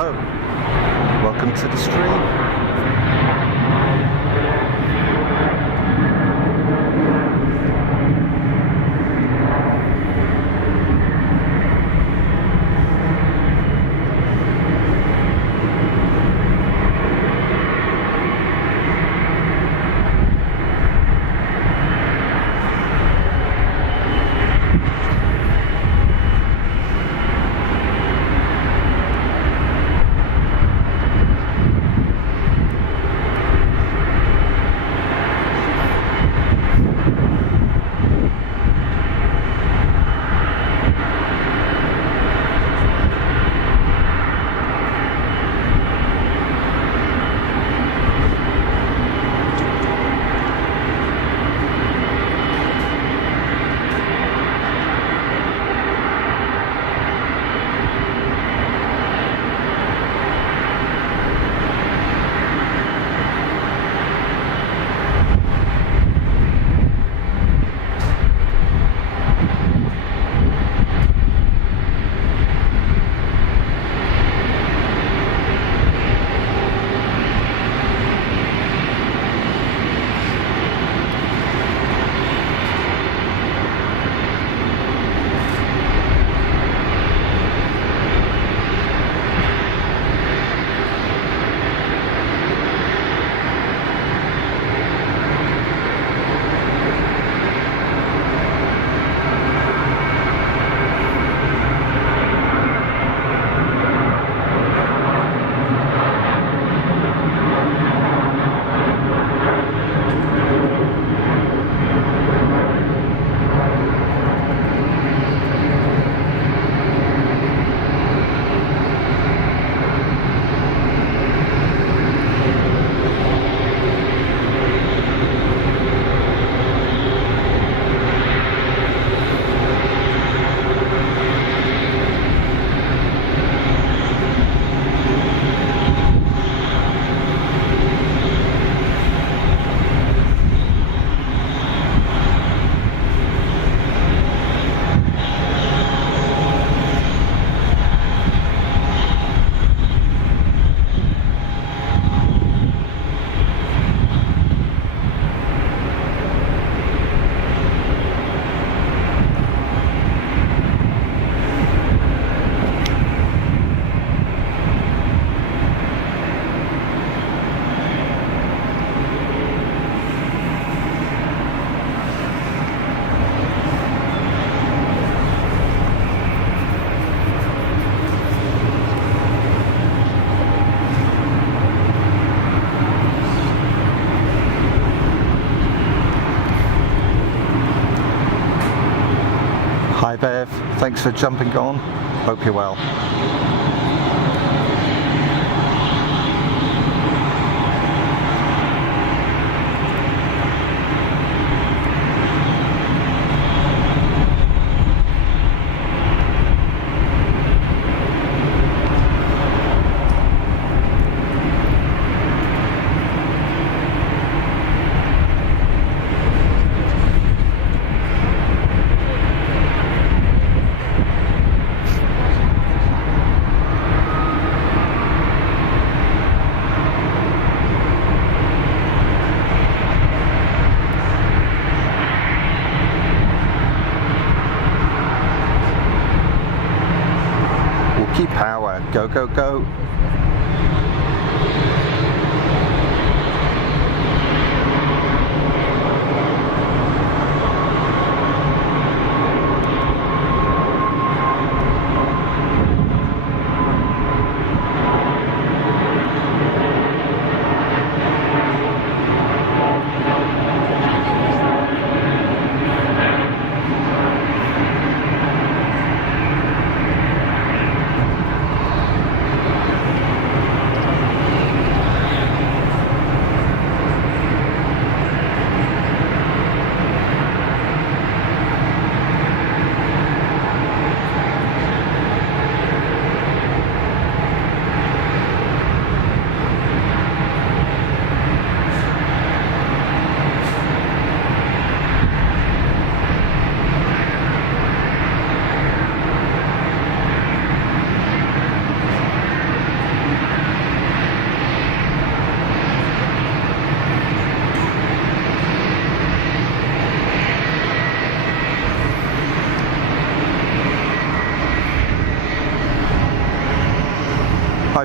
Hello, welcome to the stream. Hi Bev, thanks for jumping on. Hope you're well. Power, go, go, go.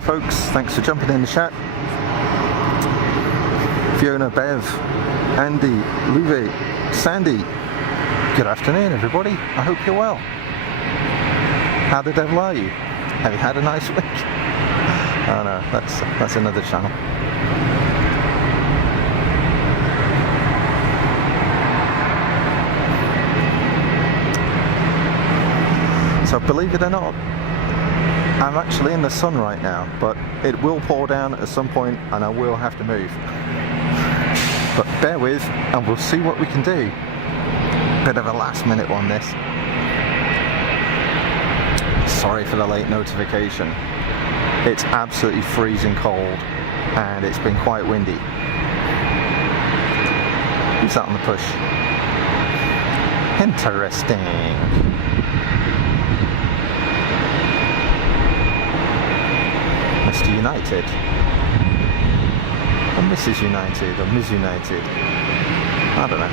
folks, thanks for jumping in the chat. Fiona, Bev, Andy, Luve, Sandy, good afternoon everybody, I hope you're well. How the devil are you? Have you had a nice week? Oh no, that's another channel. So believe it or not, I'm actually in the sun right now, but it will pour down at some point and I will have to move. But bear with and we'll see what we can do. Bit of a last minute one this. Sorry for the late notification. It's absolutely freezing cold and it's been quite windy. Who's that on the push? Interesting. Mr. United, or Mrs. United, or Ms. United, I don't know.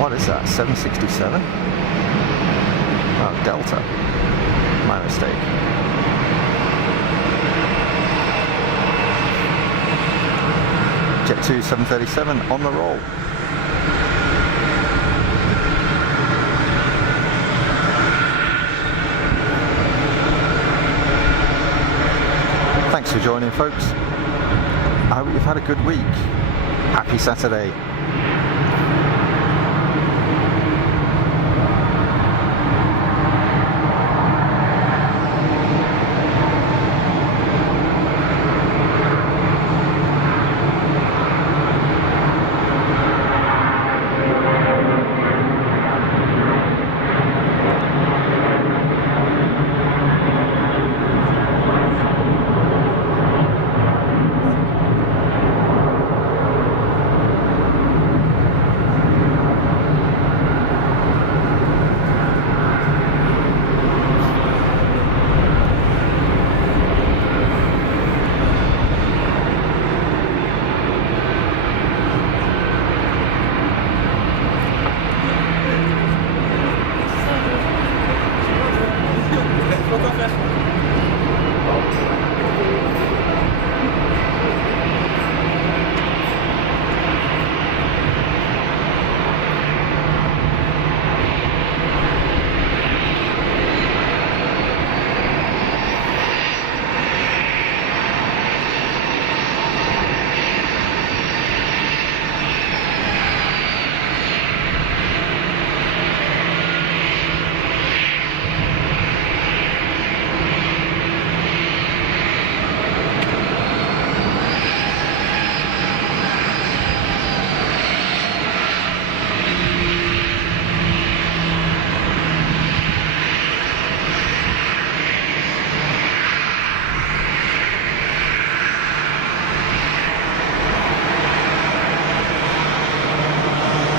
What is that, 767? Oh, Delta, my mistake. Jet 2 737 on the roll. Thanks for joining folks. I hope you've had a good week. Happy Saturday.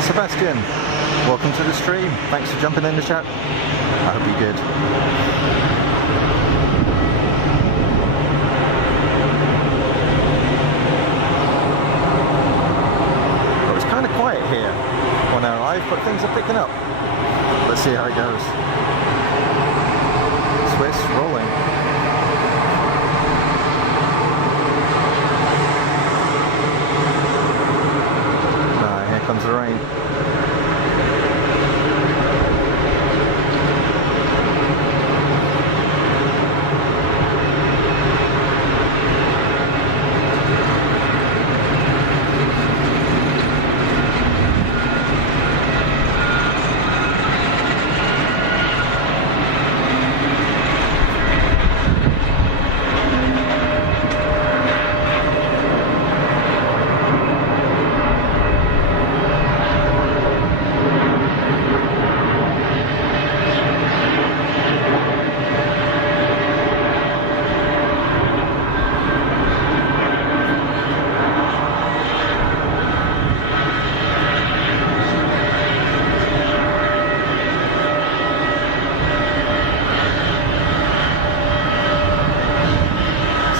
Sebastian, welcome to the stream. Thanks for jumping in the chat. I hope you're good. Well, it's kind of quiet here when I arrive, but things are picking up. Let's see how it goes. Swiss rolling. Here comes the rain.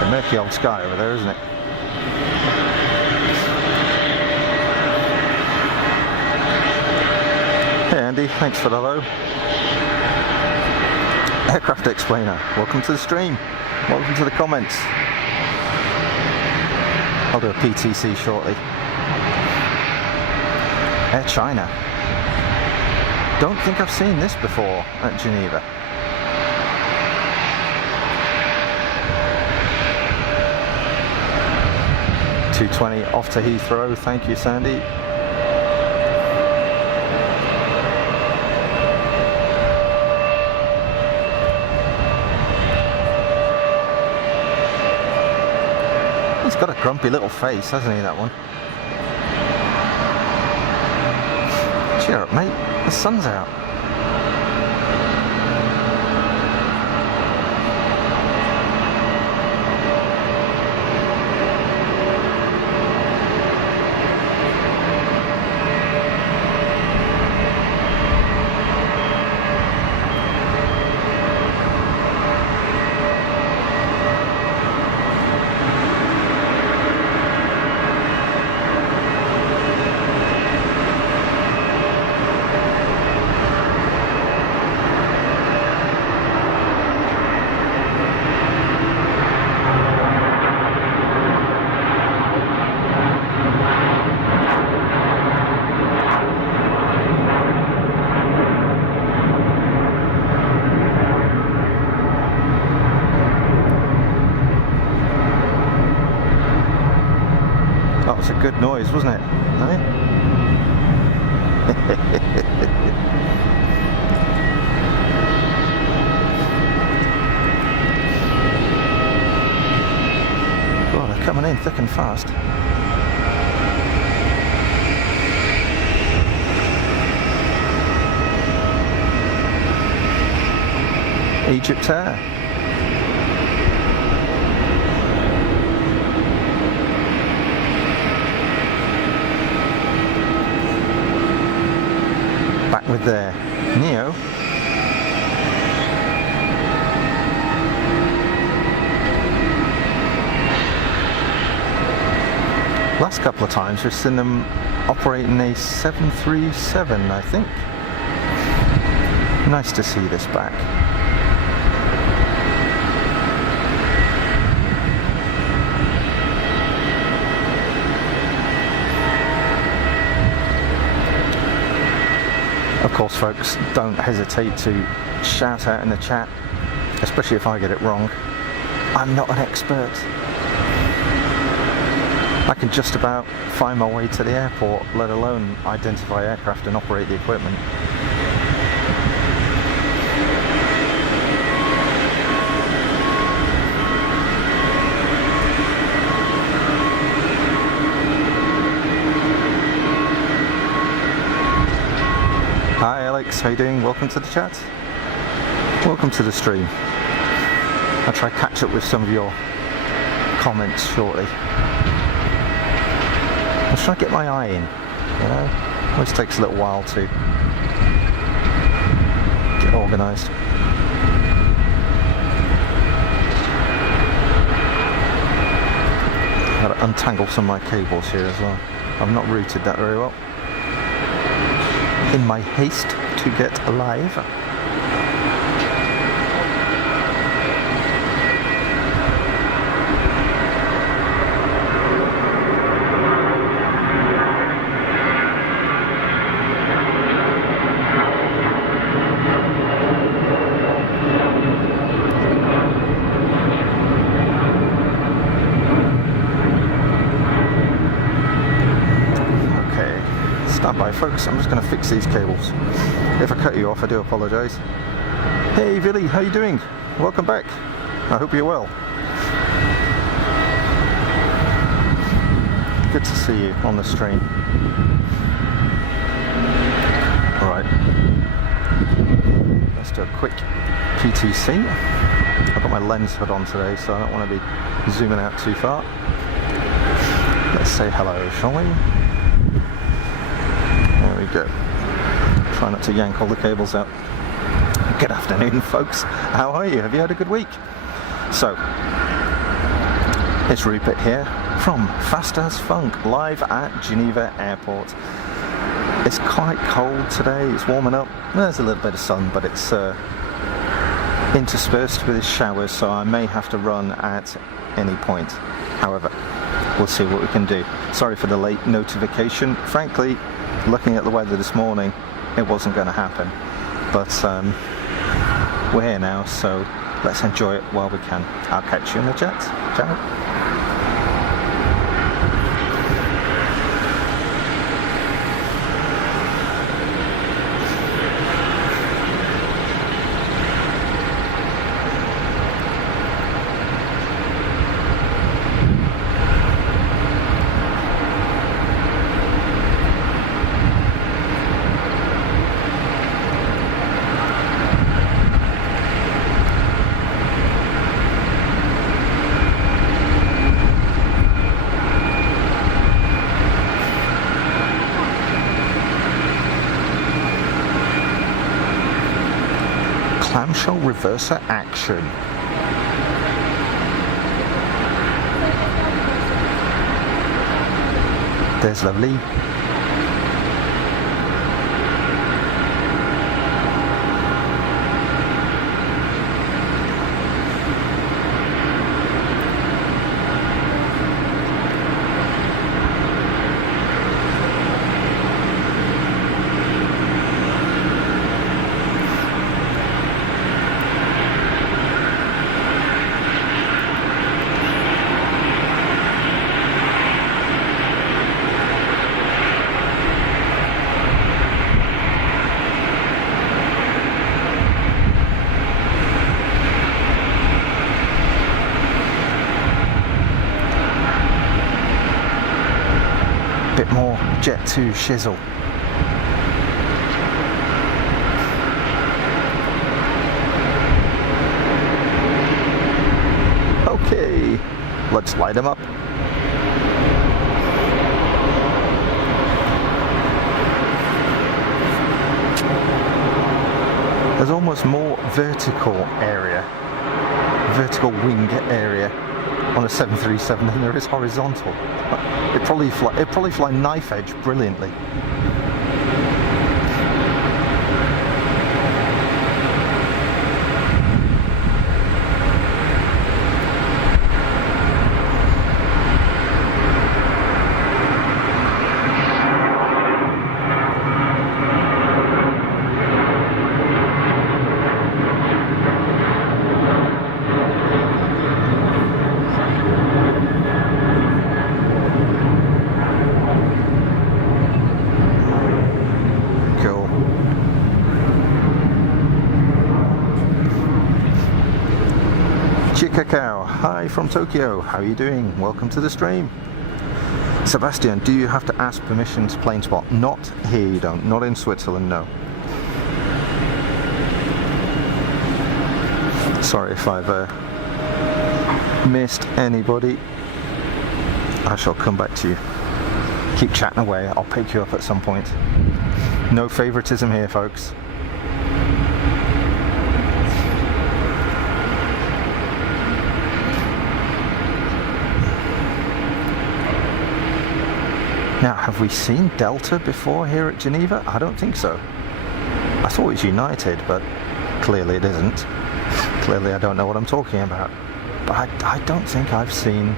Murky old sky over there, isn't it? Hey Andy, thanks for the hello. Aircraft Explainer, welcome to the stream. Welcome to the comments. I'll do a PTC shortly. Air China. Don't think I've seen this before at Geneva. $220 off to Heathrow. Thank you, Sandy. He's got a grumpy little face, hasn't he, that one? Cheer up, mate. The sun's out. That was a good noise, wasn't it? Eh? Oh, they're coming in thick and fast. Egypt Air. Back with their Neo. Last couple of times we've seen them operating a 737, I think. Nice to see this back. Of course, folks, don't hesitate to shout out in the chat, especially if I get it wrong. I'm not an expert. I can just about find my way to the airport, let alone identify aircraft and operate the equipment. Hi Alex, how you doing? Welcome to the chat. Welcome to the stream. I'll try to catch up with some of your comments shortly. I'm trying to get my eye in, you know? Always takes a little while to get organised. Got to untangle some of my cables here as well. I've not routed that very well in my haste to get live. Folks, I'm just going to fix these cables. If I cut you off, I do apologise. Hey Billy, how you doing? Welcome back. I hope you're well. Good to see you on the stream. Alright, let's do a quick PTC. I've got my lens hood on today, so I don't want to be zooming out too far. Let's say hello, shall we? There we go. Try not to yank all the cables out. Good afternoon, folks. How are you? Have you had a good week? So, it's Rupert here from Fast as Funk, live at Geneva Airport. It's quite cold today. It's warming up. There's a little bit of sun, but it's interspersed with showers, so I may have to run at any point. However, we'll see what we can do. Sorry for the late notification. Frankly, looking at the weather this morning, it wasn't going to happen. But we're here now, so let's enjoy it while we can. I'll catch you in the jet. Ciao. Clamshell reverser action. There's lovely. Bit more Jet 2 shizzle. Okay, let's light them up. There's almost more vertical wing area on a 737 than there is horizontal. It'd probably fly knife edge brilliantly. Chikakao, hi from Tokyo, how are you doing? Welcome to the stream. Sebastian, do you have to ask permission to plane spot? Not here, you don't. Not in Switzerland, no. Sorry if I've missed anybody. I shall come back to you. Keep chatting away, I'll pick you up at some point. No favoritism here, folks. Now, have we seen Delta before here at Geneva? I don't think so. I thought it was United, but clearly it isn't. Clearly I don't know what I'm talking about. But I don't think I've seen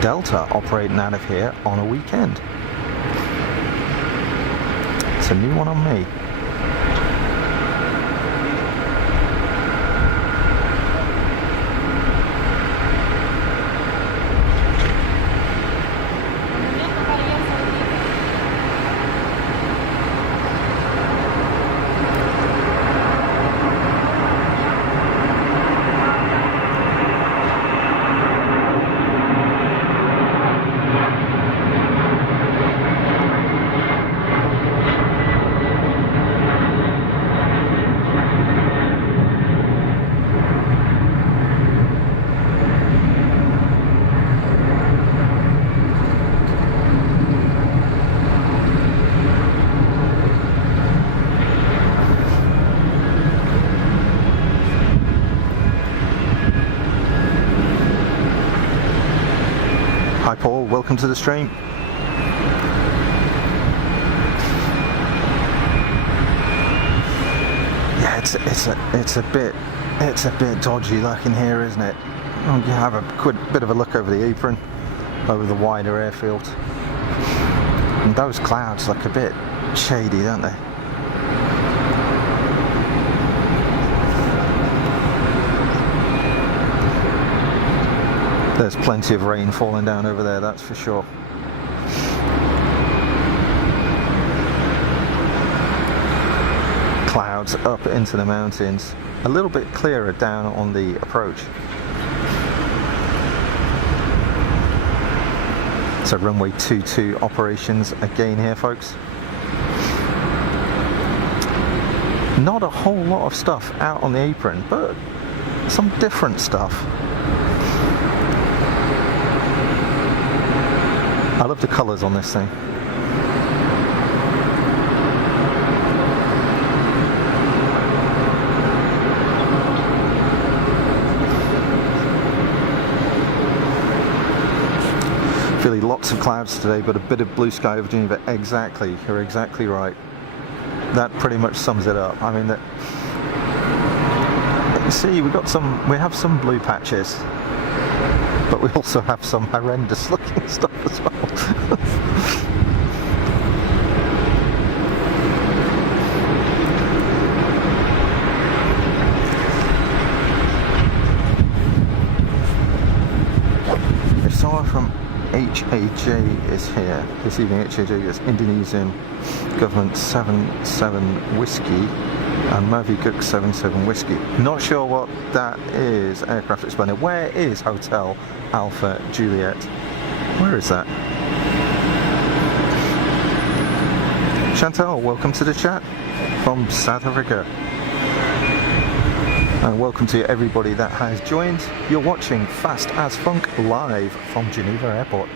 Delta operating out of here on a weekend. It's a new one on me. Hi Paul, welcome to the stream. Yeah, it's a bit it's a bit dodgy looking here, isn't it? You have a bit of a look over the apron, over the wider airfield. And those clouds look a bit shady, don't they? There's plenty of rain falling down over there, that's for sure. Clouds up into the mountains, a little bit clearer down on the approach. So runway 22 operations again here, folks. Not a whole lot of stuff out on the apron, but some different stuff. I love the colours on this thing. Really lots of clouds today, but a bit of blue sky over Geneva. Exactly, you're exactly right. That pretty much sums it up. I mean, that. You see, we have some blue patches, but we also have some horrendous looking stuff as well. If someone from HAJ is here this evening, HAJ is Indonesian Government 77 Whiskey and Mavi Guk 77 Whiskey. Not sure what that is, aircraft explainer. Where is Hotel Alpha Juliet? Where is that? Chantal, welcome to the chat from South Africa. And welcome to everybody that has joined. You're watching Fast as Funk live from Geneva Airport.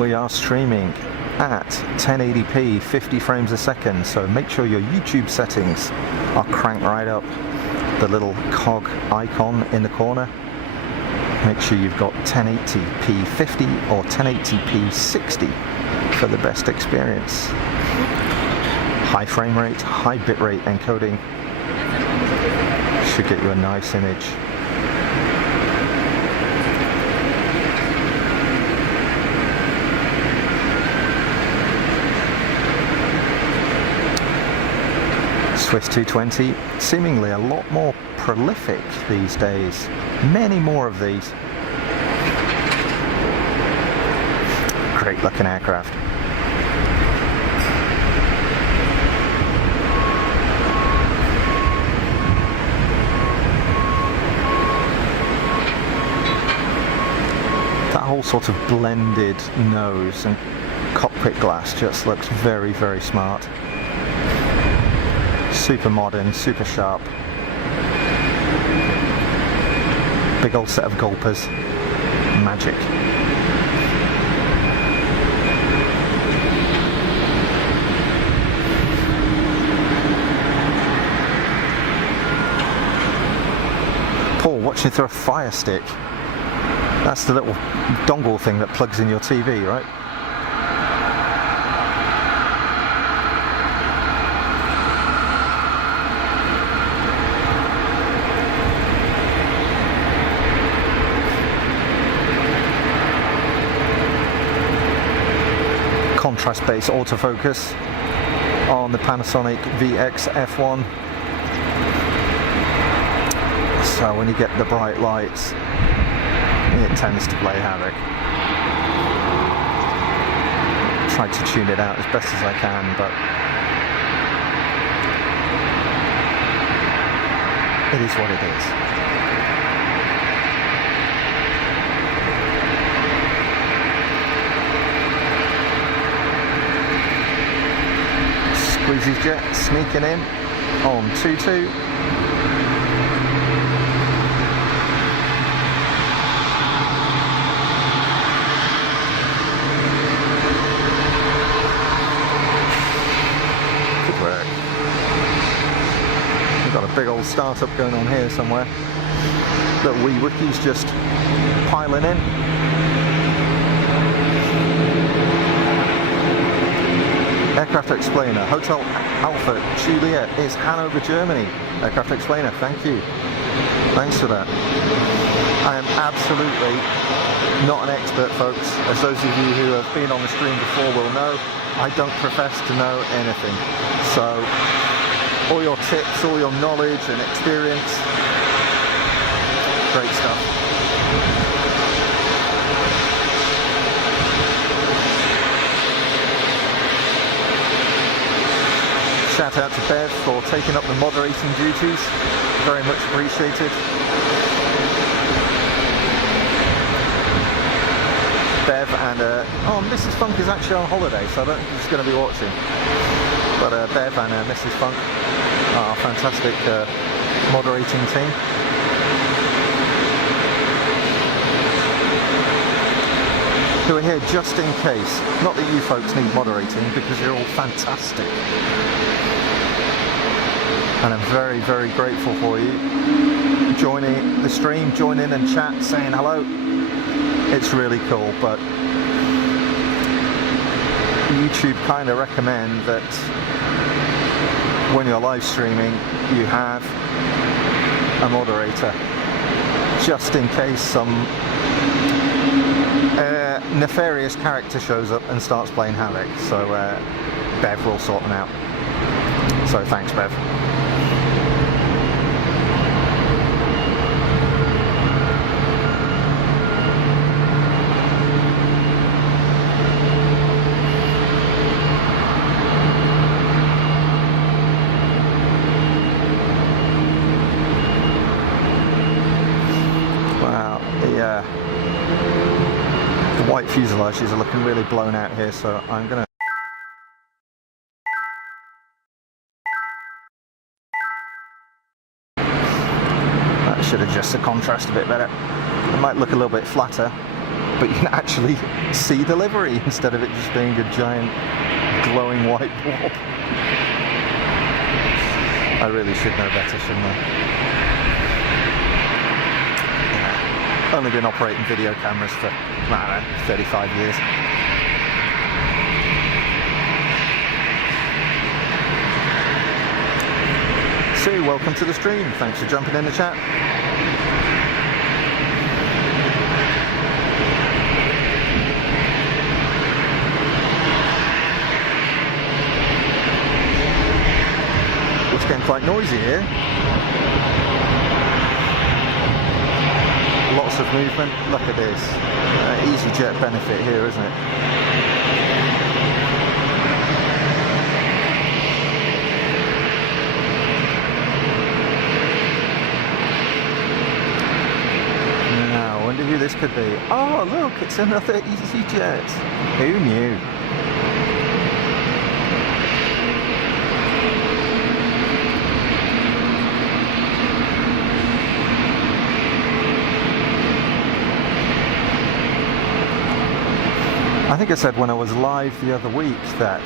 We are streaming at 1080p 50 frames a second, so make sure your YouTube settings are cranked right up. The little cog icon in the corner, make sure you've got 1080p 50 or 1080p 60 for the best experience. High frame rate, high bitrate encoding should get you a nice image. Swiss 220, seemingly a lot more prolific these days. Many more of these. Great looking aircraft. That whole sort of blended nose and cockpit glass just looks very, very smart. Super modern, super sharp. Big old set of gulpers. Magic. Paul, watching through a Fire Stick. That's the little dongle thing that plugs in your TV, right? Contrast-based autofocus on the Panasonic VX F1. So when you get the bright lights, it tends to play havoc. Tried to tune it out as best as I can, but it is what it is. Squeezy jet sneaking in on 2-2. Good work. We've got a big old startup going on here somewhere. Little wee wikis just piling in. Aircraft explainer. Hotel Alpha Juliet is Hanover, Germany. Aircraft explainer, thank you. Thanks for that. I am absolutely not an expert, folks. As those of you who have been on the stream before will know, I don't profess to know anything. So all your tips, all your knowledge and experience, great stuff. Shout out to Bev for taking up the moderating duties. Very much appreciated. Bev and oh, Mrs. Funk is actually on holiday, so I don't think she's going to be watching. But Bev and Mrs. Funk are a fantastic moderating team. Who are here just in case. Not that you folks need moderating, because you're all fantastic. And I'm very, very grateful for you joining the stream, join in and chat, saying hello. It's really cool, but YouTube kind of recommend that when you're live streaming, you have a moderator, just in case some nefarious character shows up and starts playing havoc. So Bev will sort them out. So thanks, Bev. The white fuselages are looking really blown out here, so I'm going to that should adjust the contrast a bit better. It might look a little bit flatter, but you can actually see the livery instead of it just being a giant glowing white blob. I really should know better, shouldn't I? Only been operating video cameras for, I don't know, 35 years. Sue, welcome to the stream. Thanks for jumping in the chat. It's getting quite noisy here. Lots of movement. Look at this. EasyJet benefit here, isn't it? Now, I wonder who this could be. Oh, look, it's another EasyJet. Who knew? I think I said when I was live the other week that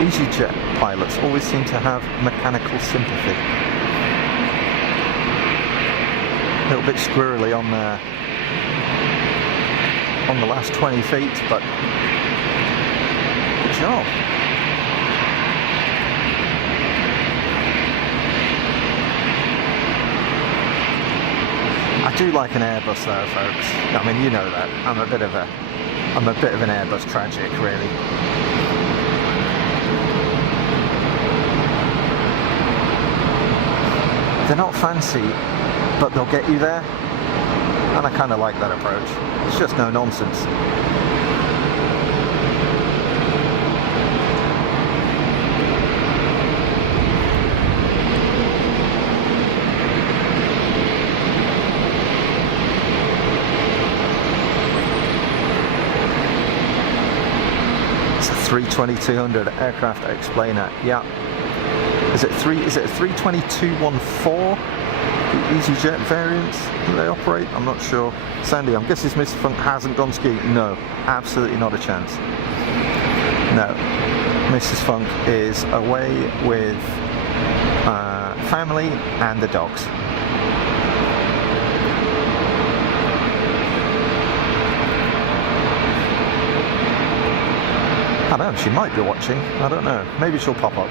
EasyJet pilots always seem to have mechanical sympathy. A little bit squirrely on the last 20 feet, but good job. I do like an Airbus though, folks. I mean, you know that. I'm a bit of an Airbus tragic, really. They're not fancy, but they'll get you there. And I kind of like that approach. It's just no nonsense. It's a 320-200 aircraft explainer. Yeah. Is it a 320-214? The EasyJet variants do they operate? I'm not sure. Sandy, I'm guessing Mr. Funk hasn't gone skiing. No, absolutely not a chance. No, Mrs. Funk is away with family and the dogs. I don't know, she might be watching, I don't know, maybe she'll pop up.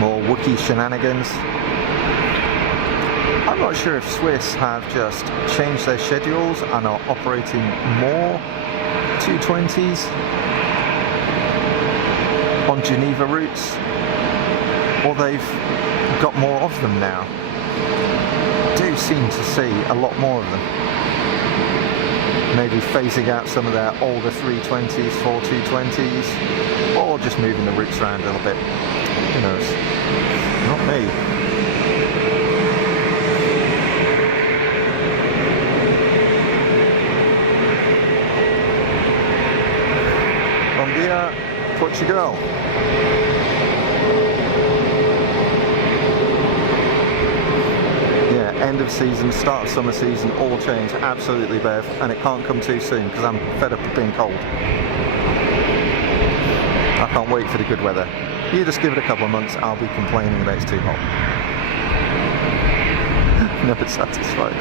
More Wookiee shenanigans. I'm not sure if Swiss have just changed their schedules and are operating more 220s on Geneva routes, or they've got more of them now. Do seem to see a lot more of them. Maybe phasing out some of their older 320s, 4.220s, or just moving the routes around a little bit. Who knows? Not me. Bom dia, Portugal. Yeah, end of season, start of summer season, all change, absolutely, Bev, and it can't come too soon because I'm fed up of being cold. I can't wait for the good weather. You just give it a couple of months, I'll be complaining that it's too hot. Never satisfied.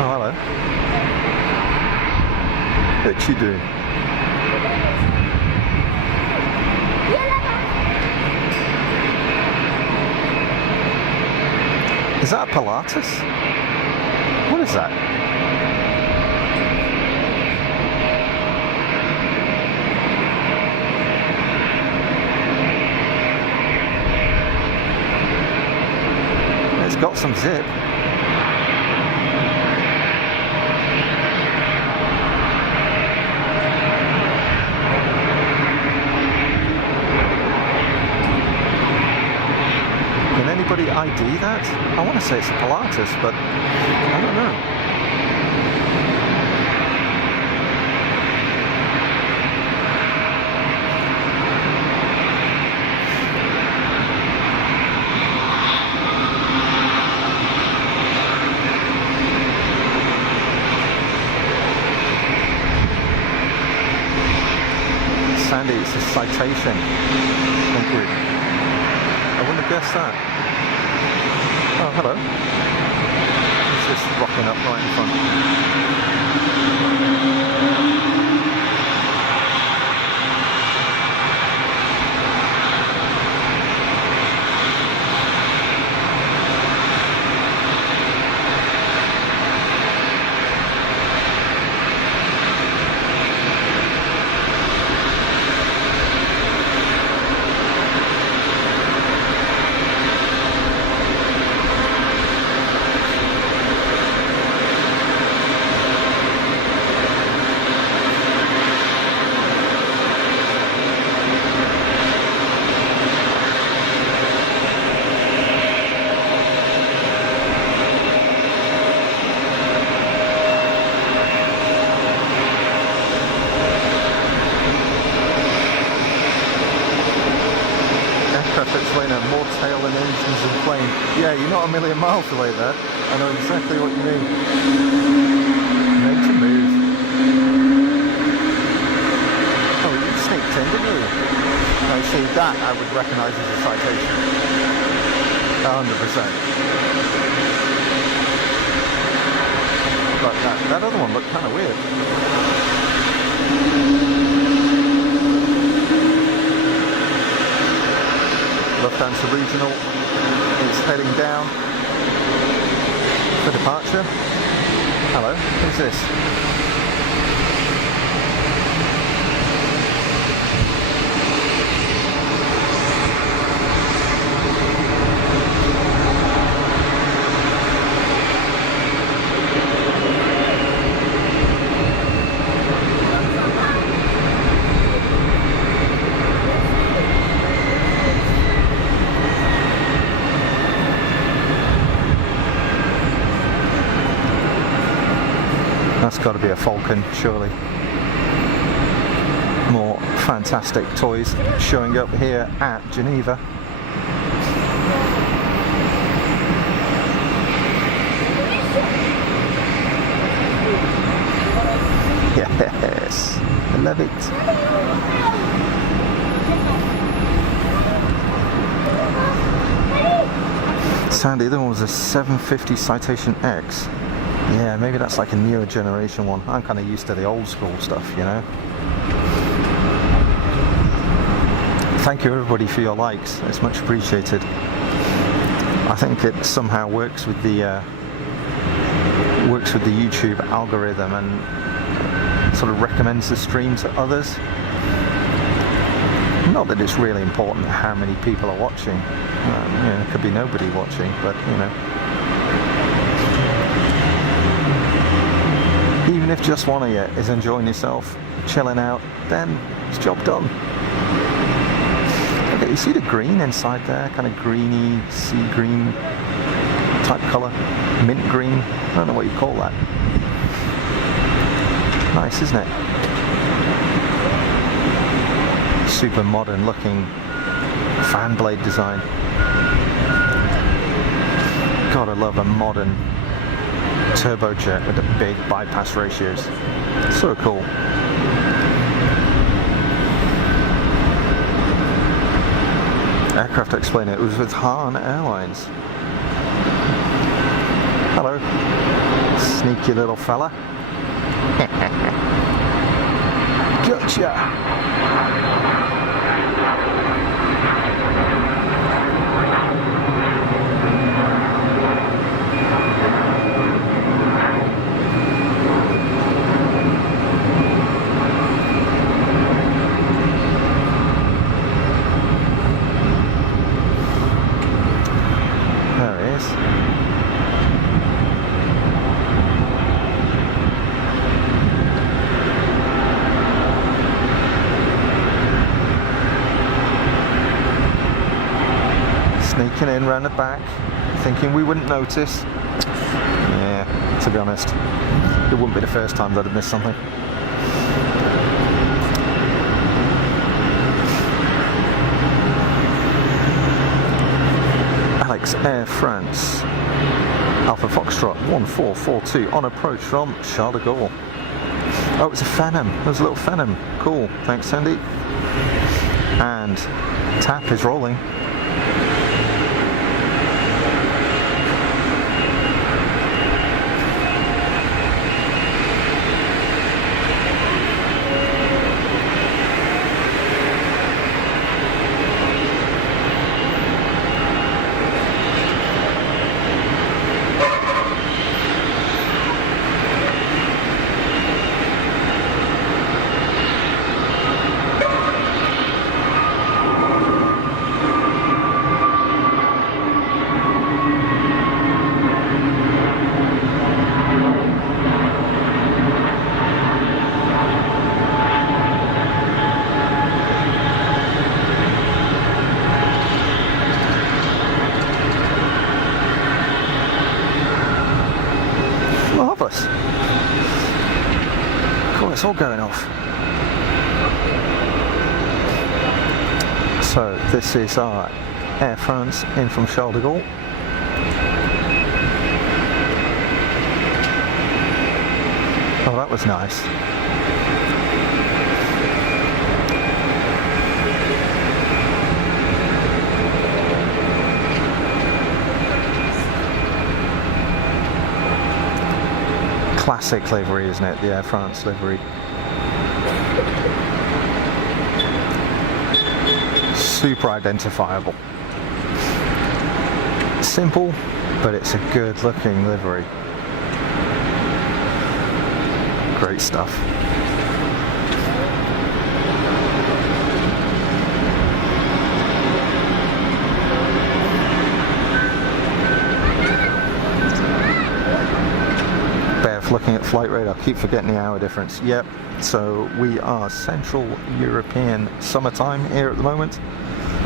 Oh, hello. What you doing? Is that a Pilates? What is that? It's got some zip. Can anybody ID that? I want to say it's a Pilates, but I don't know. Sandy, it's a citation. Thank you. I wouldn't have guessed that. Oh, hello. It's just rocking up right in front. More tail and engines and plane. Yeah, you're not a million miles away there. I know exactly what you mean. Made to move. Oh, you sneaked in, didn't you? No, see, that I would recognise as a citation. 100%. But that other one looked kind of weird. Lufthansa Regional is heading down for departure. Hello, who's this? That's got to be a Falcon, surely. More fantastic toys showing up here at Geneva. Yes, I love it. Sandy, the other one was a 750 Citation X. Yeah, maybe that's like a newer generation one. I'm kind of used to the old school stuff, you know. Thank you everybody for your likes, it's much appreciated. I think it somehow works with the YouTube algorithm and sort of recommends the stream to others. Not that it's really important how many people are watching. You know, it could be nobody watching, but you know. Even if just one of you is enjoying yourself, chilling out, then it's job done. Okay, you see the green inside there? Kind of greeny, sea green type colour. Mint green. I don't know what you call that. Nice, isn't it? Super modern looking fan blade design. God, I love a modern turbojet with the big bypass ratios. So cool. Aircraft explainer, it was with Han Airlines. Hello, sneaky little fella. Gotcha! Sneaking in round the back, thinking we wouldn't notice. Yeah, to be honest, it wouldn't be the first time that I'd missed something. Alex, Air France, Alpha Foxtrot 1442 on approach from Charles de Gaulle. Oh, it's a Phenom. There's a little Phenom. Cool. Thanks, Sandy. And tap is rolling. Marvellous. Cool, it's all going off. So this is our Air France in from Charles de Gaulle. Oh, that was nice. Classic livery, isn't it? The Air France livery. Super identifiable. Simple, but it's a good looking livery. Great stuff. Looking at flight radar, keep forgetting the hour difference. Yep, so we are Central European summertime here at the moment.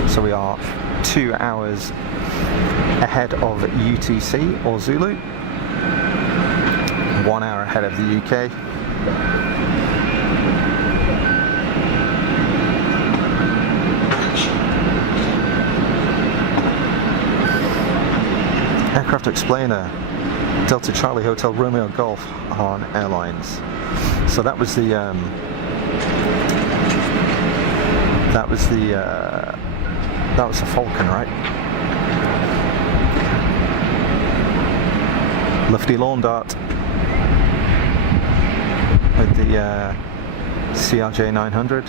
So we are 2 hours ahead of UTC or Zulu, 1 hour ahead of the UK. Aircraft explainer. Delta Charlie Hotel Romeo Golf Han Airlines. So that was the Falcon, right? Lufty lawn dart with the CRJ 900.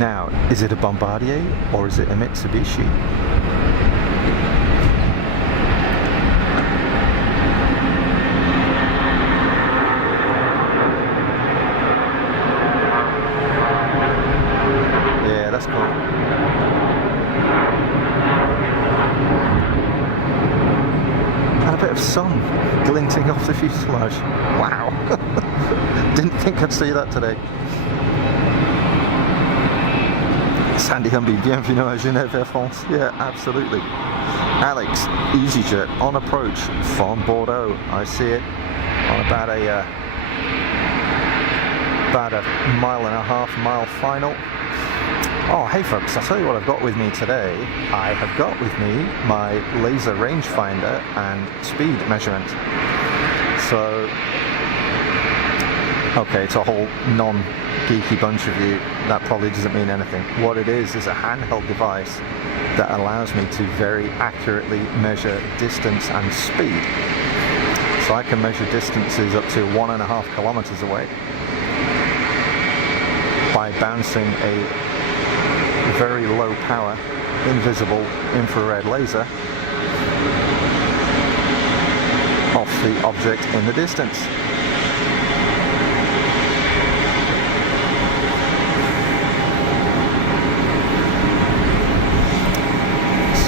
Now, is it a Bombardier or is it a Mitsubishi? Yeah, that's cool. And a bit of sun glinting off the fuselage. Wow. Didn't think I'd see that today. Sandy Humby, bienvenue à Geneva Air France. Yeah, absolutely. Alex, EasyJet on approach from Bordeaux. I see it on about a mile and a half mile final. Oh, hey folks, I'll tell you what I've got with me today. I have got with me my laser rangefinder and speed measurement. So, okay, it's a whole non-geeky bunch of you. That probably doesn't mean anything. What it is a handheld device that allows me to very accurately measure distance and speed. So I can measure distances up to 1.5 kilometers away by bouncing a very low power, invisible infrared laser off the object in the distance.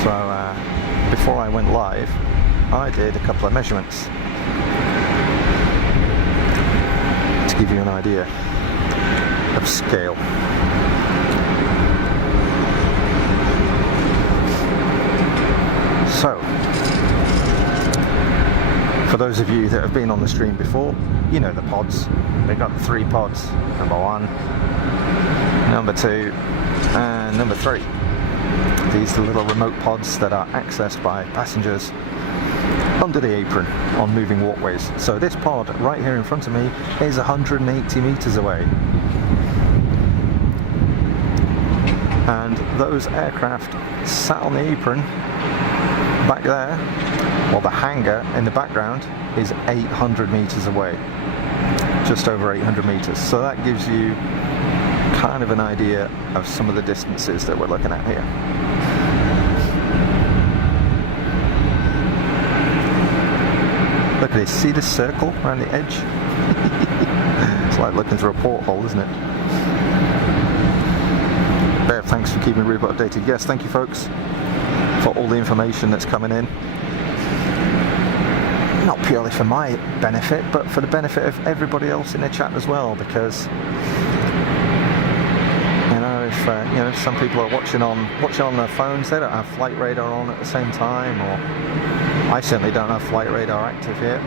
So before I went live, I did a couple of measurements to give you an idea of scale. So, for those of you that have been on the stream before, you know the pods. They've got 3 pods. Number 1, number 2, and number 3. These are the little remote pods that are accessed by passengers under the apron on moving walkways. So this pod right here in front of me is 180 meters away. And those aircraft sat on the apron back there, while the hangar in the background is 800 meters away, just over 800 meters. So that gives you kind of an idea of some of the distances that we're looking at here. Look at this, see this circle around the edge? It's like looking through a porthole, isn't it? Bear, thanks for keeping Ruby updated. Yes, thank you folks for all the information that's coming in. Not purely for my benefit, but for the benefit of everybody else in the chat as well, because if some people are watching on their phones, they don't have flight radar on at the same time, or I certainly don't have flight radar active here.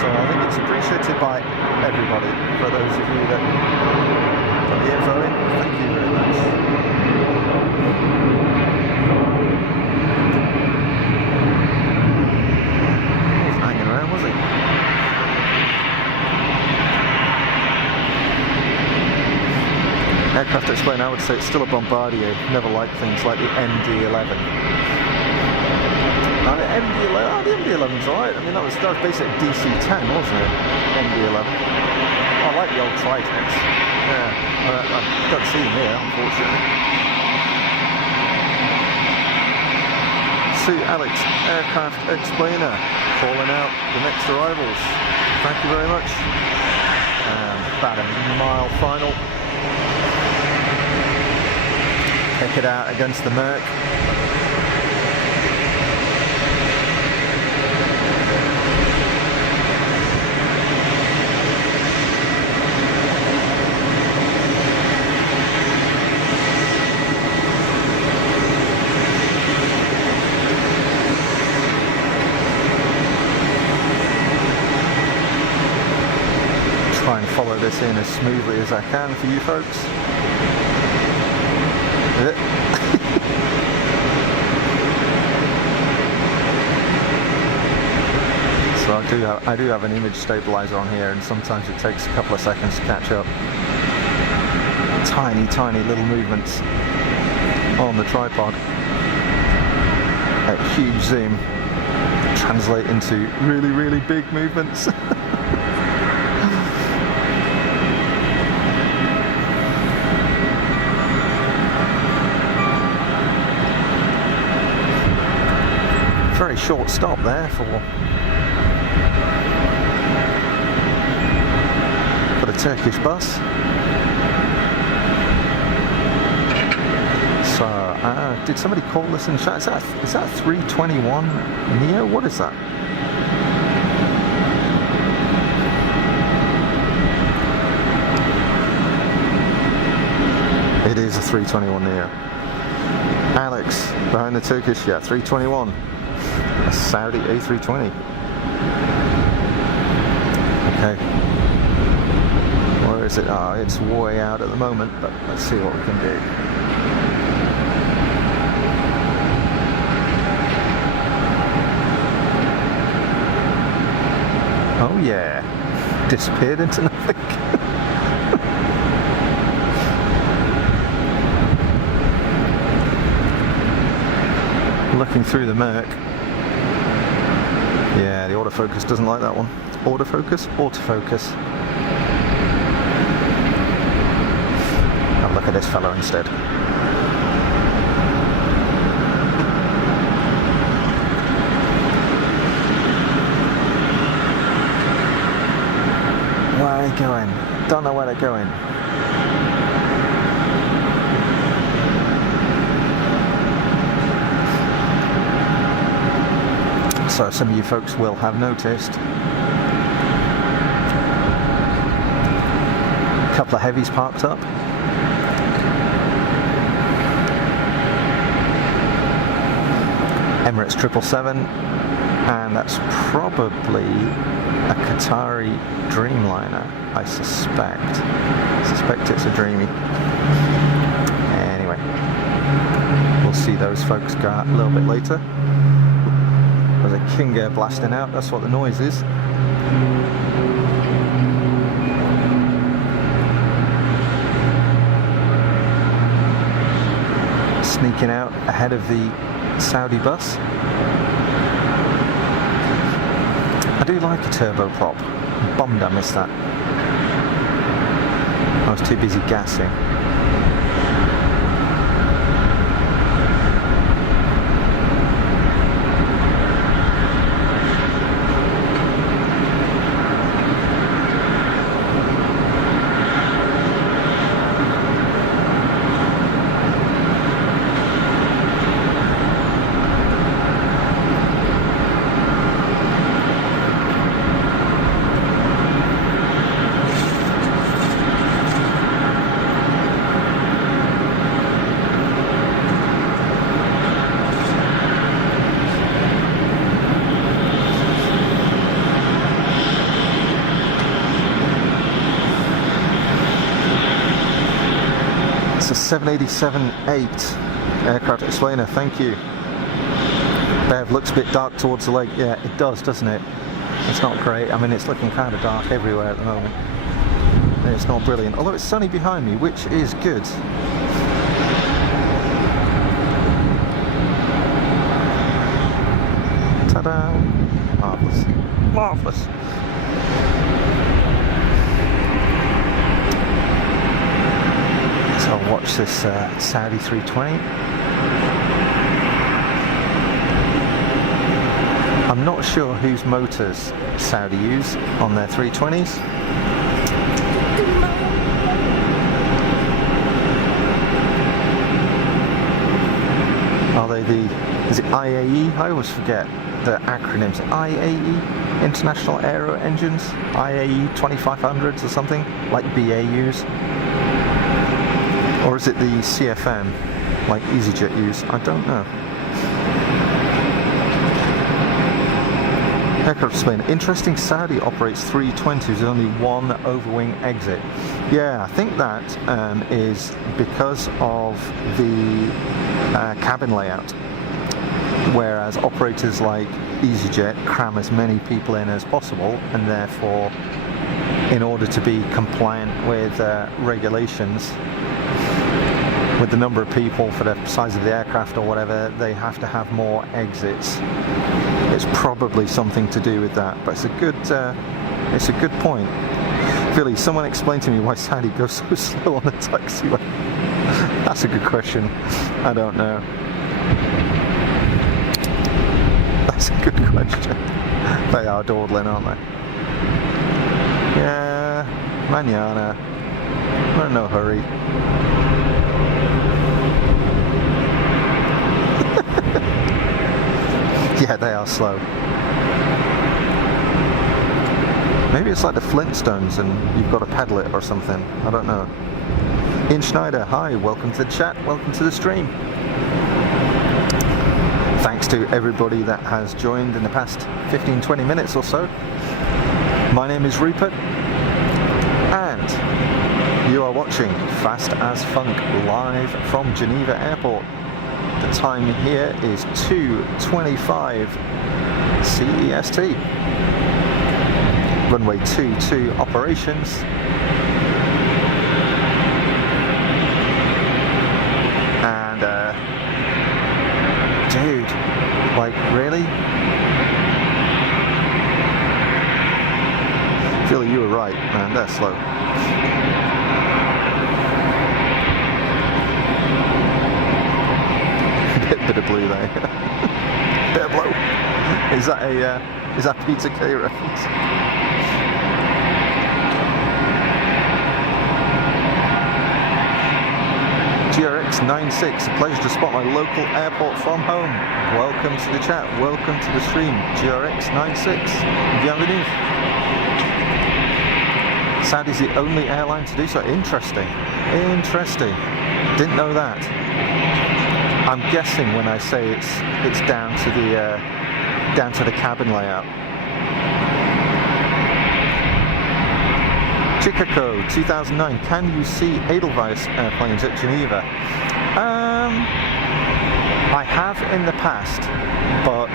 So I think it's appreciated by everybody. For those of you that put the info in, thank you very much. He wasn't hanging around, was he? Aircraft explainer, I would say it's still a Bombardier. Never liked things like the MD-11. Now the MD-11's alright. I mean, that was basically DC-10, wasn't it? MD-11. I like the old Tritons. Yeah, I don't see them here, unfortunately. See Alex, aircraft explainer, calling out the next arrivals. Thank you very much. About a mile final. Take it out against the Merc. Try and follow this in as smoothly as I can for you folks. So I do have an image stabilizer on here, and sometimes it takes a couple of seconds to catch up. Tiny little movements. on the tripod at huge zoom translate into really, really big movements. Very short stop there for the Turkish bus. So, did somebody call this in chat? Is that 321 Neo? What is that? It is a 321 Neo. Alex, behind the Turkish, yeah, 321. A Saudi A320. Okay. Where is it? Ah, it's way out at the moment, but let's see what we can do. Oh yeah. Disappeared into nothing. Looking through the Merc. Yeah, the autofocus doesn't like that one. Autofocus? Autofocus. I'll look at this fellow instead. Where are they going? Don't know where they're going. So some of you folks will have noticed a couple of heavies parked up. Emirates 777, and that's probably a Qatari Dreamliner, I suspect. It's a Dreamy. Anyway, we'll see those folks go out a little bit later. There's a King Air blasting out, that's what the noise is. Sneaking out ahead of the Saudi bus. I do like a turboprop. Bummed I missed that. I was too busy gassing. It's a 787-8 aircraft explainer, thank you. Bev, looks a bit dark towards the lake. Yeah, it does, doesn't it? It's not great. I mean, it's looking kind of dark everywhere at the moment. It's not brilliant, although it's sunny behind me, which is good. Ta-da! Marvellous. Marvellous. So I'll watch this Saudi 320. I'm not sure whose motors Saudi use on their 320s. Are they is it IAE? I always forget the acronyms. IAE, International Aero Engines, IAE 2500s or something, like BA use. Or is it the CFM, like EasyJet use? I don't know. Aircraft explainer. Interesting, Saudi operates 320s with only one overwing exit. Yeah, I think that is because of the cabin layout. Whereas operators like EasyJet cram as many people in as possible, and therefore, in order to be compliant with regulations, with the number of people for the size of the aircraft or whatever, they have to have more exits. It's probably something to do with that, but it's a good point. Billy, someone explain to me why Saudi goes so slow on the taxiway. That's a good question. I don't know. That's a good question. They are dawdling, aren't they? Yeah, mañana. We're in no hurry. Yeah, they are slow. Maybe it's like the Flintstones and you've got to pedal it or something. I don't know. Ian Schneider, hi, welcome to the chat, welcome to the stream. Thanks to everybody that has joined in the past 15-20 minutes or so. My name is Rupert, and you are watching Fast as Funk live from Geneva Airport. The time here is 2:25 CEST. Runway 22 operations. And dude, like really? Philly, you were right, man, they're slow. Bit of blue there. Bit of blue. Is that Peter K reference? GRX96, a pleasure to spot my local airport from home. Welcome to the chat, welcome to the stream. GRX96, bienvenue. Saudi's the only airline to do so. Interesting. Interesting. Didn't know that. I'm guessing when I say it's down to the cabin layout. Chicago 2009. Can you see Edelweiss airplanes at Geneva? I have in the past, but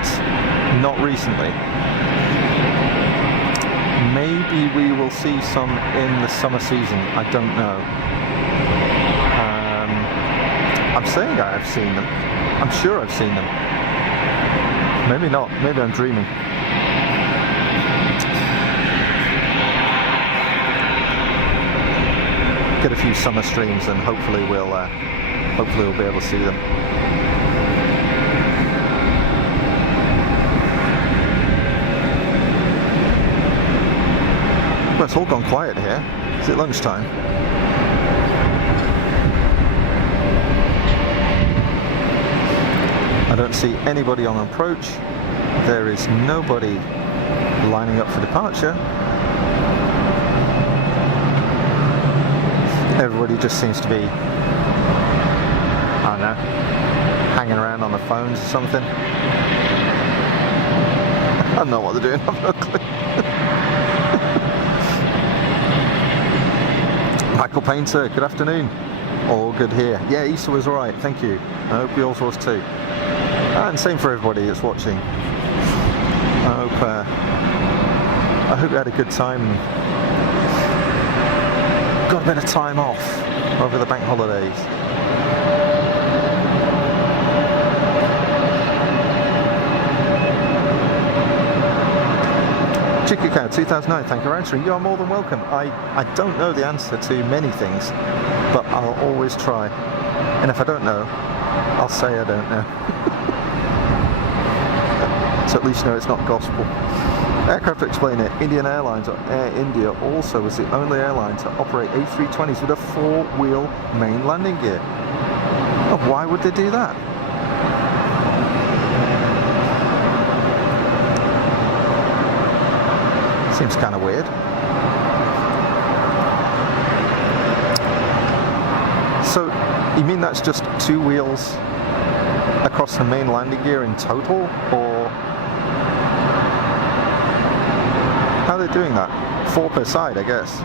not recently. Maybe we will see some in the summer season. I don't know. I'm saying I have seen them. I'm sure I've seen them. Maybe not. Maybe I'm dreaming. Get a few summer streams and hopefully we'll be able to see them. Well, it's all gone quiet here. Is it lunchtime? I don't see anybody on approach. There is nobody lining up for departure. Everybody just seems to be, I don't know, hanging around on the phones or something. I don't know what they're doing, I've no clue. Michael Painter, good afternoon. All good here. Yeah, Easter was alright, thank you. I hope yours was too. And same for everybody that's watching. I hope you had a good time. Got a bit of time off over the bank holidays. Chicago 2009, thank you for answering. You are more than welcome. I don't know the answer to many things, but I'll always try. And if I don't know, I'll say I don't know. So at least you know it's not gospel. Aircraft explainer, Indian Airlines or Air India also was the only airline to operate A320s with a four-wheel main landing gear. Oh, why would they do that? Seems kind of weird. So, you mean that's just two wheels across the main landing gear in total, or how are they doing that? 4 per side, I guess.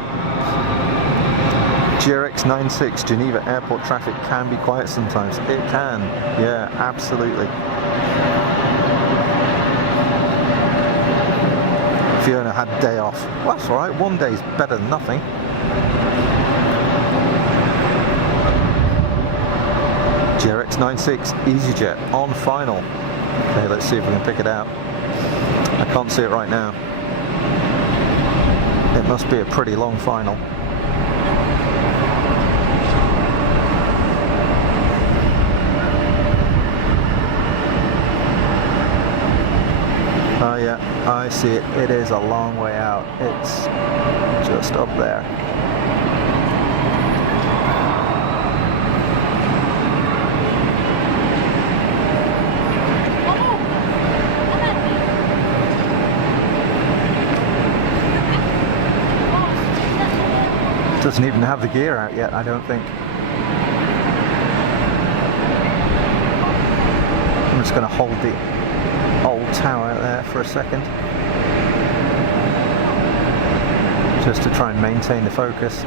GRX96, Geneva Airport traffic can be quiet sometimes. It can, yeah, absolutely. Fiona had a day off. Well, that's alright, one day's better than nothing. 696 EasyJet on final. Okay, let's see if we can pick it out. I can't see it right now. It must be a pretty long final. Oh yeah, I see it. It is a long way out. It's just up there. Doesn't even have the gear out yet, I don't think. I'm just going to hold the old tower there for a second, just to try and maintain the focus.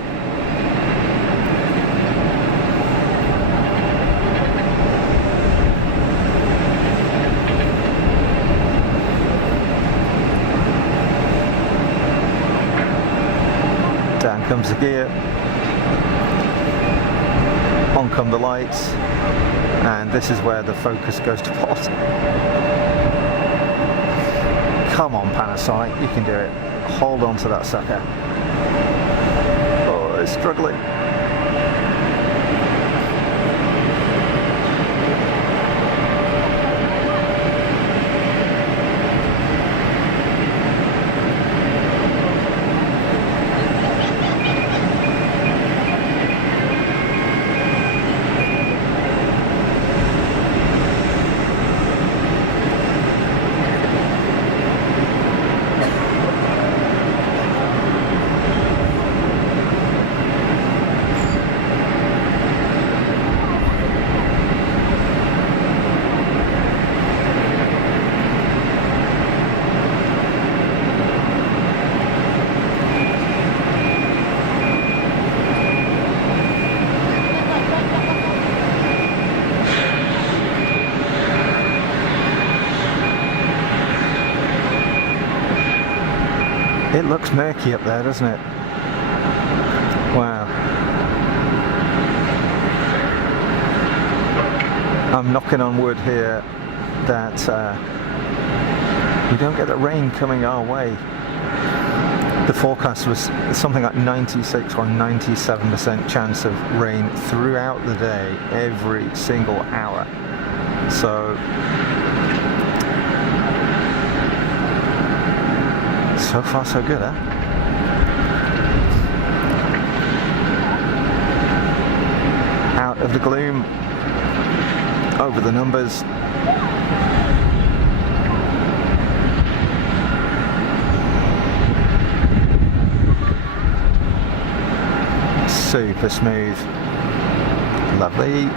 Down comes the gear, on come the lights, and this is where the focus goes to pot. Come on Panasonic, you can do it. Hold on to that sucker. Oh, it's struggling. It looks murky up there, doesn't it? Wow. I'm knocking on wood here that we don't get the rain coming our way. The forecast was something like 96 or 97% chance of rain throughout the day, every single hour. So far so good, huh? Out of the gloom, over the numbers. Super smooth. Lovely.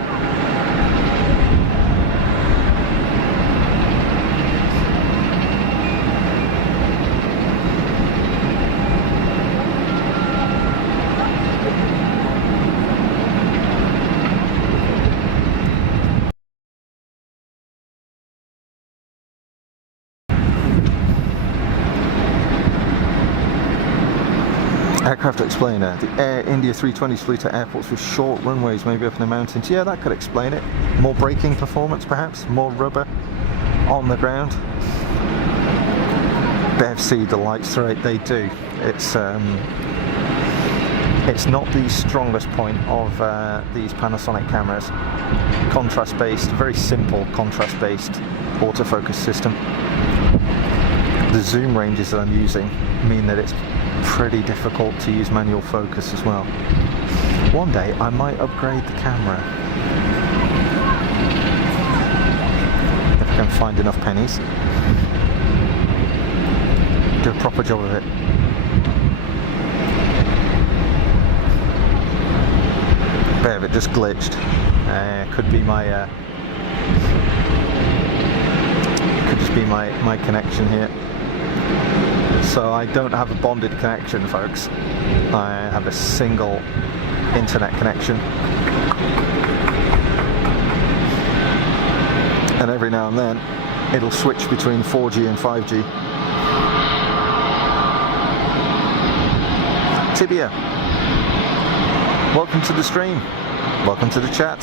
Aircraft explainer. The Air India 320 fleet at airports with short runways, maybe up in the mountains. Yeah, that could explain it. More braking performance, perhaps. More rubber on the ground. BevC, the lights through it, they do. It's not the strongest point of these Panasonic cameras. Contrast-based, very simple contrast-based autofocus system. The zoom ranges that I'm using mean that it's pretty difficult to use manual focus as well. One day I might upgrade the camera if I can find enough pennies. Do a proper job of it. Bit of it just glitched. Could be my could just be my connection here. So I don't have a bonded connection, folks. I have a single internet connection. And every now and then it'll switch between 4G and 5G. Tibia, welcome to the stream. Welcome to the chat.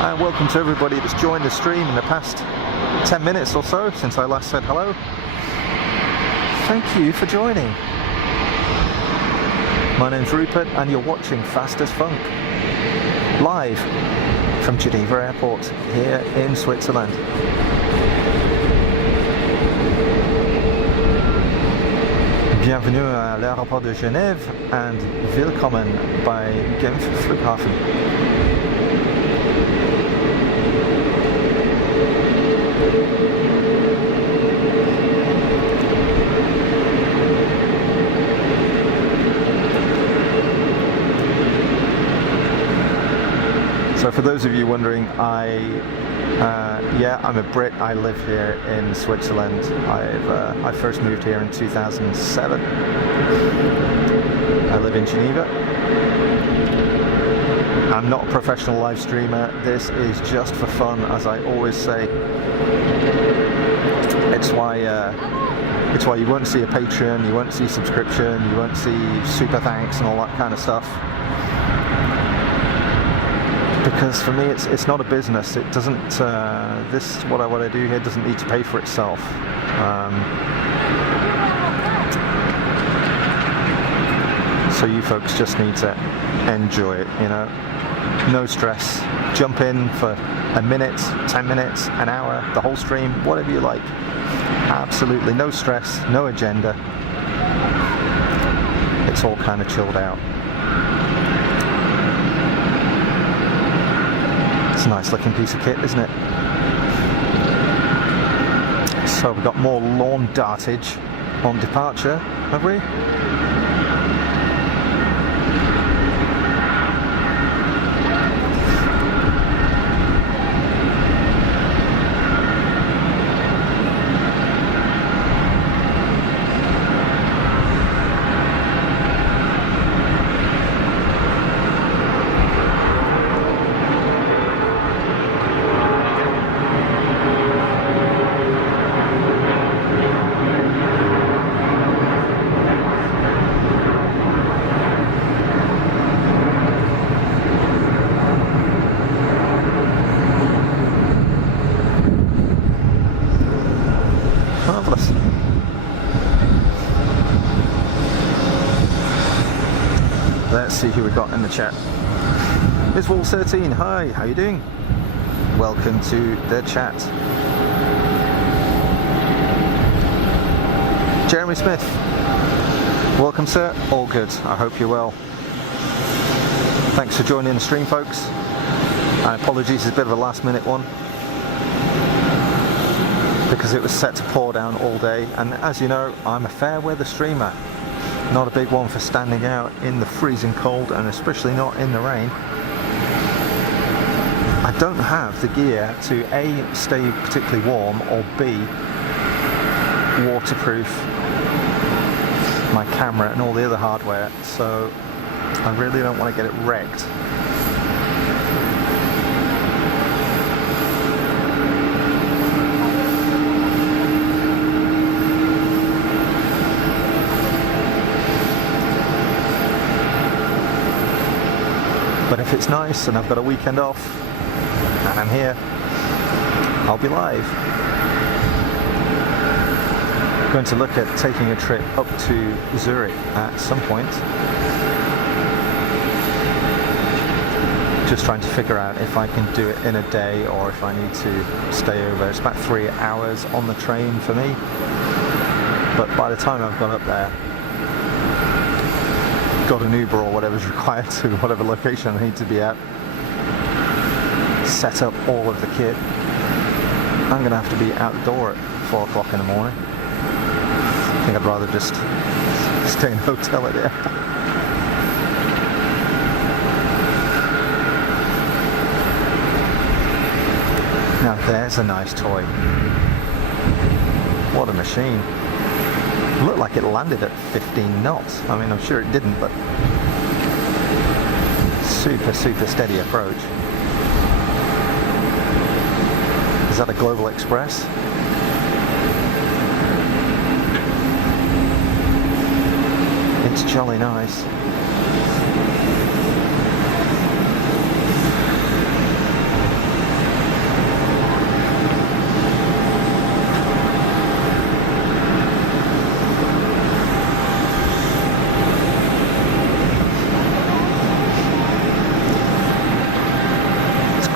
And welcome to everybody that's joined the stream in the past 10 minutes or so since I last said hello. Thank you for joining. My name's Rupert and you're watching Fast as Funk, live from Geneva Airport here in Switzerland. Bienvenue à l'aéroport de Genève and willkommen bei Genf Flughafen. So for those of you wondering, I'm a Brit. I live here in Switzerland. I first moved here in 2007. I live in Geneva. I'm not a professional live streamer. This is just for fun, as I always say. It's why you won't see a Patreon, you won't see subscription, you won't see super thanks and all that kind of stuff. Because for me, it's not a business. It doesn't. What I do here doesn't need to pay for itself. So you folks just need to enjoy it. You know, no stress. Jump in for a minute, 10 minutes, an hour, the whole stream, whatever you like. Absolutely no stress, no agenda. It's all kind of chilled out. It's a nice looking piece of kit, isn't it? So we've got more lawn dartage on departure, have we? Let's see who we got in the chat. It's Wall13. Hi, how you doing? Welcome to the chat. Jeremy Smith. Welcome, sir. All good. I hope you're well. Thanks for joining the stream, folks. And apologies, it's a bit of a last minute one because it was set to pour down all day. And as you know, I'm a fair weather streamer. Not a big one for standing out in the freezing cold, and especially not in the rain. I don't have the gear to A, stay particularly warm, or B, waterproof my camera and all the other hardware, so I really don't want to get it wrecked. But if it's nice and I've got a weekend off and I'm here, I'll be live. I'm going to look at taking a trip up to Zurich at some point. Just trying to figure out if I can do it in a day or if I need to stay over. It's about 3 hours on the train for me. But by the time I've got up there, got an Uber or whatever's required to whatever location I need to be at, set up all of the kit. I'm going to have to be out the door at 4 o'clock in the morning. I think I'd rather just stay in a hotel at the airport. Now there's a nice toy. What a machine. It looked like it landed at 15 knots. I mean, I'm sure it didn't, but super steady approach. Is that a Global Express? It's jolly nice.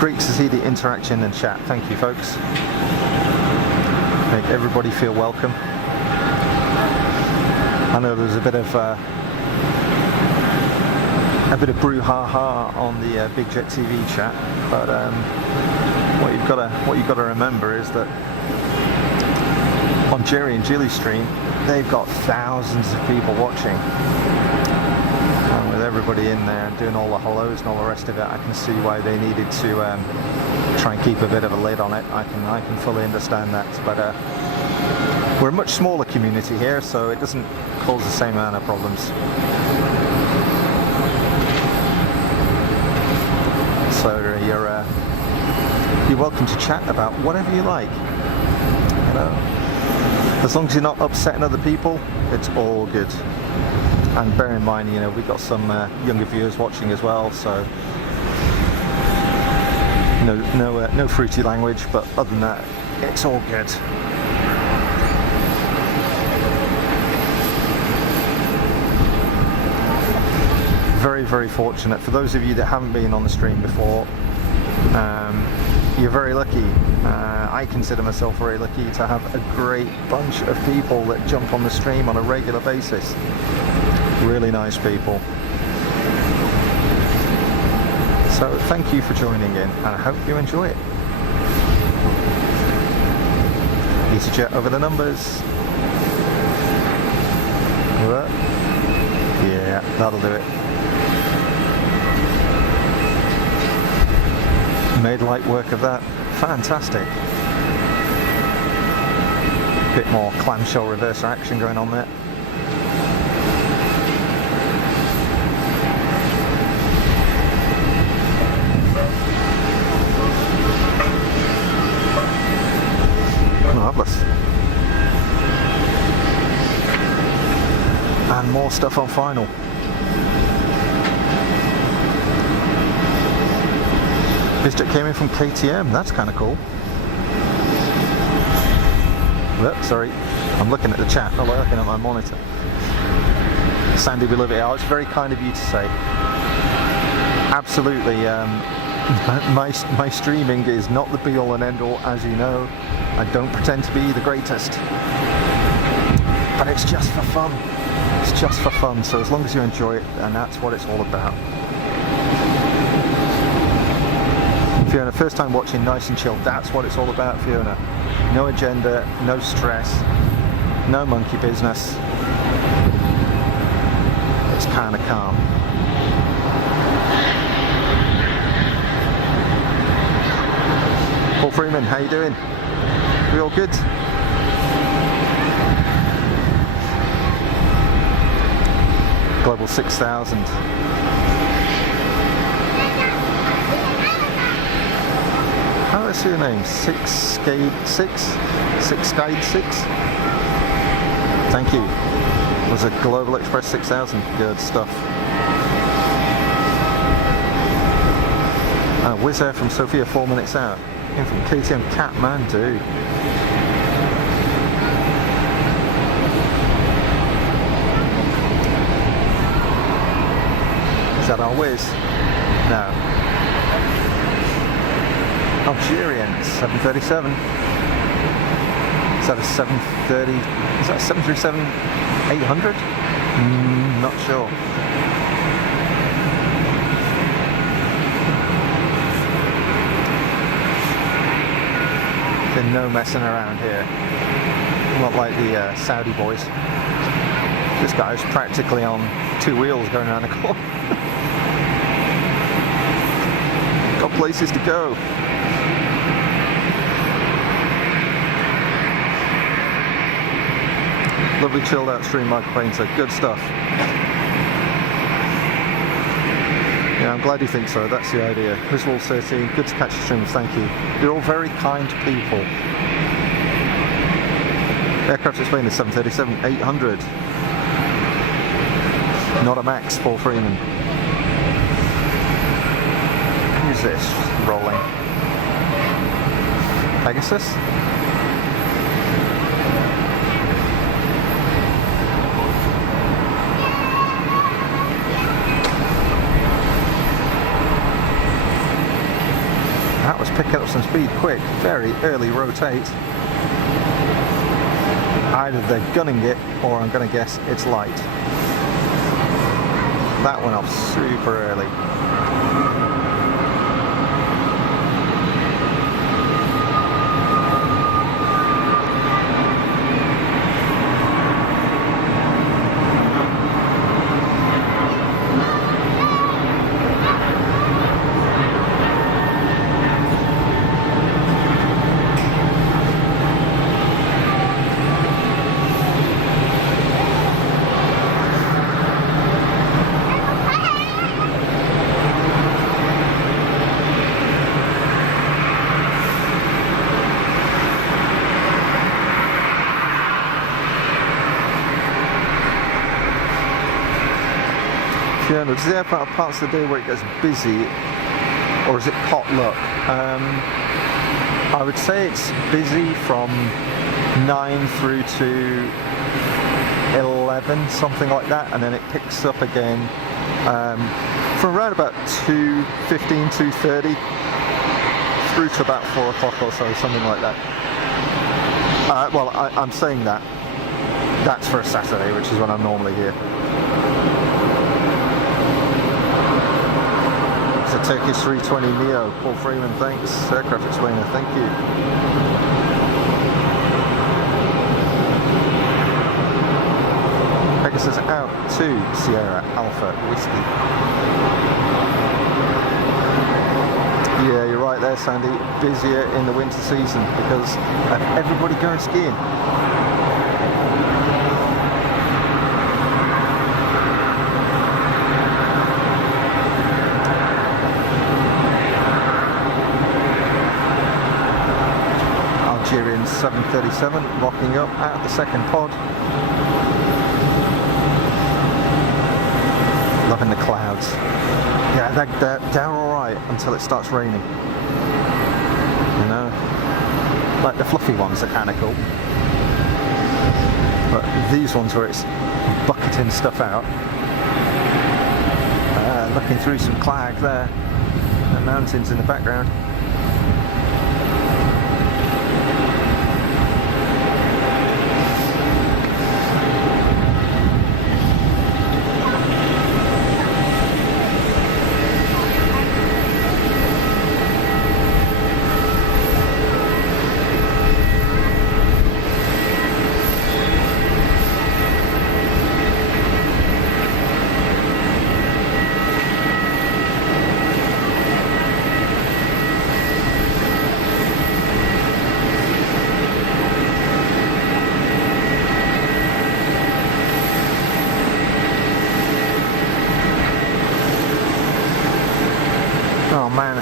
great to see the interaction and chat. Thank you, folks. Make everybody feel welcome. I know there's a bit of brouhaha on the Big Jet TV chat, but what you've got to remember is that on Jerry and Jilly's stream, they've got thousands of people watching. And with everybody in there and doing all the hellos and all the rest of it, I can see why they needed to try and keep a bit of a lid on it. I can fully understand that, but we're a much smaller community here, so it doesn't cause the same amount of problems. So you're welcome to chat about whatever you like. You know, as long as you're not upsetting other people, it's all good. And bear in mind, you know, we've got some younger viewers watching as well, so no fruity language. But other than that, it's all good. Very, very fortunate. For those of you that haven't been on the stream before, you're very lucky. I consider myself very lucky to have a great bunch of people that jump on the stream on a regular basis. Really nice people. So thank you for joining in, and I hope you enjoy it. EasyJet over the numbers. Yeah, that'll do it. Made light work of that. Fantastic. Bit more clamshell reverser action going on there. Marvellous. And more stuff on final. This jet came in from KTM, that's kind of cool. Oh, sorry, I'm looking at the chat, not looking at my monitor. Sandy, we love it. Oh, it's very kind of you to say. Absolutely. My streaming is not the be all and end all, as you know. I don't pretend to be the greatest. But it's just for fun. It's just for fun, so as long as you enjoy it, and that's what it's all about. Fiona, first time watching, nice and chill. That's what it's all about, Fiona. No agenda, no stress, no monkey business. It's kind of calm. Paul Freeman, how you doing? We all good? Global 6000. How do I see your name? Six Skade 6? Thank you. Was it Global Express 6000? Good stuff. Wizz Air from Sofia 4 minutes out. In from KTM Kathmandu. Is that our Wizz? No. Algerian 737. Is that a 730? Is that a 737-800? Not sure. There's no messing around here. Not like the Saudi boys. This guy's practically on two wheels going around the corner. Got places to go. Lovely chilled out stream, Michael Painter. Good stuff. Yeah, I'm glad you think so. That's the idea. Griswold 13, good to catch the streams, thank you. You're all very kind people. Aircraft explained the 737-800. Not a Max, Paul Freeman. Who's this rolling? Pegasus? picking up some speed quick, very early rotate. Either they're gunning it, or I'm going to guess it's light. That went off super early. Does the airport have parts of the day where it gets busy, or is it potluck? I would say it's busy from 9 through to 11, something like that, and then it picks up again from around about 2:15, 2:30 through to about 4 o'clock or so, something like that. Well, I'm saying that's for a Saturday, which is when I'm normally here. The Turkish 320 Neo, Paul Freeman, thanks. Aircraft explainer, thank you. Pegasus out to Sierra Alpha Whiskey. Yeah, you're right there, Sandy. Busier in the winter season because of everybody going skiing. Algerian 737 rocking up at the second pod. Loving the clouds. Yeah, they're alright until it starts raining. You know? Like the fluffy ones are kind of cool. But these ones where it's bucketing stuff out. Looking through some clag there. The mountains in the background.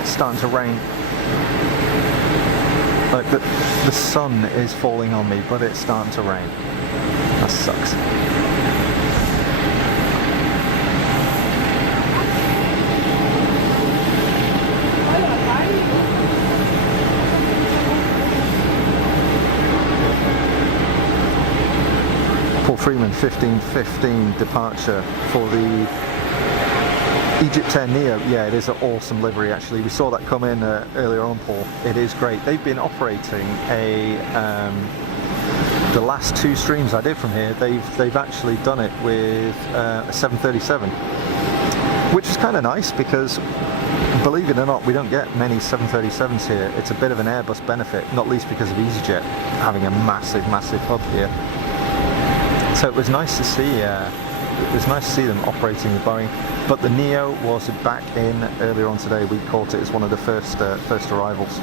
Starting to rain. Like the sun is falling on me, but it's starting to rain. That sucks. Paul Freeman 15:15 departure for the Egypt Air Neo. Yeah, it is an awesome livery actually. We saw that come in earlier on, Paul. It is great. They've been operating the last 2 streams I did from here, they've actually done it with a 737, which is kind of nice because, believe it or not, we don't get many 737s here. It's a bit of an Airbus benefit, not least because of EasyJet having a massive hub here. So it was nice to see. It was nice to see them operating with Boeing, but the Neo was back in earlier on today. We caught it as one of the first arrivals.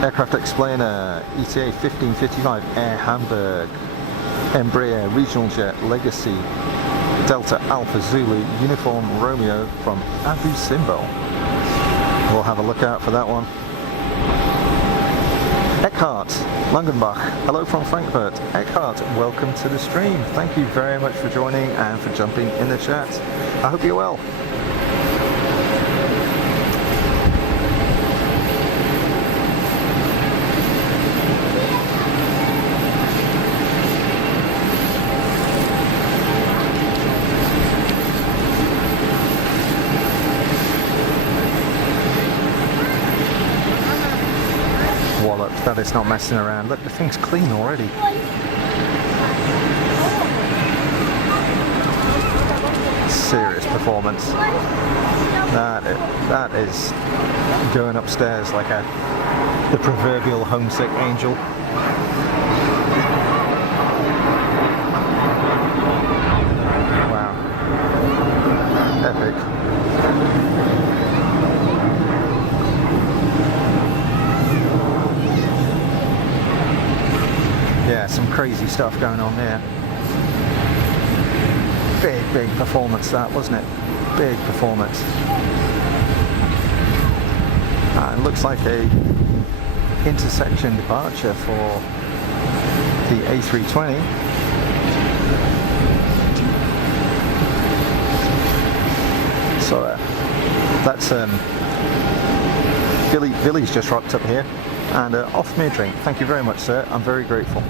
Aircraft explainer, ETA 1555, Air Hamburg, Embraer, Regional Jet, Legacy, Delta Alpha Zulu, Uniform Romeo from Abu Simbel. We'll have a look out for that one. Eckhart, Langenbach, hello from Frankfurt. Eckhart, welcome to the stream. Thank you very much for joining and for jumping in the chat. I hope you're well. that it's not messing around. Look, the thing's clean already. Serious performance. That is going upstairs like the proverbial homesick angel. Wow. Epic. Yeah, some crazy stuff going on there. Big performance that, wasn't it? Big performance. It looks like a intersection departure for the A320. So that's Billy's just rocked up here and offered me a drink. Thank you very much, sir. I'm very grateful.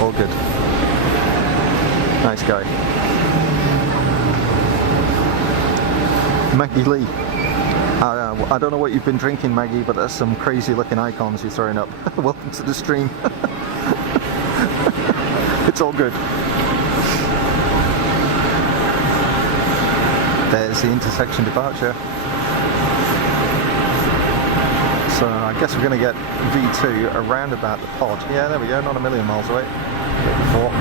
All good. Nice guy. Maggie Lee. I don't know what you've been drinking, Maggie, but there's some crazy looking icons you're throwing up. Welcome to the stream. It's all good. There's the intersection departure. So I guess we're going to get V2 around about the pod. Yeah, there we go, not a million miles away. Before.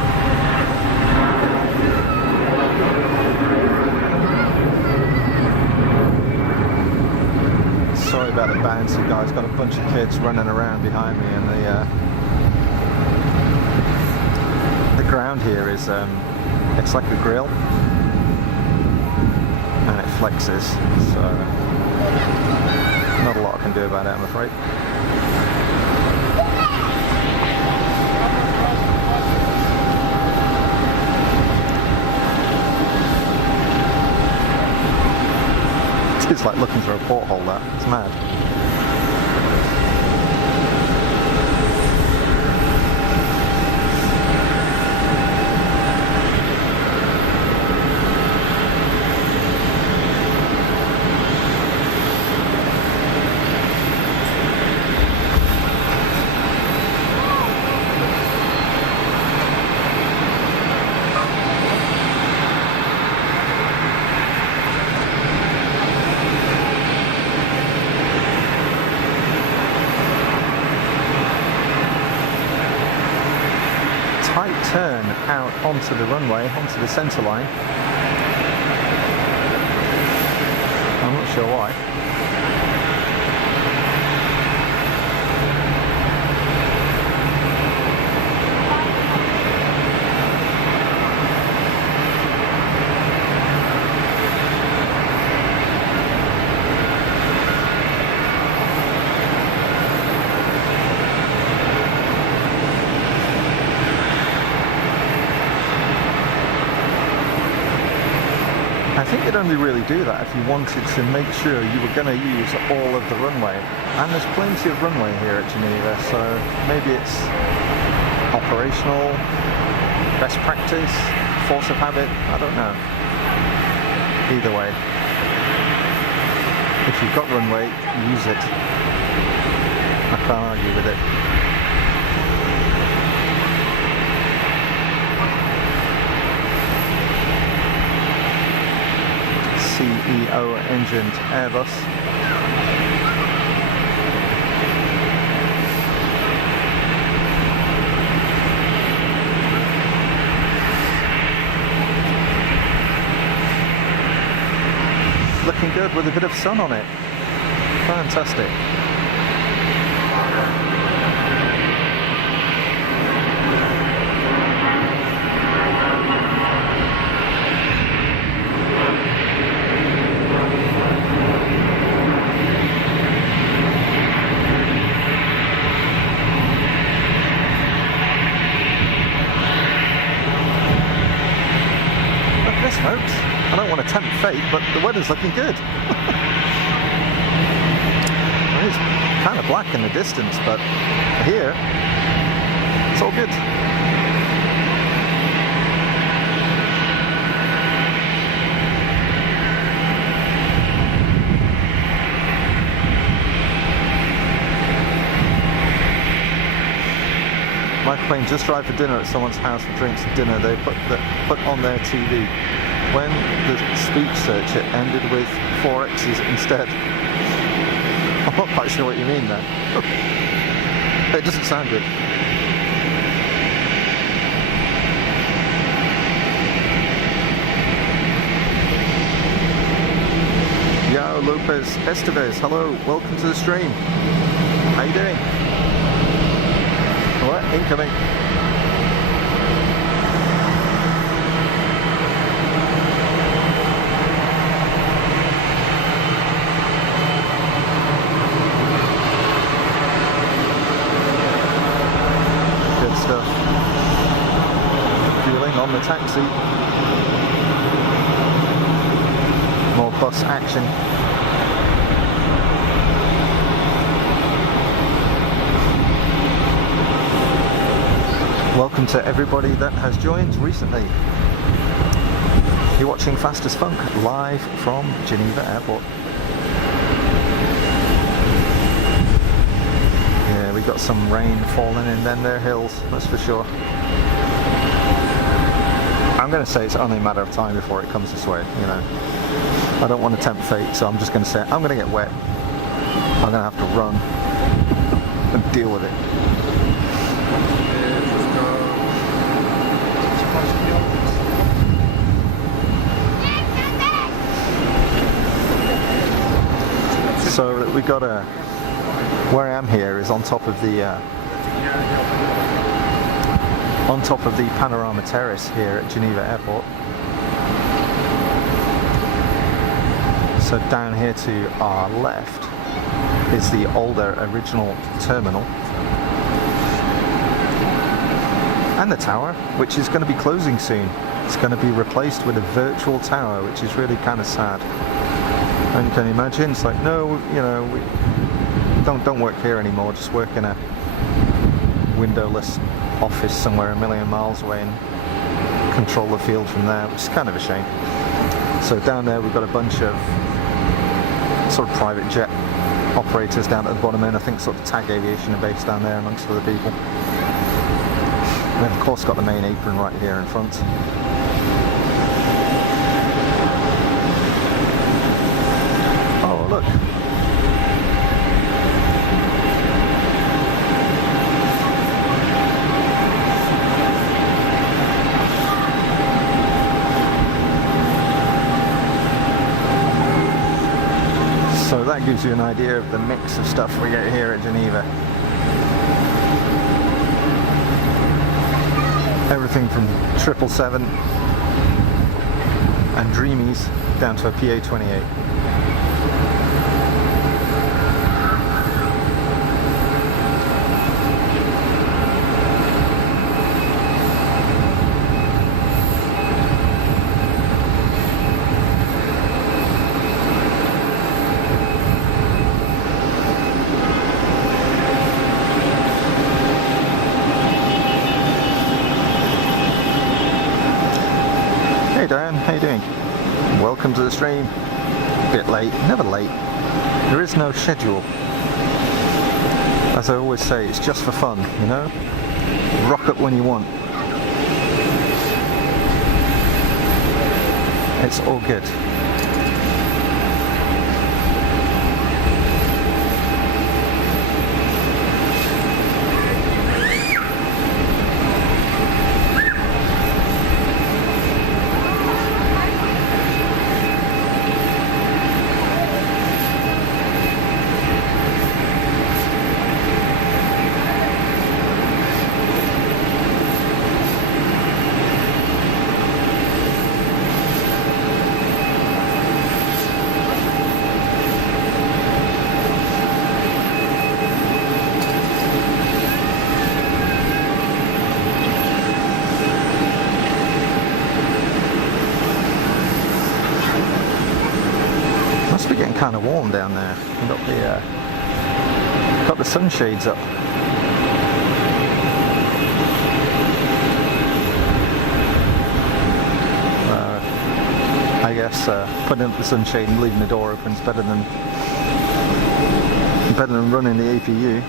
Sorry about the bouncy guys, got a bunch of kids running around behind me, and the ground here is it's like a grill and it flexes, so not a lot I can do about it, I'm afraid. It's like looking through a porthole, that. It's mad. Turn out onto the runway, onto the centre line. I'm not sure why. I think you'd only really do that if you wanted to make sure you were going to use all of the runway. And there's plenty of runway here at Geneva, so maybe it's operational, best practice, force of habit, I don't know. Either way, if you've got runway, use it. I can't argue with it. CEO engined Airbus. Looking good with a bit of sun on it. Fantastic. Folks, I don't want to tempt fate, but the weather's looking good. It's kind of black in the distance, but here it's all good. playing Just Drive for dinner at someone's house for drinks and dinner. They put on their TV when the speech search it ended with 4 X's instead. I'm not quite sure what you mean there. It doesn't sound good. Yao Lopez Estevez, hello, welcome to the stream. How you doing? What? Incoming. Good stuff. Feeling on the taxi. More bus action. Welcome to everybody that has joined recently. You're watching Fast as Funk live from Geneva Airport. Yeah, we got some rain falling in them there hills, that's for sure. I'm going to say it's only a matter of time before it comes this way, you know. I don't want to tempt fate, so I'm just going to say I'm going to get wet. I'm going to have to run and deal with it. So we got a, where I am here is on top of the panorama terrace here at Geneva Airport. So down here to our left is the older original terminal and the tower, which is going to be closing soon. It's going to be replaced with a virtual tower, which is really kind of sad. And can you imagine? It's like, no, you know, we don't work here anymore. Just work in a windowless office somewhere a million miles away and control the field from there, which is kind of a shame. So down there we've got a bunch of sort of private jet operators down at the bottom end. I think sort of Tag Aviation are based down there amongst other people. And then of course got the main apron right here in front. Oh look. So that gives you an idea of the mix of stuff we get here at Geneva. Everything from 777 and Dreamies down to a PA-28. Hey Diane, how you doing? Welcome to the stream. A bit late, never late. There is no schedule. As I always say, it's just for fun, you know? Rock up when you want. It's all good. Kind of warm down there. We've got the sunshades up. I guess putting up the sunshade and leaving the door open is better than running the APU.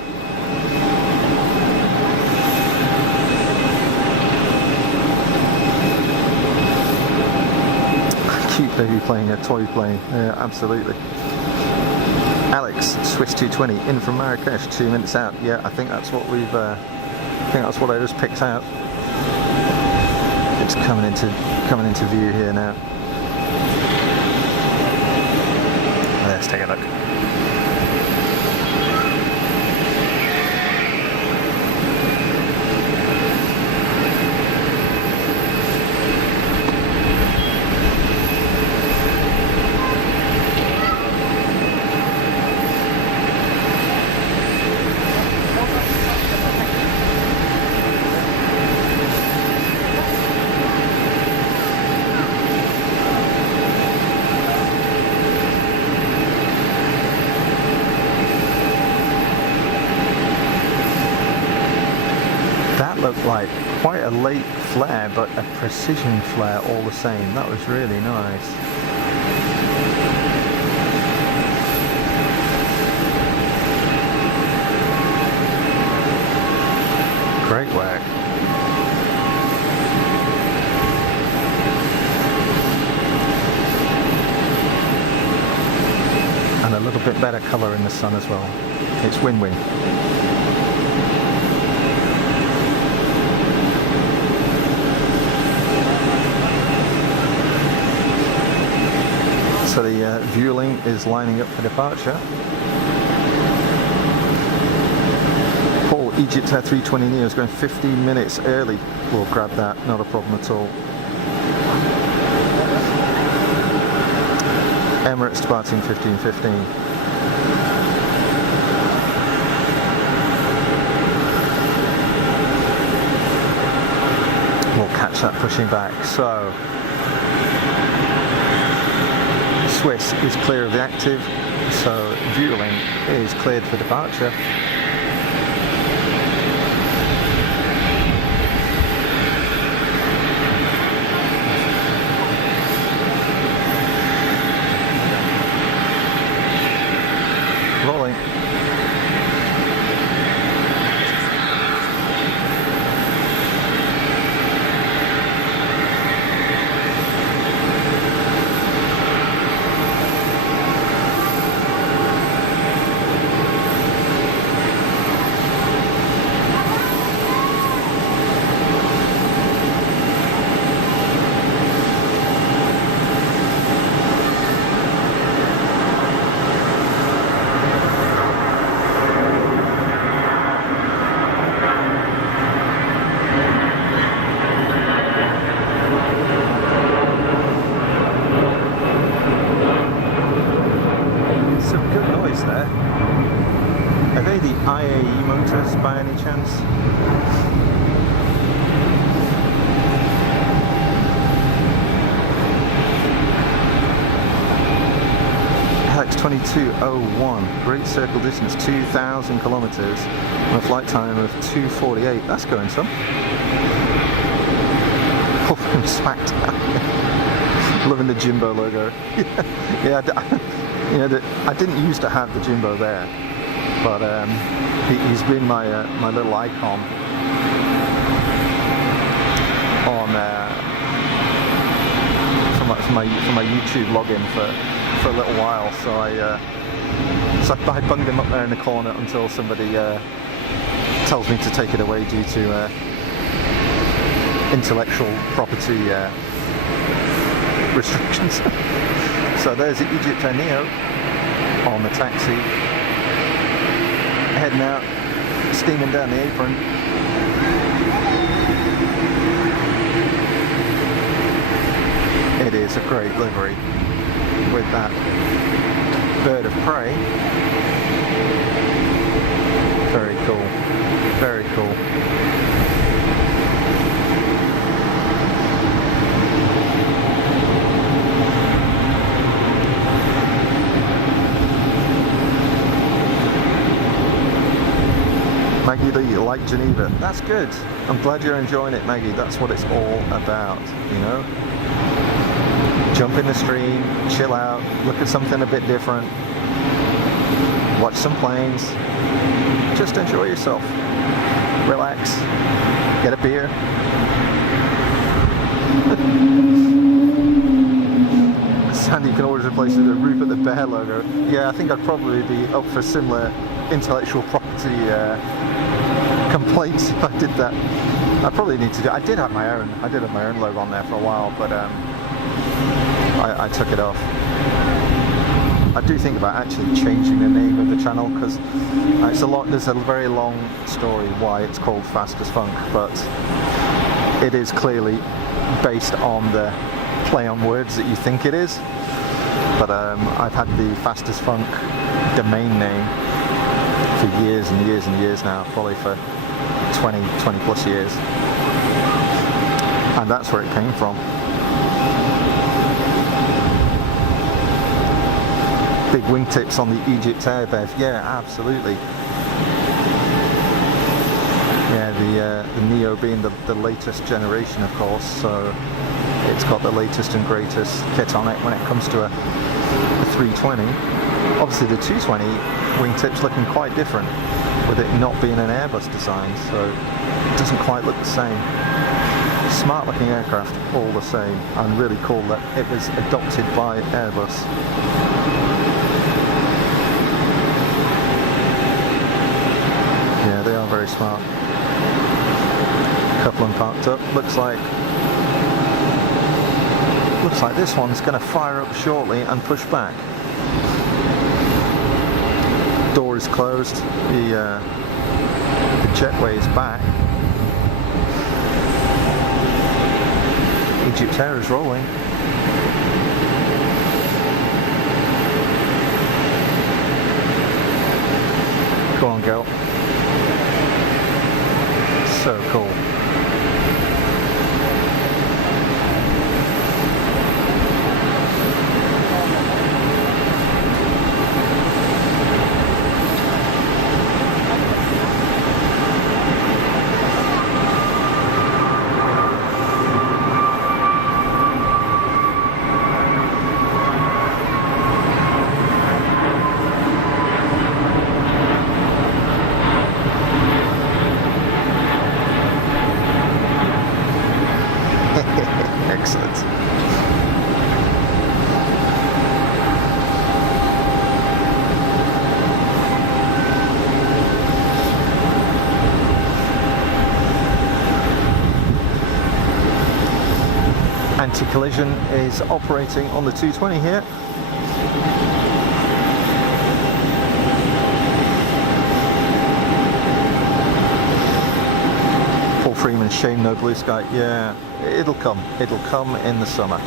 Maybe playing a toy plane. Yeah, absolutely. Alex, Swiss 220 in from Marrakesh, 2 minutes out. Yeah, I think that's what we've. I think that's what I just picked out. It's coming into view here now. Let's take a look. Looked like quite a late flare, but a precision flare all the same. That was really nice. Great work. And a little bit better colour in the sun as well. It's win-win. So the Vueling is lining up for departure. Paul, Egypt Air 320 Neo is going 15 minutes early. We'll grab that, not a problem at all. Emirates departing 15:15. We'll catch that pushing back. So Swiss is clear of the active, so Vueling is cleared for departure. Rolling. Are they the IAE motors by any chance? Alex 2201, great circle distance, 2,000 kilometers, and a flight time of 2:48. That's going some. Oh, I'm smacked out. Loving the Jimbo logo. Yeah, I didn't used to have the Jimbo there, but he's been my little icon on for my YouTube login for a little while. So I bunged him up there in the corner until somebody tells me to take it away due to intellectual property restrictions. So there's the Egypt Air Neo on the taxi, heading out, steaming down the apron. It is a great livery with that bird of prey. Very cool, very cool. Maggie Lee, you like Geneva? That's good. I'm glad you're enjoying it, Maggie. That's what it's all about, you know? Jump in the stream, chill out, look at something a bit different, watch some planes, just enjoy yourself. Relax, get a beer. understand you can always replace it with a Rupert the Bear logo. Yeah, I think I'd probably be up for similar intellectual property complaints if I did that. I probably need to do. I did have my own logo on there for a while, but I took it off. I do think about actually changing the name of the channel, because there's a very long story why it's called Fast as Funk, but it is clearly based on the play on words that you think it is. But I've had the Fast as Funk domain name for years and years and years now, probably for 20 plus years, and that's where it came from. Big wingtips on the Egypt Air Bev, yeah, absolutely. Yeah, the Neo being the latest generation, of course, so it's got the latest and greatest kit on it when it comes to a 320. Obviously the 220 wingtips looking quite different, with it not being an Airbus design, so it doesn't quite look the same. Smart looking aircraft all the same, and really cool that it was adopted by Airbus. Yeah, they are very smart. Couple of them parked up. Looks like this one's going to fire up shortly and push back. Door is closed. The jetway is back. Egypt Air is rolling. Go on, girl. So cool. Excellent. Anti-collision is operating on the 220 here. Paul Freeman, shame no blue sky. Yeah. It'll come in the summer.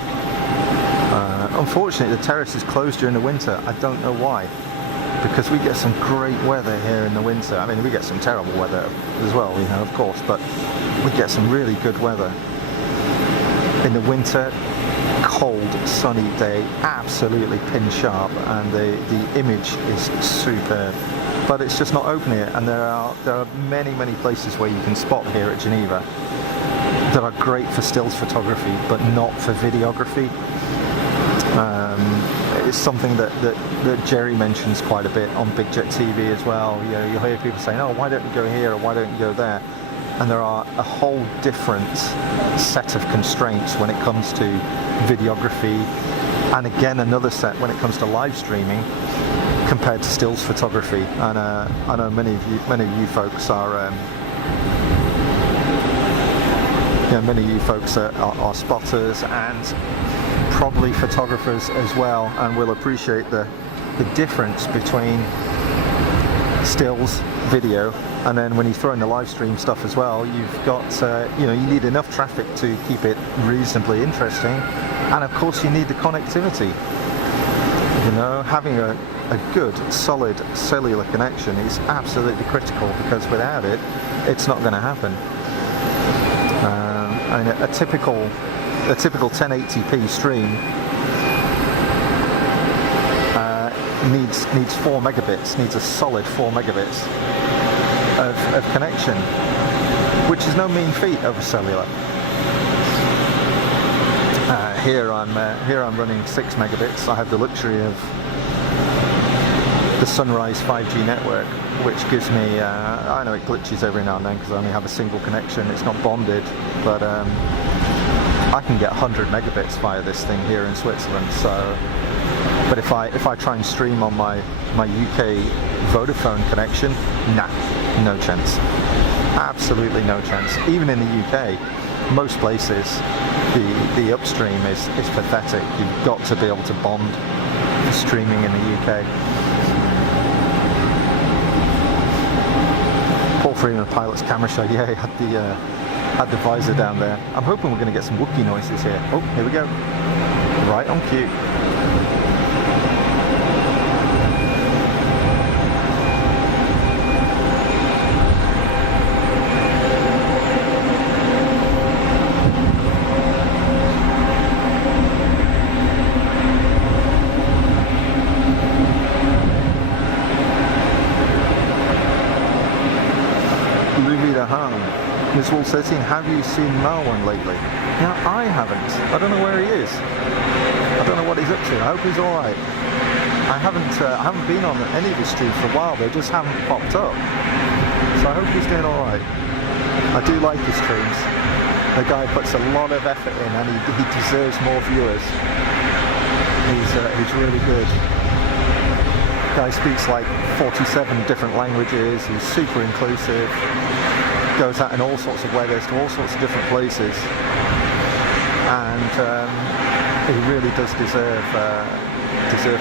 Unfortunately, the Terrace is closed during the winter. I don't know why, because we get some great weather here in the winter. I mean, we get some terrible weather as well, you know, of course, but we get some really good weather in the winter. Cold, sunny day, absolutely pin sharp, and the image is superb. But it's just not open here, and there are many places where you can spot here at Geneva that are great for stills photography, but not for videography. It's something that Jerry mentions quite a bit on Big Jet TV as well. You know, you'll hear people saying, "Oh, why don't you go here, or why don't you go there?" And there are a whole different set of constraints when it comes to videography, and again another set when it comes to live streaming compared to stills photography. And I know many of you folks are. Many of you folks are spotters and probably photographers as well, and will appreciate the difference between stills video and then when you throw in the live stream stuff as well. You've got you need enough traffic to keep it reasonably interesting, and of course you need the connectivity. You know, having a good solid cellular connection is absolutely critical, because without it, it's not going to happen. I mean, a typical 1080p stream needs 4 megabits, needs a solid 4 megabits of connection, which is no mean feat over cellular. Here I'm running 6 megabits. I have the luxury of the Sunrise 5G network, which gives me, I know it glitches every now and then because I only have a single connection, it's not bonded, but I can get 100 megabits via this thing here in Switzerland. So, but if I try and stream on my UK Vodafone connection, nah, no chance. Absolutely no chance. Even in the UK, most places, the upstream is pathetic. You've got to be able to bond for streaming in the UK. Paul Freeman, pilot's camera show. Yeah, he had the visor down there. I'm hoping we're going to get some Wookiee noises here. Oh, here we go. Right on cue. Ms. Wall says, have you seen Marwan lately? Now, I haven't. I don't know where he is. I don't know what he's up to. I hope he's alright. I haven't been on any of his streams for a while. They just haven't popped up. So I hope he's doing alright. I do like his streams. The guy puts a lot of effort in and he deserves more viewers. He's really good. Guy speaks like 47 different languages. He's super inclusive. Goes out in all sorts of weathers to all sorts of different places, and he really does deserve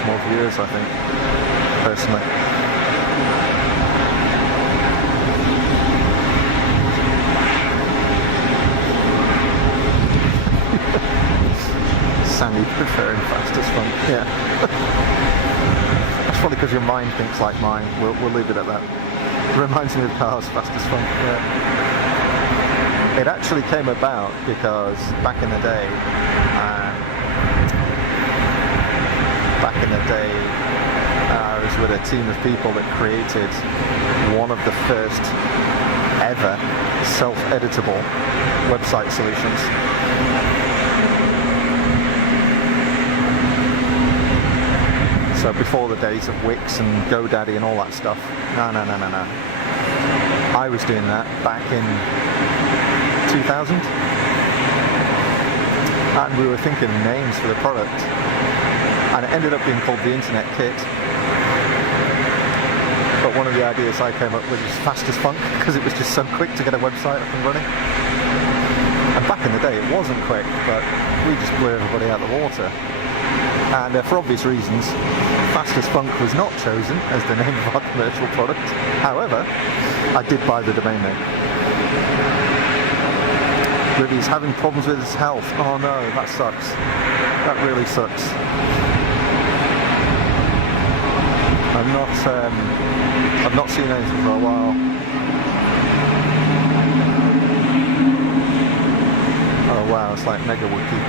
more viewers, I think, personally. Sammy preferring fastest funk, yeah. That's probably because your mind thinks like mine. We'll leave it at that. Reminds me of cars, fastest funk. Yeah. It actually came about because back in the day, I was with a team of people that created one of the first ever self-editable website solutions. So before the days of Wix and GoDaddy and all that stuff. No. I was doing that back in 2000. And we were thinking of names for the product. And it ended up being called the Internet Kit. But one of the ideas I came up with was fastest funk, because it was just so quick to get a website up and running. And back in the day it wasn't quick, but we just blew everybody out of the water. And for obvious reasons, Fastest Funk was not chosen as the name of our commercial product. However, I did buy the domain name. Ruby's having problems with his health. Oh no, that sucks. That really sucks. I've not seen anything for a while. Oh wow, it's like Mega Wookiee.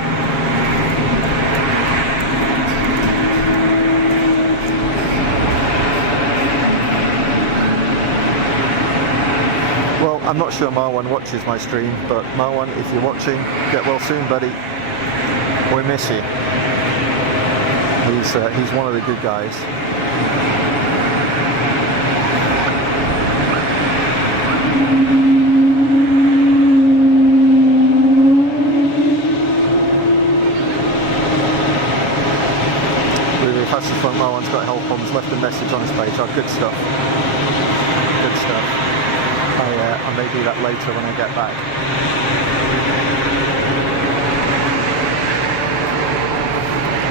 Well, I'm not sure Marwan watches my stream, but Marwan, if you're watching, get well soon, buddy. We miss you. He's one of the good guys. Really fastest funk. Marwan's got health problems. Left a message on his page. Oh, good stuff. Good stuff. I may do that later when I get back.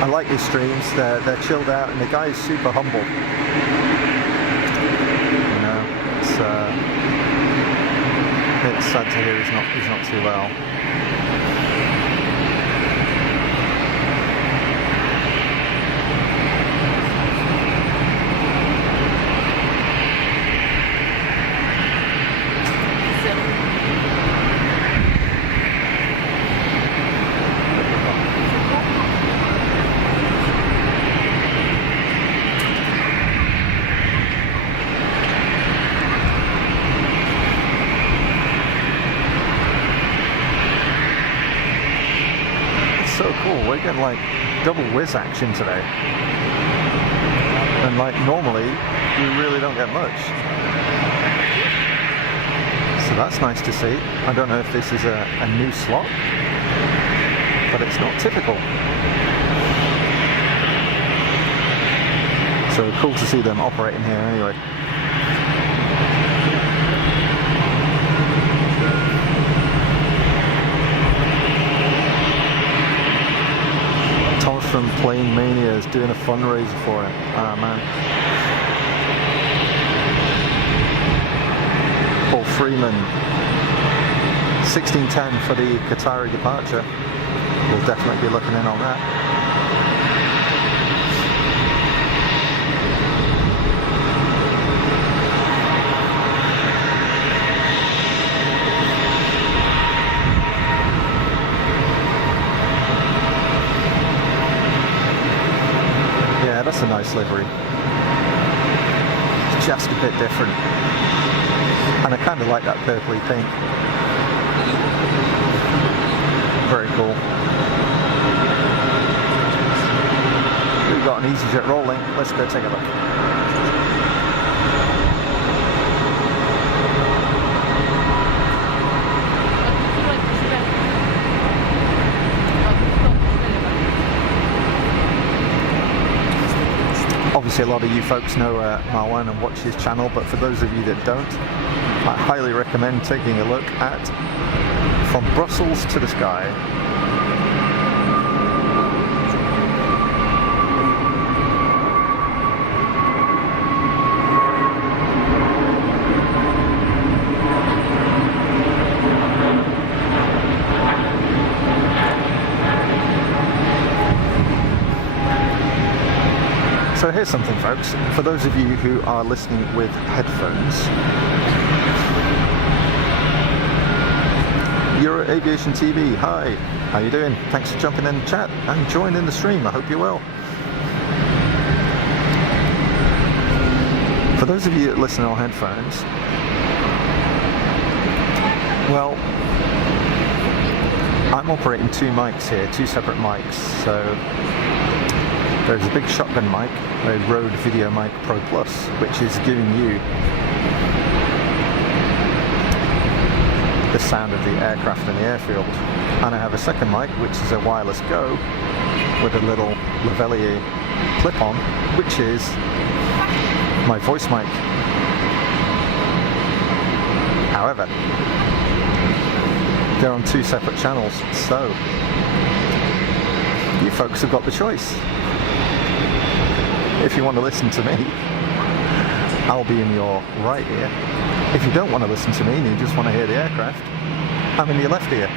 I like his streams. They're chilled out, and the guy is super humble. You know, it's sad to hear he's not too well. We're getting like double whiz action today, and like normally we really don't get much, so that's nice to see. I don't know if this is a new slot but it's not typical. So cool to see them operating here anyway. Thomas from Plane Mania is doing a fundraiser for it. Ah man. Paul Freeman, 1610 for the Qatari departure. We'll definitely be looking in on that. Yeah, that's a nice livery. It's just a bit different. And I kind of like that purpley pink. Very cool. We've got an EasyJet rolling. Let's go take a look. Obviously a lot of you folks know Marwan and watch his channel, but for those of you that don't, I highly recommend taking a look at From Brussels to the Sky. So here's something, folks, for those of you who are listening with headphones. You're at Aviation TV, hi, how you doing? Thanks for jumping in the chat and joining the stream, I hope you're well. For those of you that listen on headphones, well, I'm operating two mics here, two separate mics, so there's a big shotgun mic, a Rode Video Mic Pro Plus, which is giving you the sound of the aircraft and the airfield. And I have a second mic, which is a wireless Go with a little lavalier clip-on, which is my voice mic. However, they're on two separate channels, so you folks have got the choice. If you want to listen to me, I'll be in your right ear. If you don't want to listen to me and you just want to hear the aircraft, I'm in your left ear.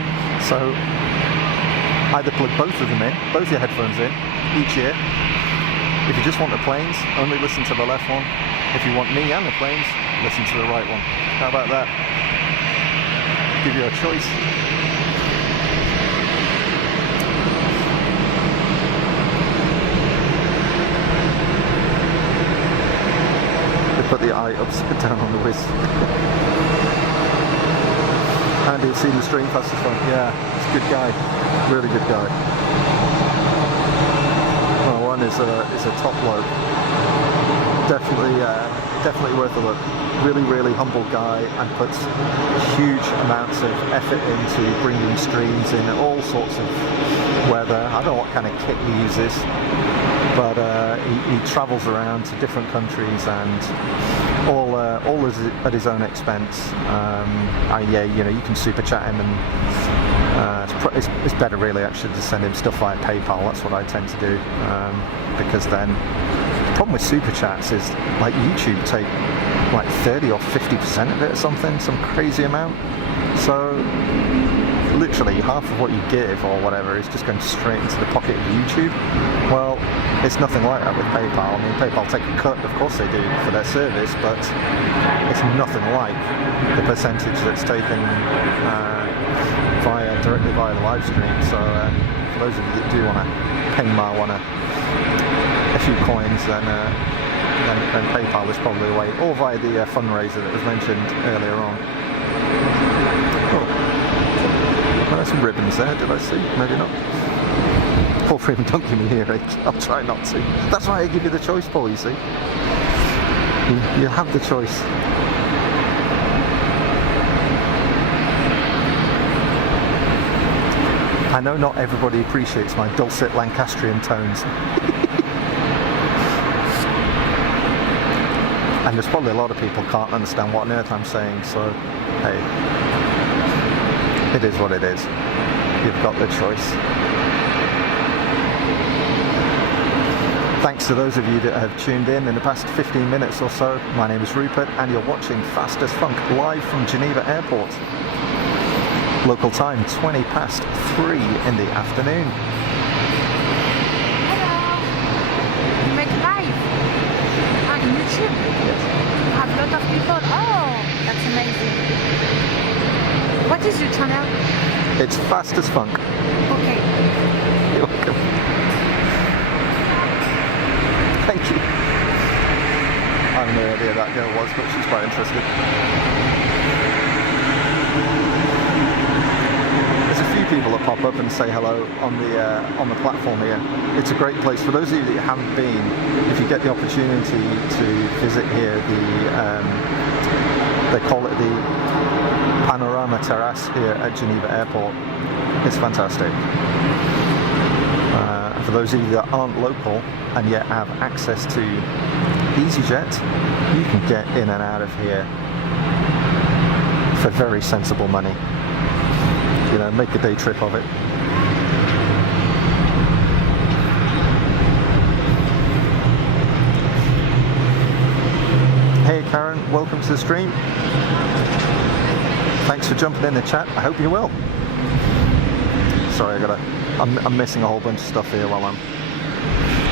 So either plug both of them in, both your headphones in, each ear. If you just want the planes, only listen to the left one. If you want me and the planes, listen to the right one. How about that? Give you a choice. Put the eye upside down on the whiz. Andy, you've seen the stream fastest one. Yeah, he's a good guy. Really good guy. Well, one is a top bloke. Definitely worth a look. Really humble guy, and puts huge amounts of effort into bringing streams in all sorts of weather. I don't know what kind of kit he uses, but he travels around to different countries and all at his own expense. Yeah, you know, you can super chat him, and it's better really actually to send him stuff via PayPal. That's what I tend to do, because then the problem with super chats is like YouTube take like 30 or 50% of it or something, some crazy amount. So literally half of what you give or whatever is just going straight into the pocket of YouTube. Well, it's nothing like that with PayPal. I mean, PayPal take a cut, of course they do, for their service, but it's nothing like the percentage that's taken directly via the live stream. So for those of you that do want to pay Marwan a few coins, then PayPal is probably the way, or via the fundraiser that was mentioned earlier on. Oh. Well, there's some ribbons there, did I see? Maybe not. Paul Freeman, don't give me earache. I'll try not to. That's why I give you the choice, Paul, you see. You have the choice. I know not everybody appreciates my dulcet Lancastrian tones. And there's probably a lot of people can't understand what on earth I'm saying, so hey, it is what it is. You've got the choice. Thanks to those of you that have tuned in the past 15 minutes or so. My name is Rupert and you're watching Fast as Funk live from Geneva Airport. Local time 3:20 in the afternoon. Hello! You make live on YouTube? Yes. You have a lot of people? Oh, that's amazing. What is your channel? It's Fast as Funk. Okay. You're welcome. Thank you. I have no idea who that girl was, but she's quite interested. There's a few people that pop up and say hello on the platform here. It's a great place. For those of you that haven't been, if you get the opportunity to visit here, they call it the Panorama Terrace here at Geneva Airport. It's fantastic. For those of you that aren't local and yet have access to EasyJet, you can get in and out of here for very sensible money. You know, make a day trip of it. Hey Karen, welcome to the stream. Thanks for jumping in the chat. I hope you will. Sorry, I'm missing a whole bunch of stuff here while I'm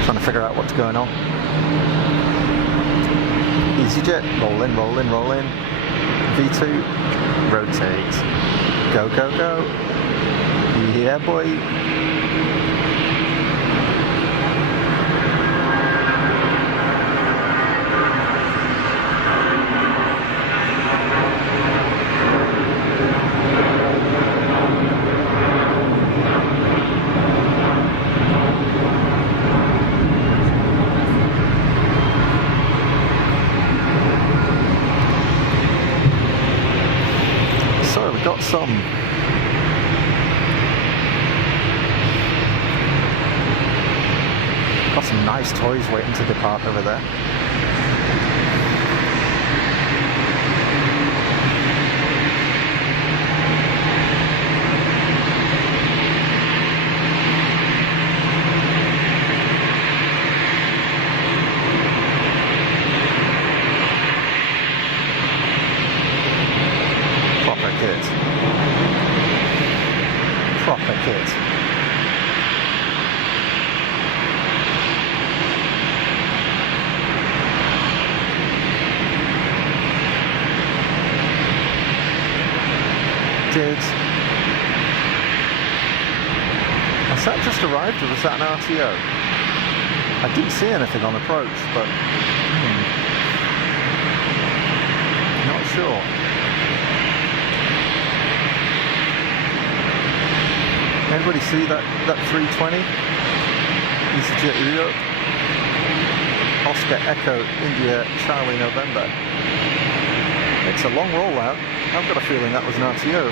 trying to figure out what's going on. EasyJet, roll in, roll in, roll in. V2, rotate. Go, go, go. Yeah, boy. So we've got some nice toys waiting to depart over there. Proper kit. Proper kit. Has that just arrived or was that an RTO? I didn't see anything on approach, but not sure. Anybody see that 320? EasyJet Europe. Oscar Echo India Charlie November. It's a long rollout. I've got a feeling that was an RTO.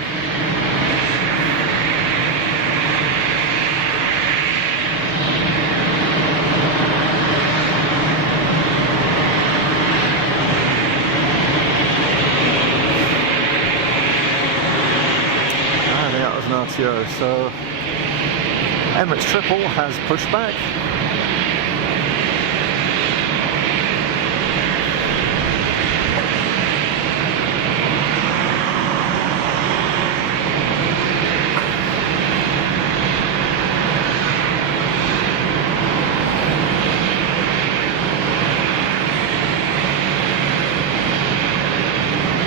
I think that was an RTO. So Emirates Triple has pushed back.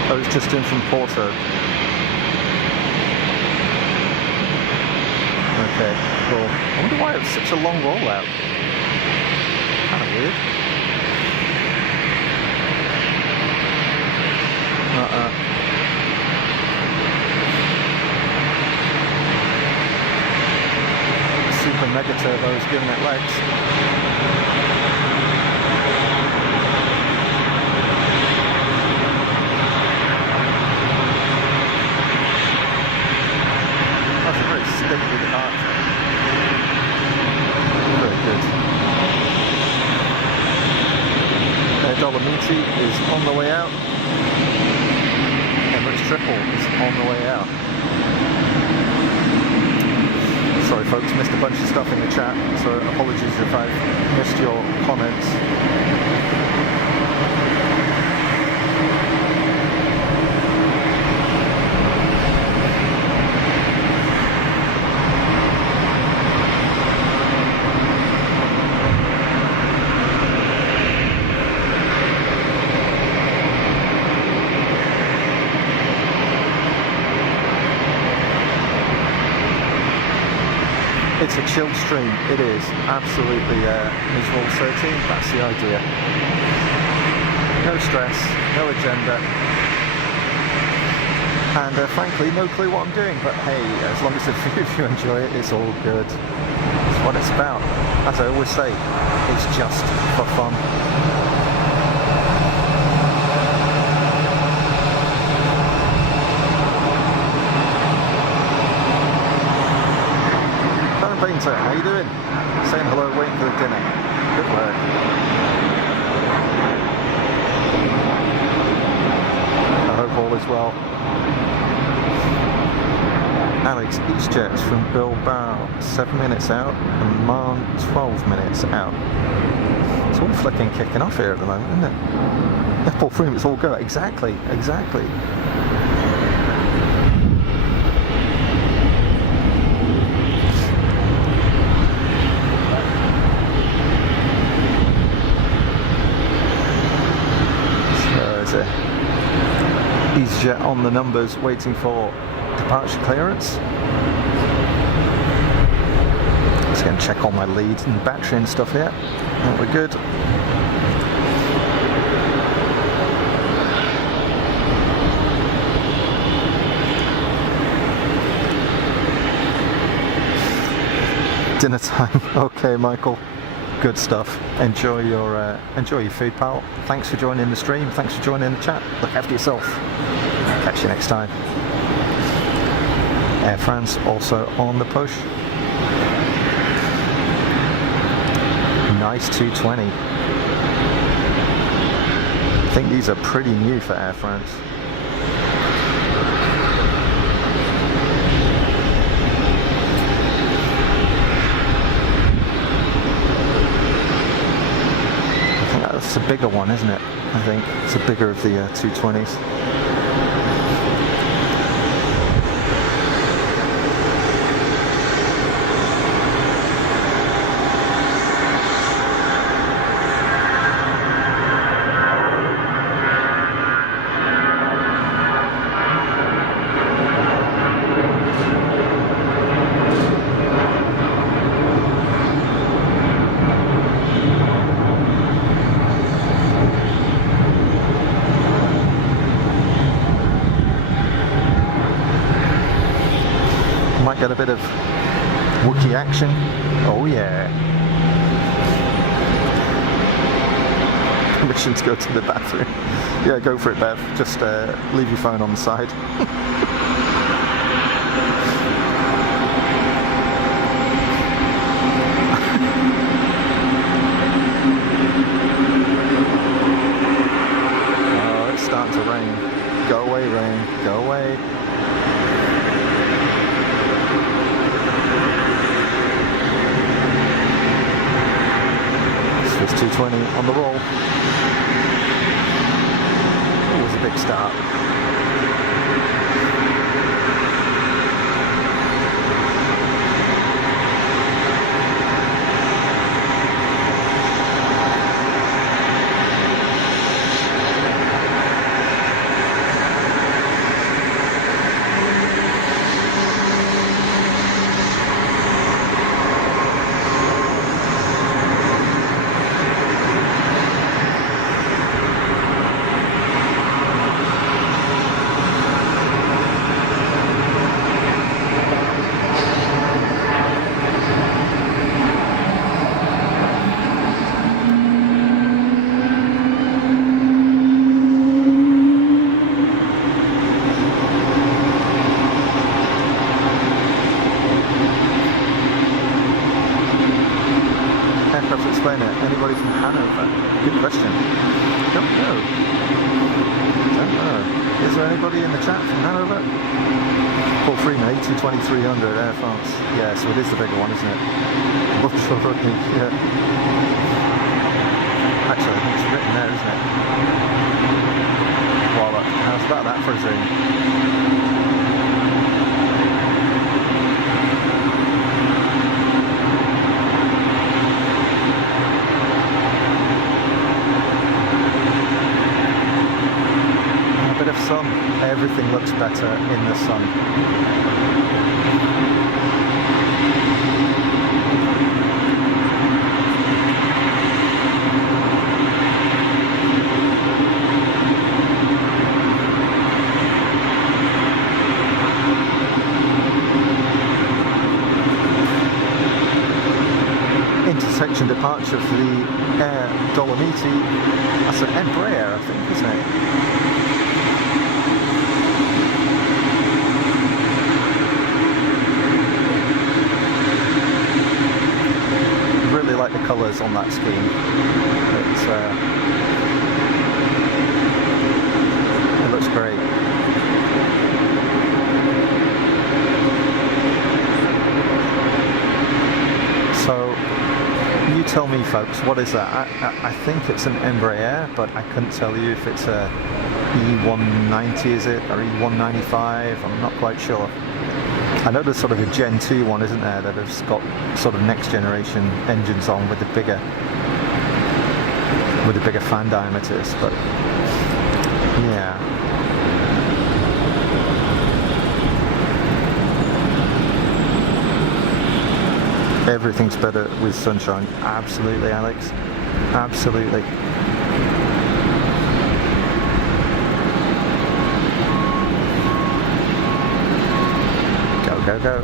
I was just in from Porto. Okay, cool. I wonder why it's such a long rollout. Kind of weird. Super Mega Turbo's giving it legs. That's a very stately departure. 330 is on the way out. Emirates Triple is on the way out. Sorry folks, missed a bunch of stuff in the chat, so apologies if I've missed your comments. It's a chilled stream, it is absolutely miserable 13, that's the idea. No stress, no agenda, and frankly no clue what I'm doing, but hey, as long as the few of you enjoy it, it's all good. It's what it's about. As I always say, it's just for fun. How you doing? Saying hello, waiting for the dinner. Good work. I hope all is well. Alex, EastJet's from Bilbao, 7 minutes out, and Man 12 minutes out. It's all flicking kicking off here at the moment, isn't it? Airport room, it's all go. Exactly, exactly. EasyJet on the numbers, waiting for departure clearance. Just going to check all my leads and battery and stuff here. And we're good. Dinner time. Okay, Michael. Good stuff. Enjoy your food, pal. Thanks for joining the stream. Thanks for joining the chat. Look after yourself. Catch you next time. Air France also on the push. Nice 220. I think these are pretty new for Air France. It's a bigger one, isn't it? I think it's a bigger of the 220s. Get a bit of Wookiee action. Oh yeah. Permission to go to the bathroom. Yeah, go for it, Bev. Just leave your phone on the side. Oh, it's starting to rain. Go away, rain. Go away. It's 220 on the roll. It was a big start. Anybody from Hanover? Good question. Nope. know. Don't know. Is there anybody in the chat from Hanover? Paul Freeman, 182300 Air France. Yeah, so it is the bigger one, isn't it? Yeah. Actually, I think it's written there, isn't it? Well, how's about that for a zoom? Of sun. Everything looks better in the sun. Intersection departure for the Air Dolomiti. That's an Embraer, I think, isn't it? Like the colours on that scheme. It looks great. So you tell me, folks, what is that? I think it's an Embraer, but I couldn't tell you if it's a E190, is it, or E195? I'm not quite sure. I know there's sort of a Gen 2 one, isn't there, that has got sort of next generation engines on with the bigger fan diameters, but yeah. Everything's better with sunshine. Absolutely, Alex. Absolutely. Go, go.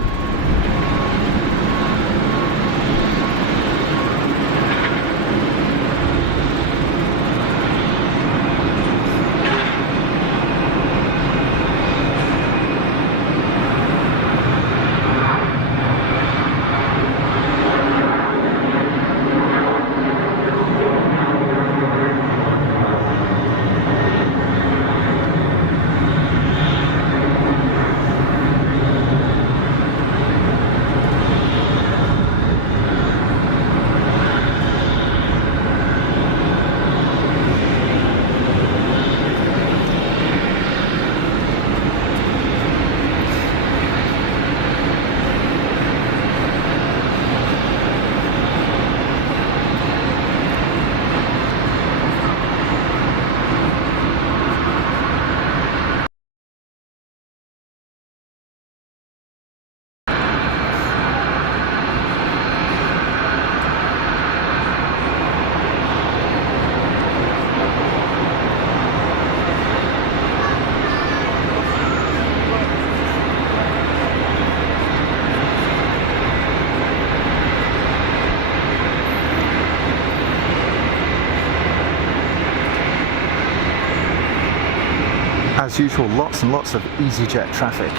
As usual, lots and lots of EasyJet traffic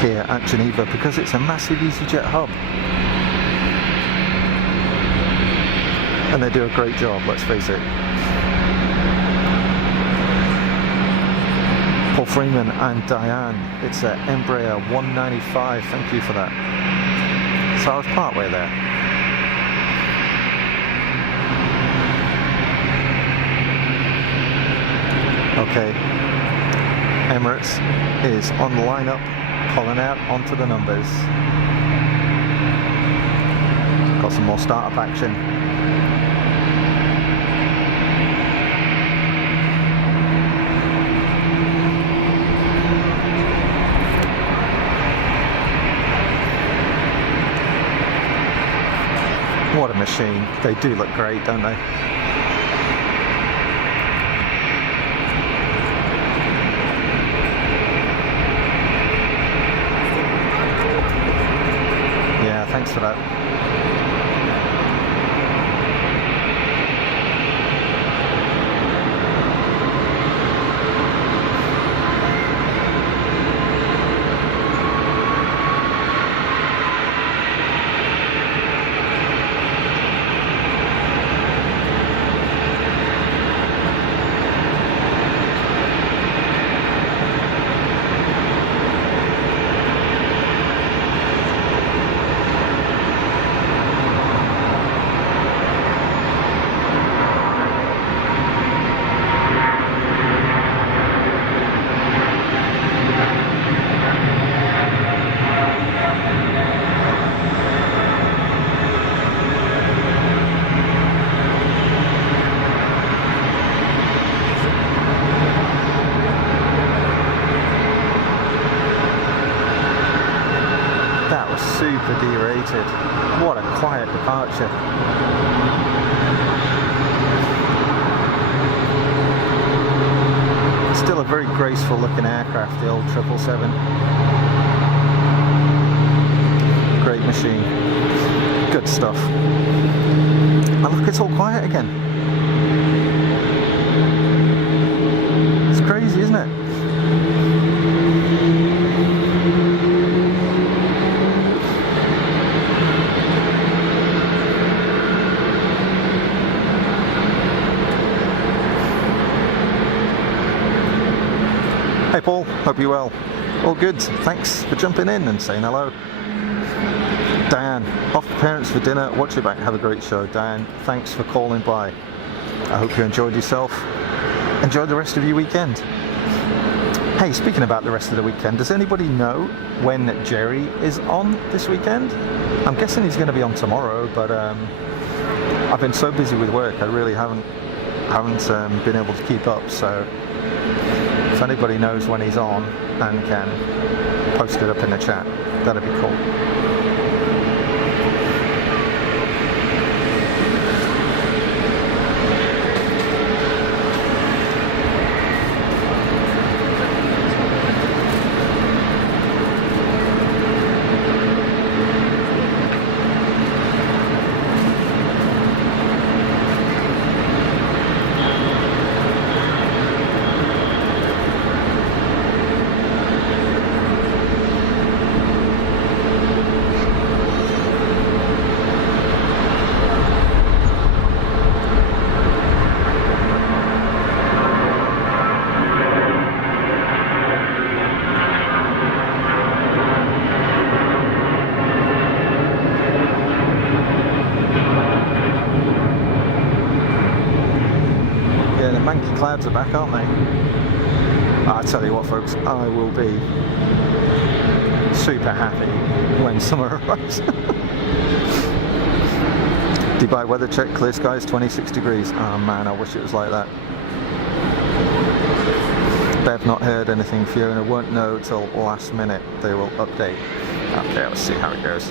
here at Geneva because it's a massive EasyJet hub. And they do a great job, let's face it. Paul Freeman and Diane, it's an Embraer 195, thank you for that. So I was partway there. Okay, Emirates is on the lineup, pulling out onto the numbers. Got some more startup action. What a machine. They do look great, don't they? Thanks for that. was super derated. What a quiet departure. Still a very graceful looking aircraft, the old 777. Great machine. Good stuff. And look, it's all quiet again. It's crazy, isn't it? Hey Paul, hope you're well. All good, thanks for jumping in and saying hello. Diane, off to parents for dinner, watch it back, have a great show. Diane, thanks for calling by. I hope you enjoyed yourself. Enjoy the rest of your weekend. Hey, speaking about the rest of the weekend, does anybody know when Jerry is on this weekend? I'm guessing he's going to be on tomorrow, but I've been so busy with work, I really haven't been able to keep up, so if anybody knows when he's on and can post it up in the chat, that'd be cool. Clouds are back, aren't they? I tell you what folks, I will be super happy when summer arrives. Dubai weather check, clear skies, 26 degrees. Oh man, I wish it was like that. Bev, not heard anything. Fiona won't know till last minute. They will update. Okay, let's see how it goes.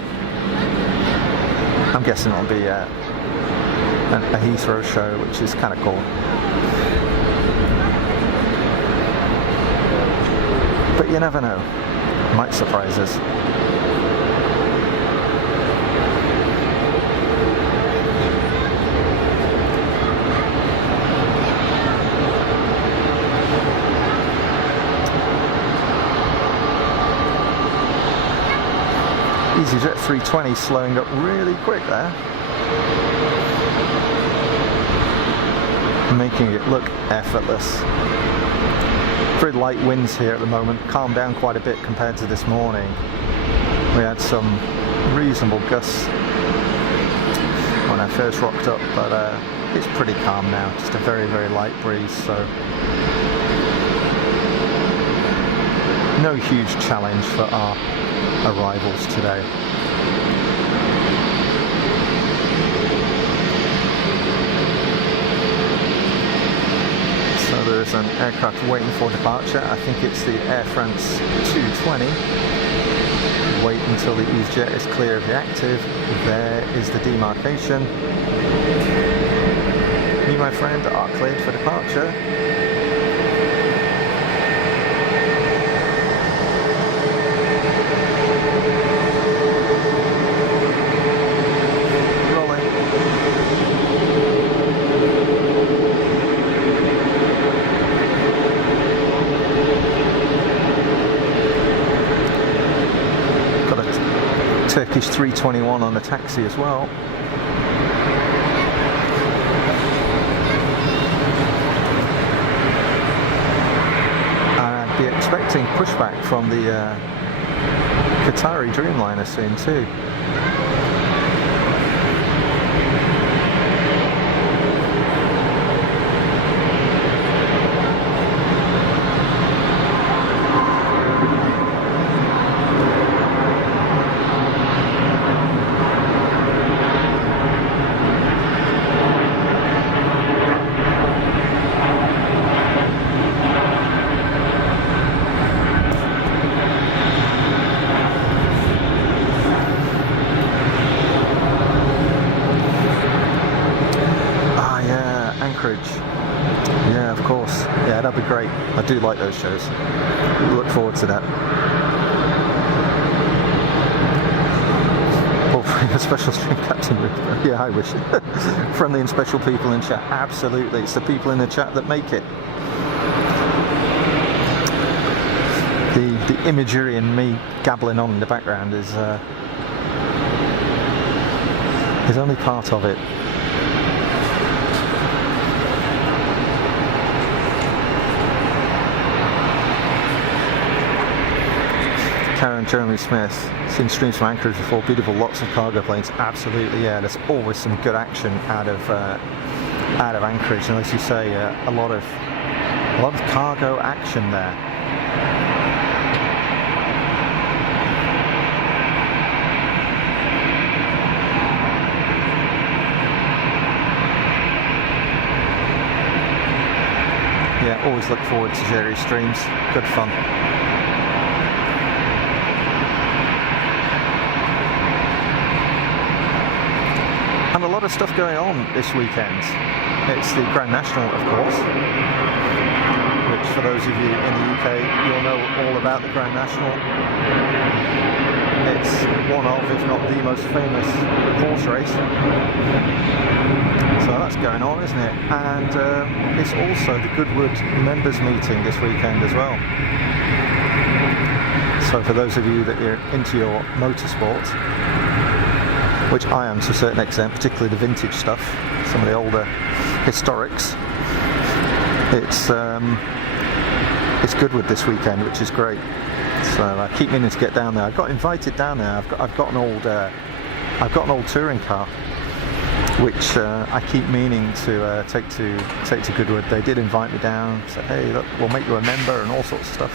I'm guessing it'll be a Heathrow show, which is kind of cool. But you never know, might surprise us. EasyJet 320 slowing up really quick there, making it look effortless. Very light winds here at the moment, calmed down quite a bit compared to this morning. We had some reasonable gusts when I first rocked up, but it's pretty calm now, just a very, very light breeze, so no huge challenge for our arrivals today. There's an aircraft waiting for departure. I think it's the Air France 220. Wait until the EasyJet is clear of the active. There is the demarcation. You, my friend, are cleared for departure. Turkish 321 on the taxi as well. I'd be expecting pushback from the Qatari Dreamliner soon too. that'll be great. I do like those shows. Look forward to that. A special stream, Captain Ripper. Yeah, I wish. Friendly and special people in chat. Absolutely. It's the people in the chat that make it. The imagery and me gabbling on in the background is only part of it. Karen Jeremy Smith, seen streams from Anchorage before, beautiful, lots of cargo planes. Absolutely, yeah. There's always some good action out of Anchorage, and as you say, a lot of cargo action there. Yeah, always look forward to Jerry's streams. Good fun. And a lot of stuff going on this weekend. It's the Grand National, of course, which for those of you in the UK, you'll know all about the Grand National. It's one of, if not the most famous horse race. So that's going on, isn't it? And it's also the Goodwood members meeting this weekend as well. So for those of you that are into your motorsport, which I am to a certain extent, particularly the vintage stuff, some of the older historics, it's Goodwood this weekend, which is great. So I keep meaning to get down there. I got invited down there. I've got an old touring car, which I keep meaning to take to Goodwood. They did invite me down, said, hey, look, we'll make you a member and all sorts of stuff.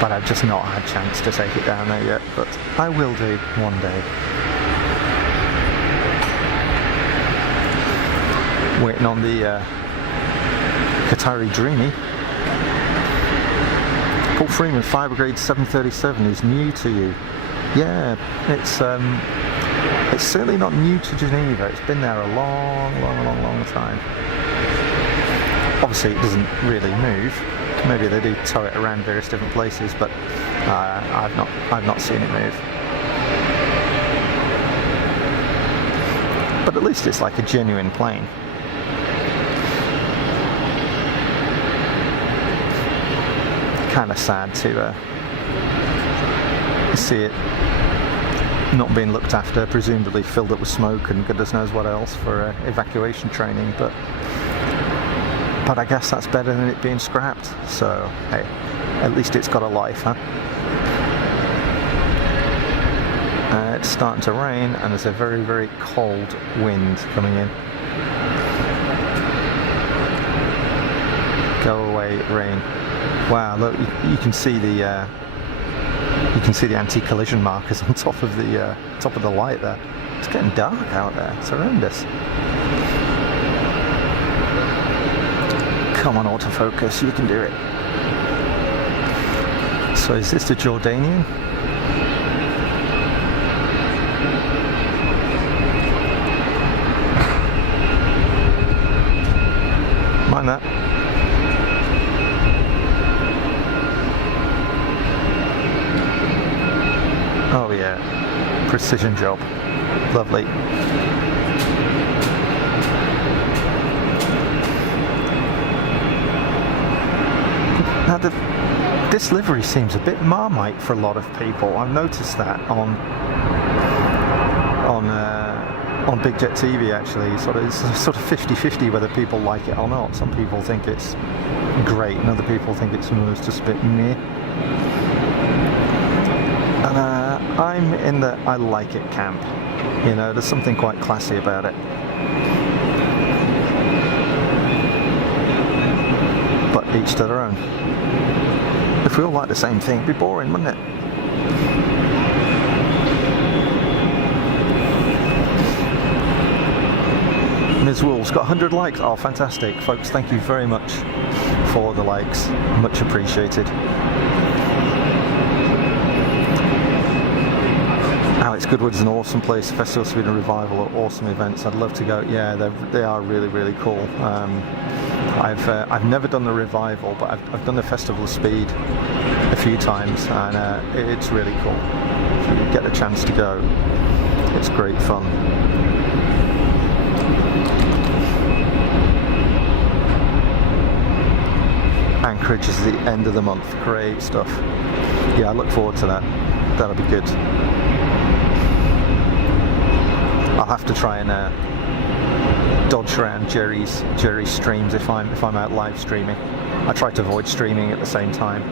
But I've just not had a chance to take it down there yet, but I will do one day. Waiting on the Qatari Dreamy. Paul Freeman, Fire Brigade 737 is new to you. Yeah, it's certainly not new to Geneva. It's been there a long time. Obviously, it doesn't really move. Maybe they do tow it around various different places, but I've not seen it move. But at least it's like a genuine plane. Kind of sad to see it not being looked after, presumably filled up with smoke and goodness knows what else for evacuation training, but I guess that's better than it being scrapped, so hey, at least it's got a life, huh? It's starting to rain and there's a very, very cold wind coming in. Go away, rain. Wow, look, you can see the anti-collision markers on top of the light there. It's getting dark out there. It's horrendous. Come on, autofocus, you can do it. So is this the Jordanian? Mind that. Oh yeah, precision job. Lovely. Now this livery seems a bit Marmite for a lot of people. I've noticed that on Big Jet TV actually. It's sort of 50-50 whether people like it or not. Some people think it's great and other people think it's just a bit meh. And I'm in the I like it camp. You know, there's something quite classy about it. But each to their own. If we all like the same thing, it'd be boring, wouldn't it? Ms. Wolves got 100 likes. Oh, fantastic. Folks, thank you very much for the likes. Much appreciated. Alex Goodwood's an awesome place. Festival of Sweden Revival are awesome events. I'd love to go. Yeah, they are really, really cool. I've never done the Revival, but I've done the Festival of Speed a few times, and it's really cool. If you get a chance to go, it's great fun. Anchorage is the end of the month. Great stuff. Yeah, I look forward to that. That'll be good. I'll have to try and dodge around Jerry's streams if I'm out live streaming. I try to avoid streaming at the same time,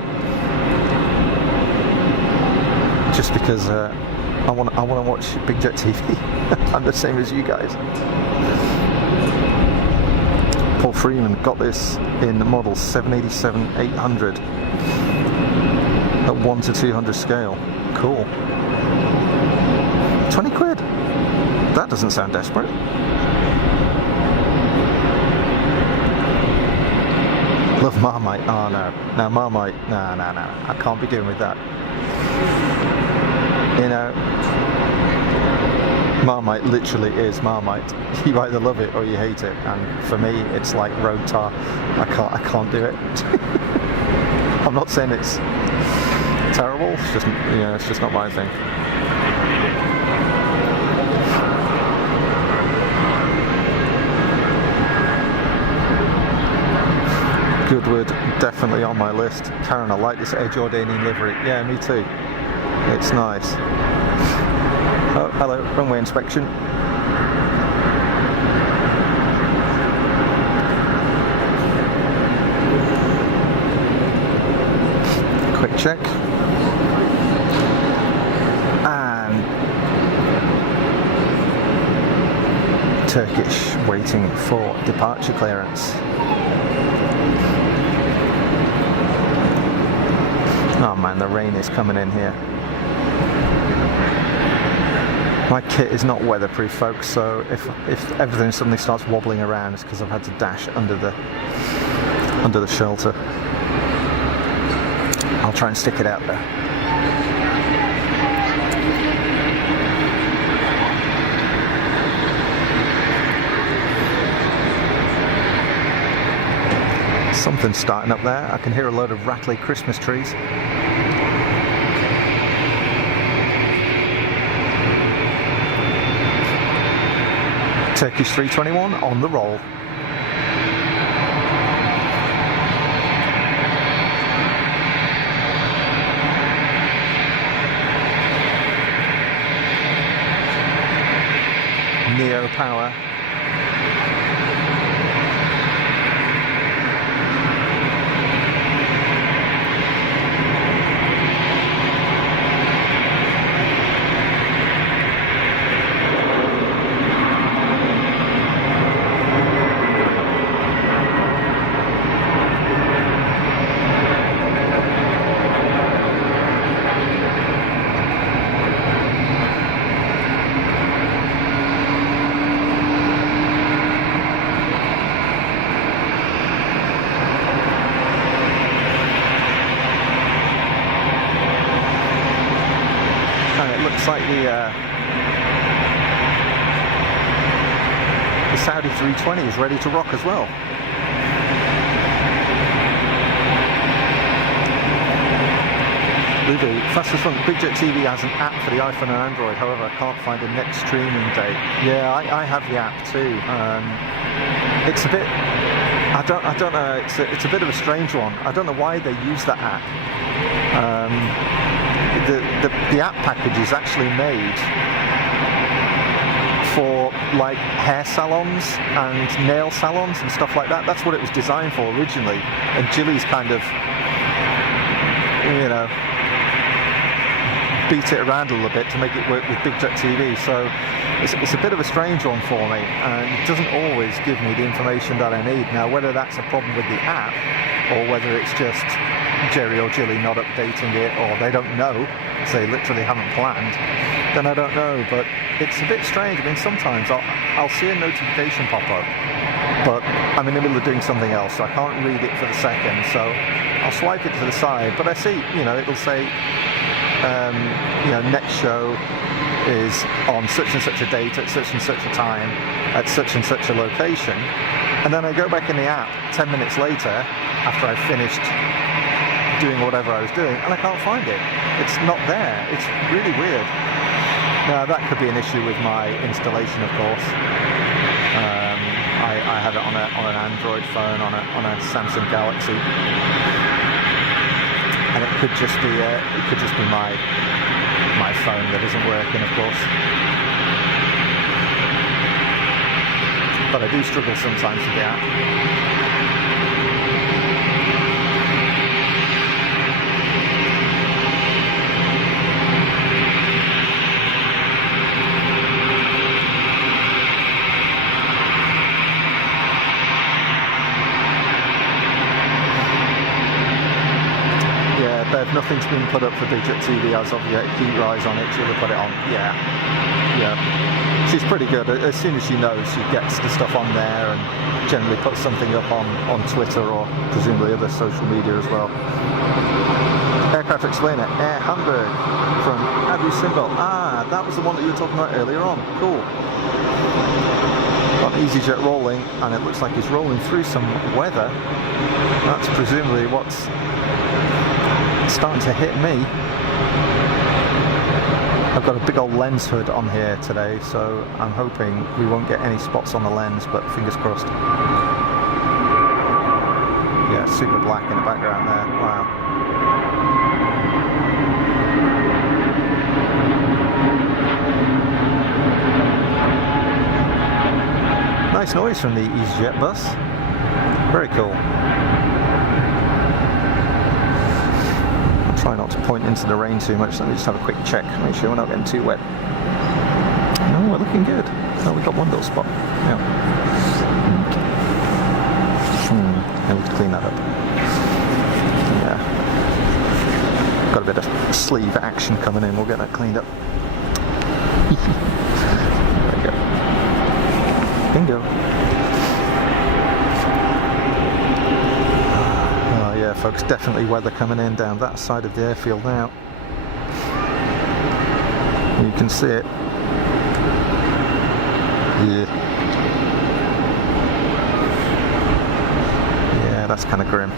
just because I want to watch Big Jet TV. I'm the same as you guys. Paul Freeman got this in the model 787-800 at 1 to 200 scale. Cool. 20 quid. That doesn't sound desperate. Love Marmite. Oh no. No, Marmite. No. I can't be doing with that. You know, Marmite literally is Marmite. You either love it or you hate it, and for me it's like road tar. I can't do it. I'm not saying it's terrible, it's just, you know, it's just not my thing. Goodwood definitely on my list. Karen, I like this Air Jordanian livery. Yeah, me too. It's nice. Oh, hello, runway inspection. Quick check. And Turkish waiting for departure clearance. Oh man, the rain is coming in here. My kit is not weatherproof, folks, so if everything suddenly starts wobbling around, it's because I've had to dash under the shelter. I'll try and stick it out there. Something's starting up there. I can hear a load of rattly Christmas trees. Turkish 321 on the roll. Neo power. Like the Saudi 320 is ready to rock as well. Lulu, fastest one. Big Jet TV has an app for the iPhone and Android. However, I can't find the next streaming date. Yeah, I have the app too. It's a bit. I don't know. It's a bit of a strange one. I don't know why they use that app. The app package is actually made for like hair salons and nail salons and stuff like that. That's what it was designed for originally, and Jilly's kind of, you know, beat it around a little bit to make it work with Big Jet TV. So it's a bit of a strange one for me, and it doesn't always give me the information that I need. Now, whether that's a problem with the app or whether it's just Jerry or Jilly not updating it, or they don't know, so they literally haven't planned, then I don't know. But it's a bit strange. I mean, sometimes I'll see a notification pop up, but I'm in the middle of doing something else, so I can't read it for the second, so I'll swipe it to the side. But I see, you know, it'll say, you know, next show is on such and such a date at such and such a time at such and such a location, and then I go back in the app 10 minutes later after I've finished doing whatever I was doing, and I can't find it. It's not there. It's really weird. Now that could be an issue with my installation, of course. I have it on an Android phone, on a Samsung Galaxy, and it could just be my phone that isn't working, of course. But I do struggle sometimes with the app. Bev, nothing's been put up for Bitrate TV as of yet. Keep your eyes on it. She'll put it on. Yeah. She's pretty good. As soon as she knows, she gets the stuff on there and generally puts something up on Twitter or presumably other social media as well. Aircraft Explainer, Air Hamburg from Aviation. Ah, that was the one that you were talking about earlier on. Cool. Got EasyJet rolling, and it looks like he's rolling through some weather. That's presumably what's starting to hit me. I've got a big old lens hood on here today, so I'm hoping we won't get any spots on the lens, but fingers crossed. Yeah, super black in the background there. Wow. Nice noise from the EasyJet bus. Very cool. Try not to point into the rain too much. Let me just have a quick check, make sure we're not getting too wet. No, we're looking good. Oh, we got one little spot. Yeah. I need to clean that up. Yeah. Got a bit of sleeve action coming in. We'll get that cleaned up. There we go. Bingo. Yeah, folks, definitely weather coming in down that side of the airfield now. You can see it. Yeah, that's kind of grim.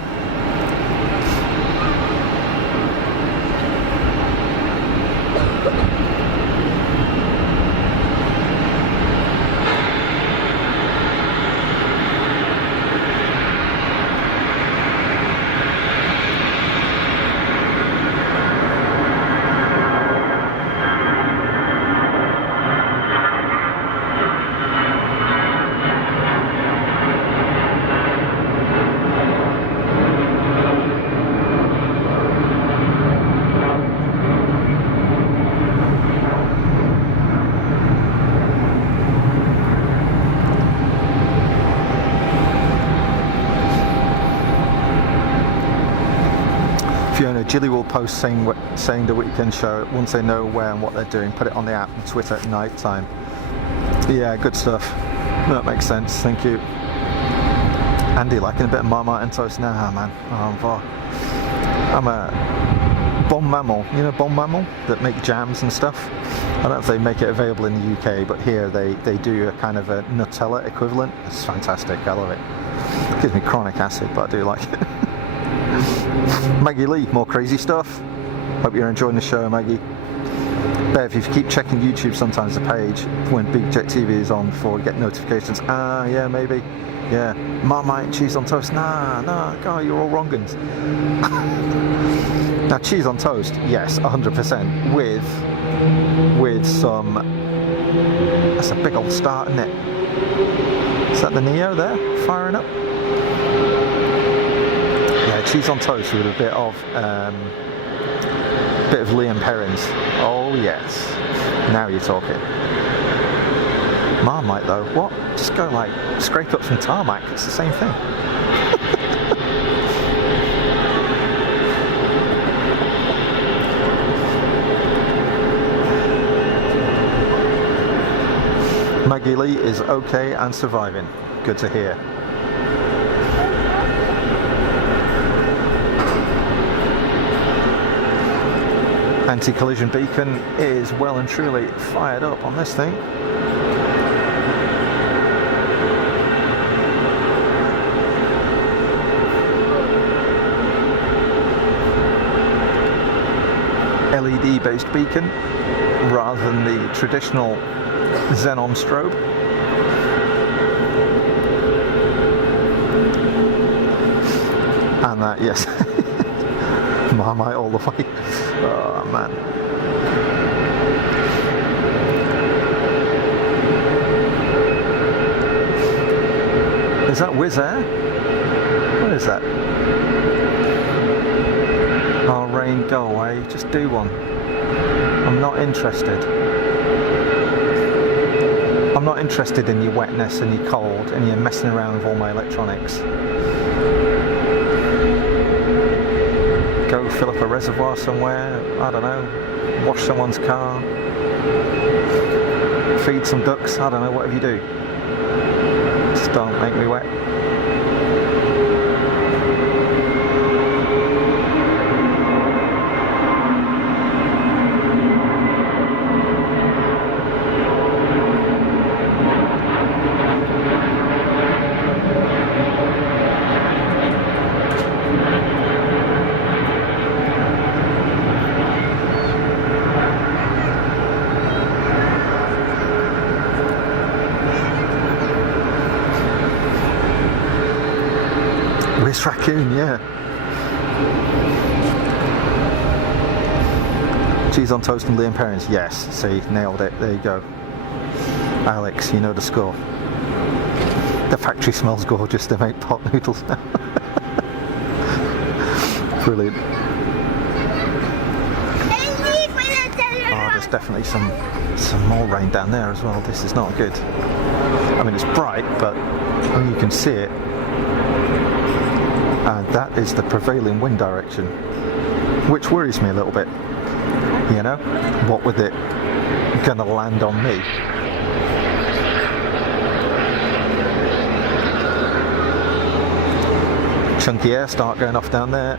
Jilly will post saying the weekend show once they know where and what they're doing. Put it on the app and Twitter at night time. Yeah, good stuff. That makes sense. Thank you. Andy, liking a bit of Marmite and toast now, man. I'm a bomb mammal. You know bomb mammal that make jams and stuff. I don't know if they make it available in the UK, but here they do a kind of a Nutella equivalent. It's fantastic. I love it. It gives me chronic acid, but I do like it. Maggie Lee, more crazy stuff. Hope you're enjoying the show, Maggie. Bev, if you keep checking YouTube sometimes the page when Bitrate TV is on before we get notifications. Ah, yeah, maybe. Yeah. Marmite, cheese on toast. Nah, God, you're all wrongins. Now, cheese on toast, yes, 100%. With some... That's a big old start, isn't it? Is that the Neo there, firing up? Yeah, cheese on toast with a bit of Liam Perrins. Oh yes, now you're talking. Marmite though, what? Just go like scrape up some tarmac. It's the same thing. Maggie Lee is okay and surviving. Good to hear. Anti-collision beacon is well and truly fired up on this thing. LED based beacon rather than the traditional xenon strobe. And that, yes, Marmite all the way. Oh man. Is that Wizz Air? What is that? Oh, rain, go away. Just do one. I'm not interested. I'm not interested in your wetness and your cold and your messing around with all my electronics. Go fill up a reservoir somewhere, I don't know, wash someone's car, feed some ducks, I don't know, whatever you do. Just don't make me wet. This raccoon, yeah. Cheese on toast and Liam Perrins, yes. See, nailed it. There you go. Alex, you know the score. The factory smells gorgeous. They make pot noodles now. Brilliant. Oh, there's definitely some more rain down there as well. This is not good. I mean, it's bright, but you can see it. And that is the prevailing wind direction, which worries me a little bit. You know, what with it gonna land on me? Chunky air start going off down there.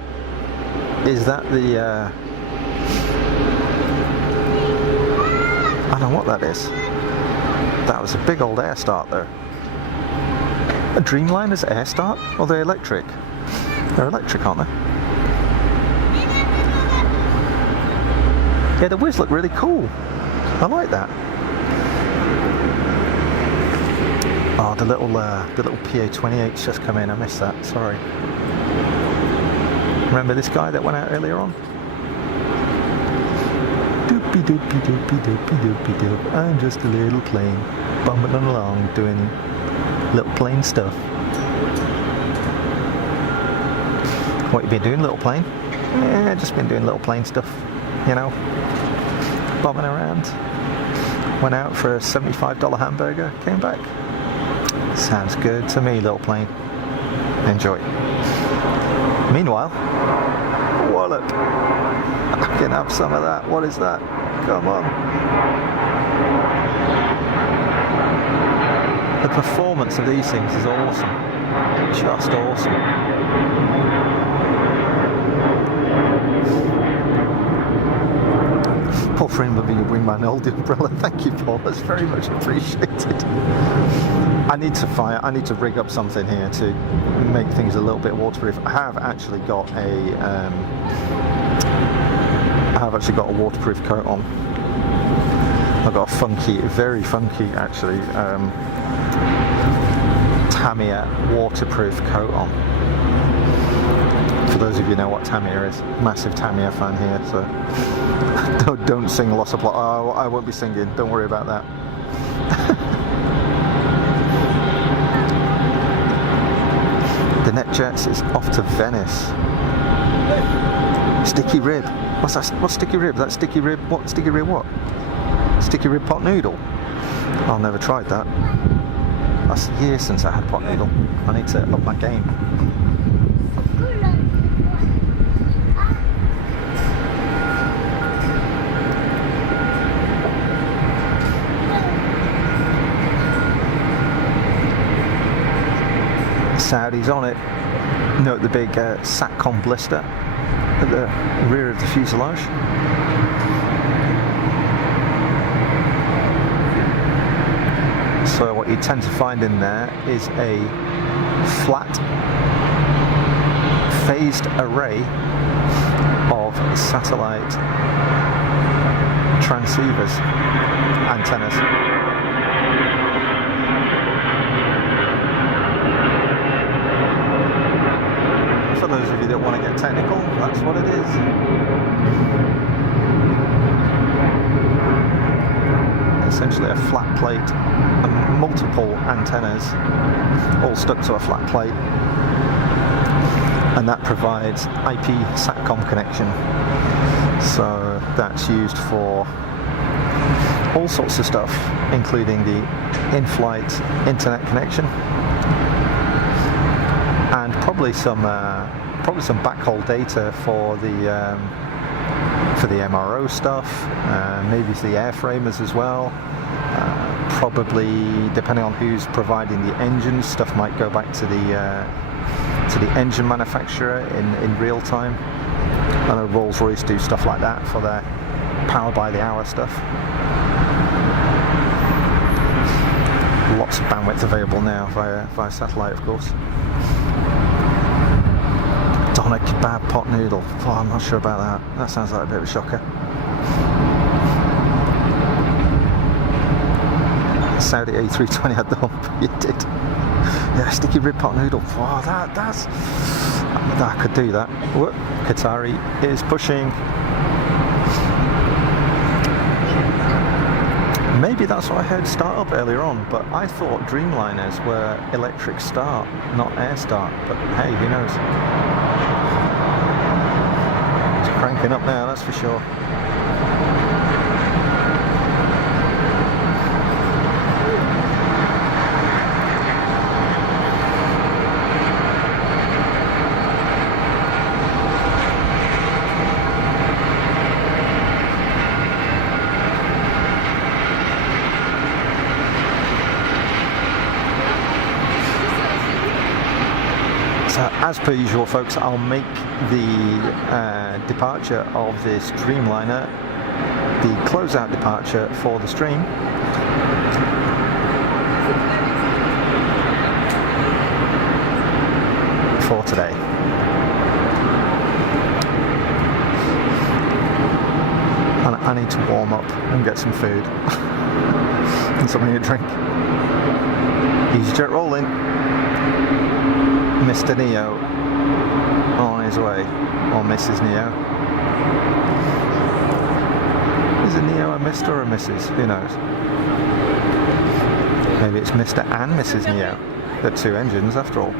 Is that the? I don't know what that is. That was a big old air start there. A Dreamliner's air start? Or they're electric? They're electric, aren't they? Yeah, the Wizz look really cool. I like that. Oh, the little PA-28's just come in. I missed that. Sorry. Remember this guy that went out earlier on? Doopy doopy doopy doopy doopy doop. I'm just a little plane, bumbling along, doing little plane stuff. What you been doing, little plane? Yeah, just been doing little plane stuff, you know, bombing around. Went out for a $75 hamburger, came back. Sounds good to me, little plane. Enjoy. Meanwhile, wallop. I can have some of that. What is that? Come on. The performance of these things is awesome. Just awesome. Paul Freeman being a wingman, hold the umbrella. Thank you, Paul. That's very much appreciated. I need to rig up something here to make things a little bit waterproof. I have actually got a waterproof coat on. I've got a funky, very funky actually, Tamiya waterproof coat on. For those of you who know what Tamiya is, massive Tamiya fan here, so don't sing Loss of Plot. Oh, I won't be singing, don't worry about that. The NetJets is off to Venice. Sticky rib. What's that? What's sticky rib? That sticky rib? What? Sticky rib what? Sticky rib pot noodle? I've never tried that. That's years since I had pot noodle. I need to up my game. Saudi's on it. Note the big SATCOM blister at the rear of the fuselage. you tend to find in there is a flat phased array of satellite transceivers, antennas. For those of you that want to get technical, that's what it is. Essentially a flat plate and multiple antennas all stuck to a flat plate, and that provides IP SATCOM connection. So that's used for all sorts of stuff, including the in-flight internet connection, and probably some backhaul data for the MRO stuff, maybe for the airframers as well. Probably, depending on who's providing the engines, stuff might go back to the engine manufacturer in real time. I know Rolls-Royce do stuff like that for their power by the hour stuff. Lots of bandwidth available now via satellite, of course. Doner kebab pot noodle. Oh, I'm not sure about that. That sounds like a bit of a shocker. Saudi A320 had the hump. You did. Yeah, sticky rib pot noodle. Wow, I could do that. Whoop. Qatari is pushing. Maybe that's what I heard start up earlier on, but I thought Dreamliners were electric start, not air start. But hey, who knows? It's cranking up now, that's for sure. As per usual, folks, I'll make the departure of this Dreamliner the closeout departure for the stream. For today. And I need to warm up and get some food and something to drink. EasyJet rolling. Mr. Neo on his way, or Mrs. Neo. Is it Neo a Mr. or a Mrs.? Who knows? Maybe it's Mr. and Mrs. Neo. They're two engines after all.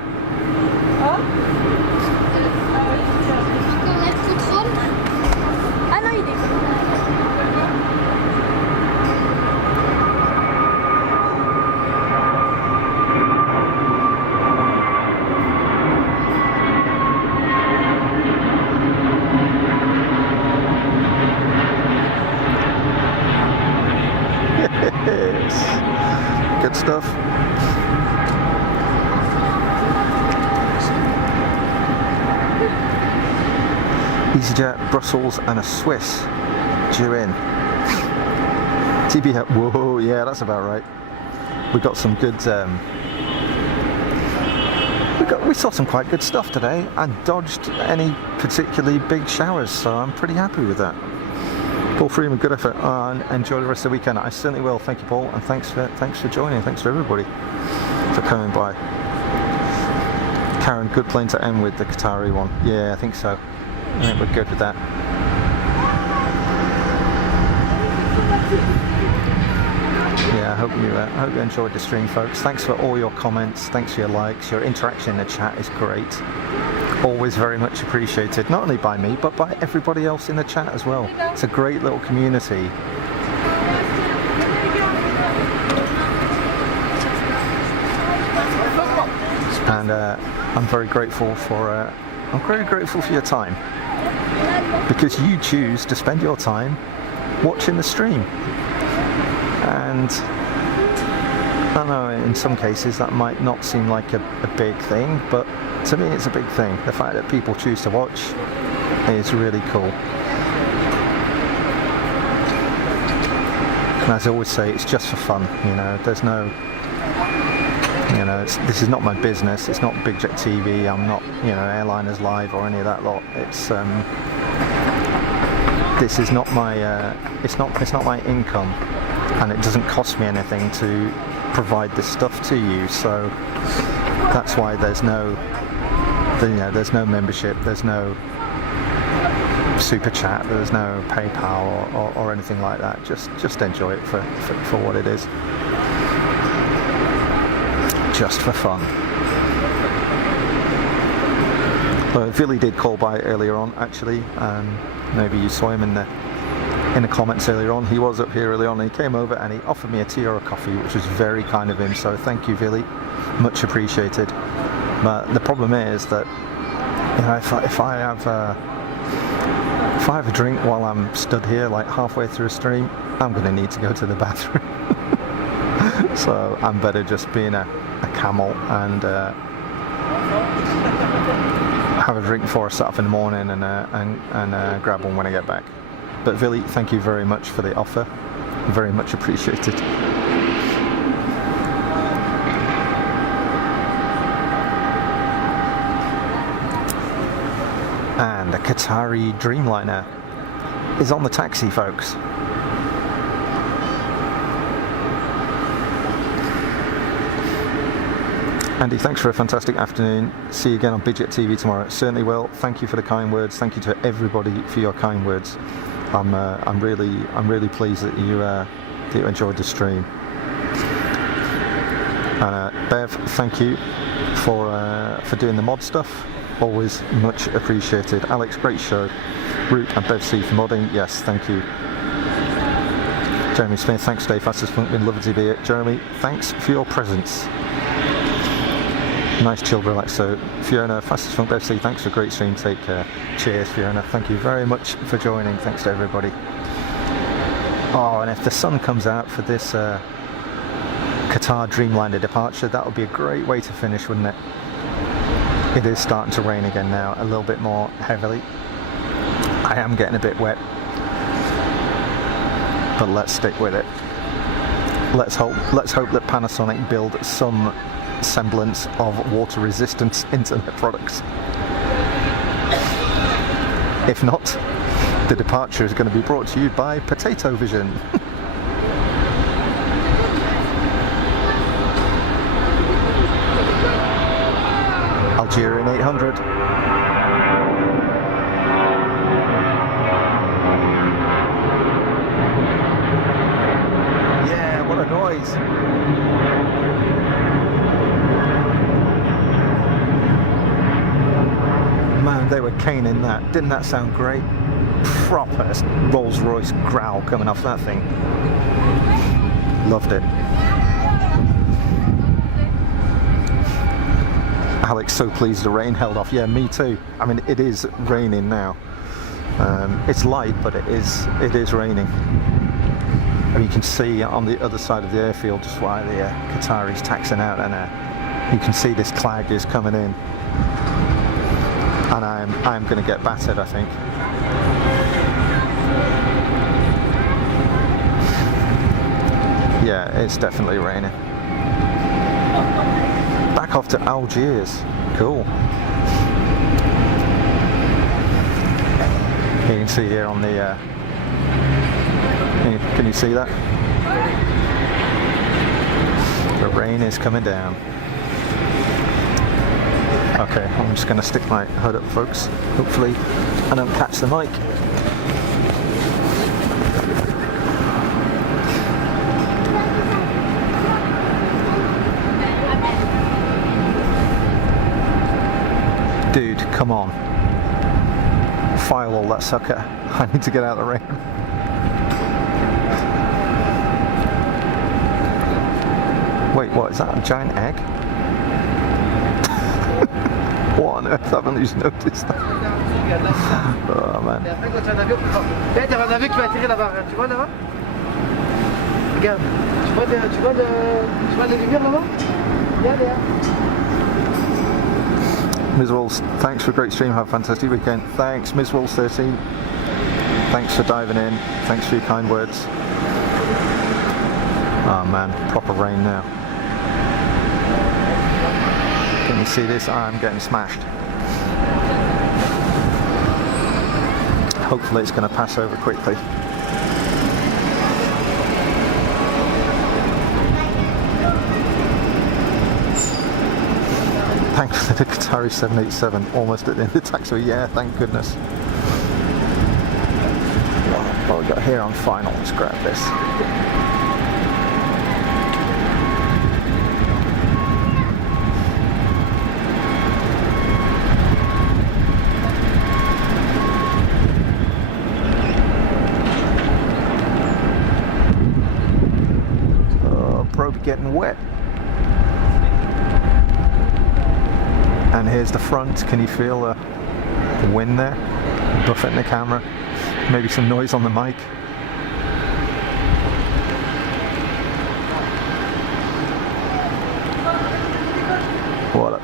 Good stuff. EasyJet, Brussels and a Swiss due in. TB, whoa, yeah, that's about right. We got some good, we saw some quite good stuff today and dodged any particularly big showers, so I'm pretty happy with that. Paul Freeman, good effort, and enjoy the rest of the weekend. I certainly will. Thank you, Paul, and thanks for joining. Thanks for everybody for coming by. Karen, good plane to end with, the Qatari one. Yeah, I think so. I think we're good with that. Yeah, I hope you enjoyed the stream, folks. Thanks for all your comments. Thanks for your likes. Your interaction in the chat is great. Always very much appreciated, not only by me, but by everybody else in the chat as well. It's a great little community. And I'm very grateful for your time, because you choose to spend your time watching the stream. And I know in some cases that might not seem like a big thing, but to me it's a big thing. The fact that people choose to watch is really cool. And as I always say, it's just for fun, you know, there's no You know, this is not my business. It's not Big Jet TV. I'm not, you know, Airliners Live or any of that lot. It's this is not my it's not my income, and it doesn't cost me anything to provide this stuff to you. So that's why there's no membership, there's no super chat, there's no PayPal or anything like that. Just enjoy it for what it is. Just for fun. Billy did call by earlier on, actually. Maybe you saw him in the comments earlier on. He was up here early on, and he came over and he offered me a tea or a coffee, which was very kind of him. So thank you, Billy, much appreciated. But the problem is that, you know, if I have a drink while I'm stood here, like halfway through a stream, I'm going to need to go to the bathroom. So I'm better just being a camel and have a drink before I set off in the morning and grab one when I get back. But Billy, thank you very much for the offer. Very much appreciated. And a Qatari Dreamliner is on the taxi, folks. Andy, thanks for a fantastic afternoon. See you again on Big Jet TV tomorrow. Certainly will. Thank you for the kind words. Thank you to everybody for your kind words. I'm really pleased that you enjoyed the stream. And Bev, thank you for doing the mod stuff. Always much appreciated. Alex, great show. Root and Bev C for modding. Yes, thank you. Jeremy Smith, thanks Dave. Fastest Funk, been lovely to be here. Jeremy, thanks for your presence. Nice chill, relax. So Fiona, Fastest Funk, Bev C, thanks for a great stream. Take care. Cheers, Fiona. Thank you very much for joining. Thanks to everybody. Oh, and if the sun comes out for this Qatar Dreamliner departure, that would be a great way to finish, wouldn't it? It is starting to rain again now, a little bit more heavily. I am getting a bit wet, but let's stick with it. Let's hope that Panasonic build some semblance of water resistance into their products. If not, the departure is going to be brought to you by Potato Vision. Algerian 800. Yeah, what a noise. Man, they were caning that. Didn't that sound great? Proper Rolls-Royce growl coming off that thing. Loved it. Alex, so pleased the rain held off. Yeah, me too. I mean, it is raining now. It's light, but it is raining. And you can see on the other side of the airfield just why the Qataris taxing out, and you can see this clag is coming in. And I'm going to get battered, I think. Yeah, it's definitely raining. Back off to Algiers. Cool. You can see here on the can you see that? The rain is coming down. Okay, I'm just going to stick my hood up, folks. Hopefully I don't catch the mic. Dude, come on. Firewall that sucker. I need to get out of the rain. Wait, what is that? A giant egg? What on earth? I haven't just noticed that. Oh man. Ms. Walls, thanks for a great stream. Have a fantastic weekend. Thanks, Ms. Walls 13. Thanks for diving in. Thanks for your kind words. Oh man, proper rain now. Can you see this? I'm getting smashed. Hopefully it's going to pass over quickly. Thankfully the Qatari 787 almost at the end of the taxiway. Yeah, thank goodness. What we got here on final? Let's grab this. Probe getting wet. And here's the front. Can you feel the wind there? Buffeting the camera. Maybe some noise on the mic. What up?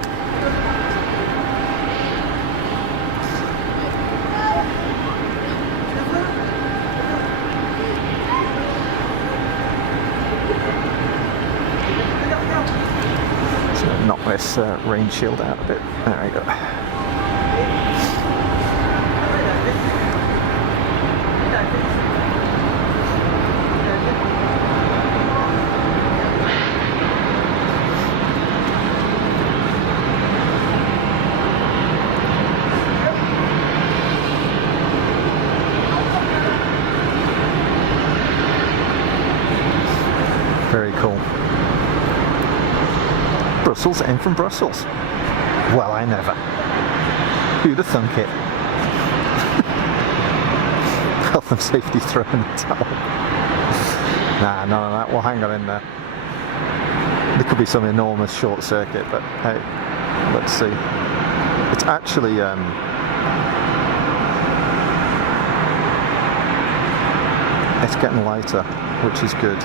Knock this rain shield out a bit. There we go. Very cool. Brussels in from Brussels. Well, I never. Who'd have thunk it? Health and safety throwing the towel. Nah, none of that. We'll hang on in there. There could be some enormous short circuit, but hey, let's see. It's actually it's getting lighter, which is good.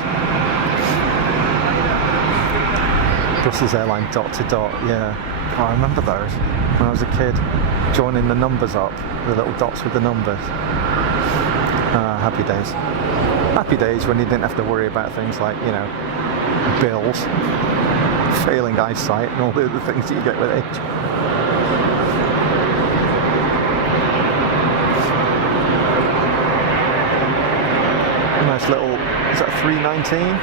Brussels Airline dot to dot, yeah. Oh, I remember those when I was a kid, joining the numbers up, the little dots with the numbers. Happy days. Happy days when you didn't have to worry about things like, you know, bills, failing eyesight, and all the other things that you get with age. Nice little, is that 319?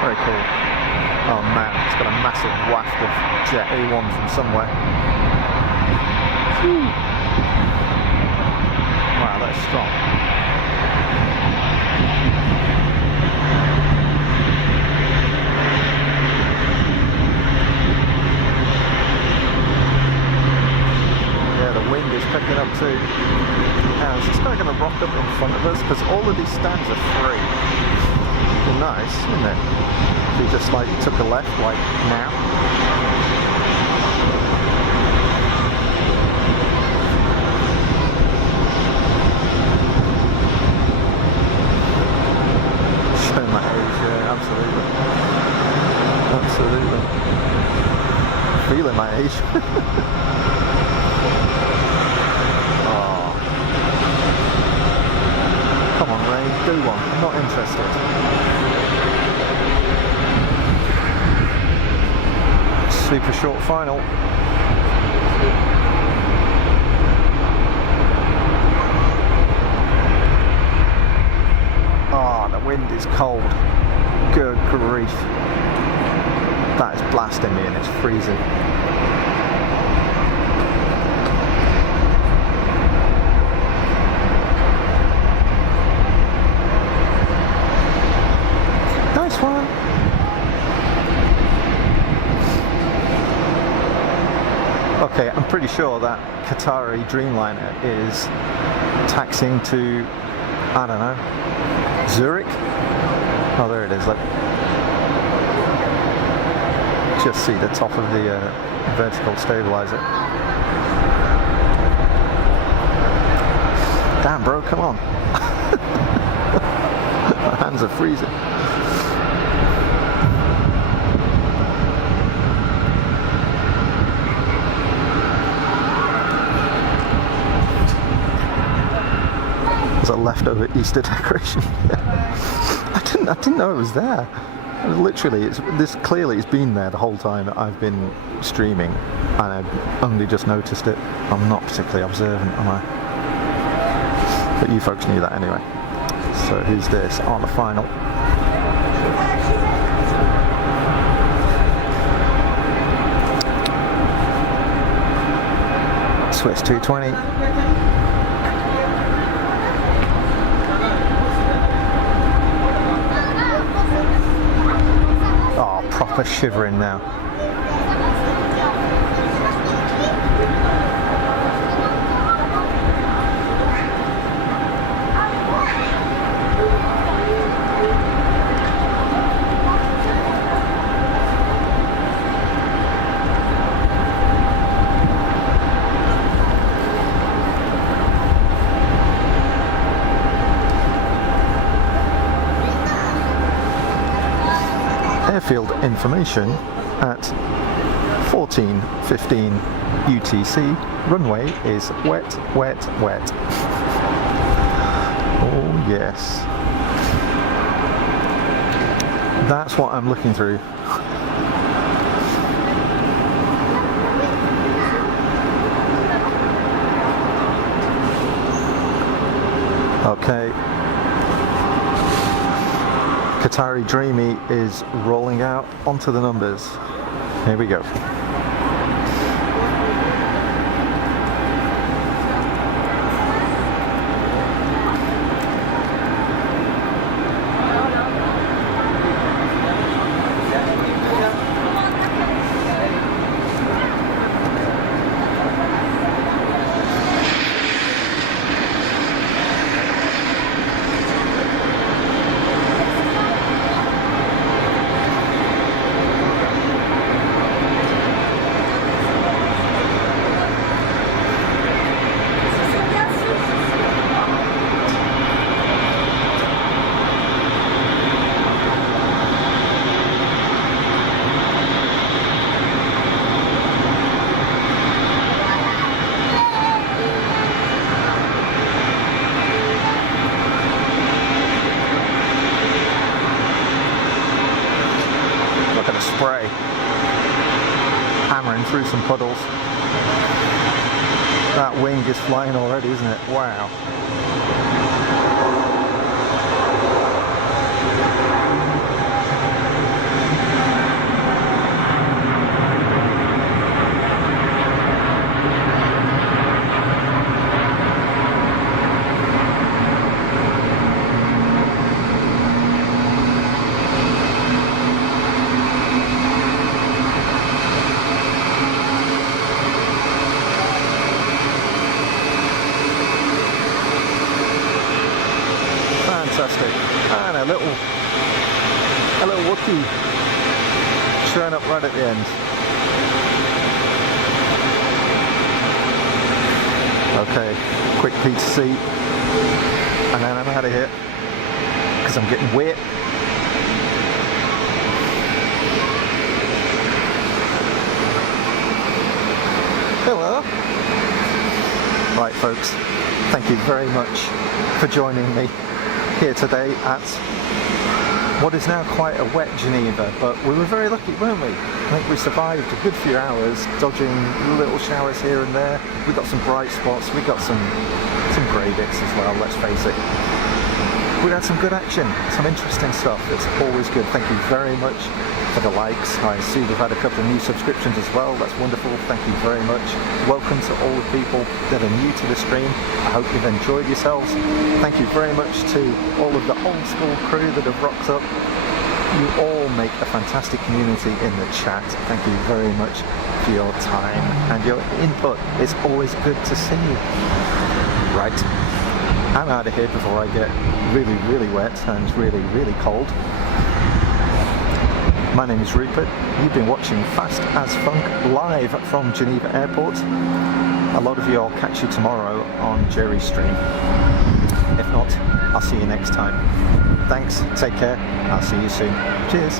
Very cool. Oh man, it's got a massive waft of jet A1 from somewhere. Whew. Wow, that's strong. Yeah, the wind is picking up too. Now, is this guy going to rock up in front of us? Because all of these stands are free. Nice, isn't it? If you just like took a left, like now. Showing my age, yeah, absolutely. Absolutely. Feeling my age. Oh. Come on, Ray, do one. I'm not interested. Super short final. Oh, the wind is cold. Good grief. That is blasting me and it's freezing. Nice one. Okay, I'm pretty sure that Qatari Dreamliner is taxiing to, I don't know, Zurich? Oh, there it is, look. Just see the top of the vertical stabilizer. Damn, bro, come on. My hands are freezing. There's a leftover Easter decoration. I didn't know it was there. Literally, this clearly it's been there the whole time that I've been streaming, and I've only just noticed it. I'm not particularly observant, am I? But you folks knew that anyway. So who's this on the final? Swiss 220. Oh, proper shivering now. Airfield information at 14:15 UTC. Runway is wet, wet, wet. Oh yes. That's what I'm looking through. Okay. Qatari Dreamy is rolling out onto the numbers. Here we go. Spray hammering through some puddles. That wing is flying already, isn't it? Wow. Fantastic. And a little Wookiee showing up right at the end. Okay, quick P2C, and then I'm out of here because I'm getting wet. Hello. Right folks, thank you very much for joining me here today at what is now quite a wet Geneva, but we were very lucky, weren't we? I think we survived a good few hours, dodging little showers here and there. We got some bright spots, we got some grey bits as well, let's face it. We had some good action, some interesting stuff. It's always good. Thank you very much for the likes. I see we've had a couple of new subscriptions as well. That's wonderful. Thank you very much. Welcome to all the people that are new to the stream. I hope you've enjoyed yourselves. Thank you very much to all of the old school crew that have rocked up. You all make a fantastic community in the chat. Thank you very much for your time and your input. It's always good to see you. Right. I'm out of here before I get really, really wet and really, really cold. My name is Rupert. You've been watching Fast as Funk live from Geneva Airport. A lot of you, I'll catch you tomorrow on Jerry's stream. If not, I'll see you next time. Thanks, take care, I'll see you soon. Cheers.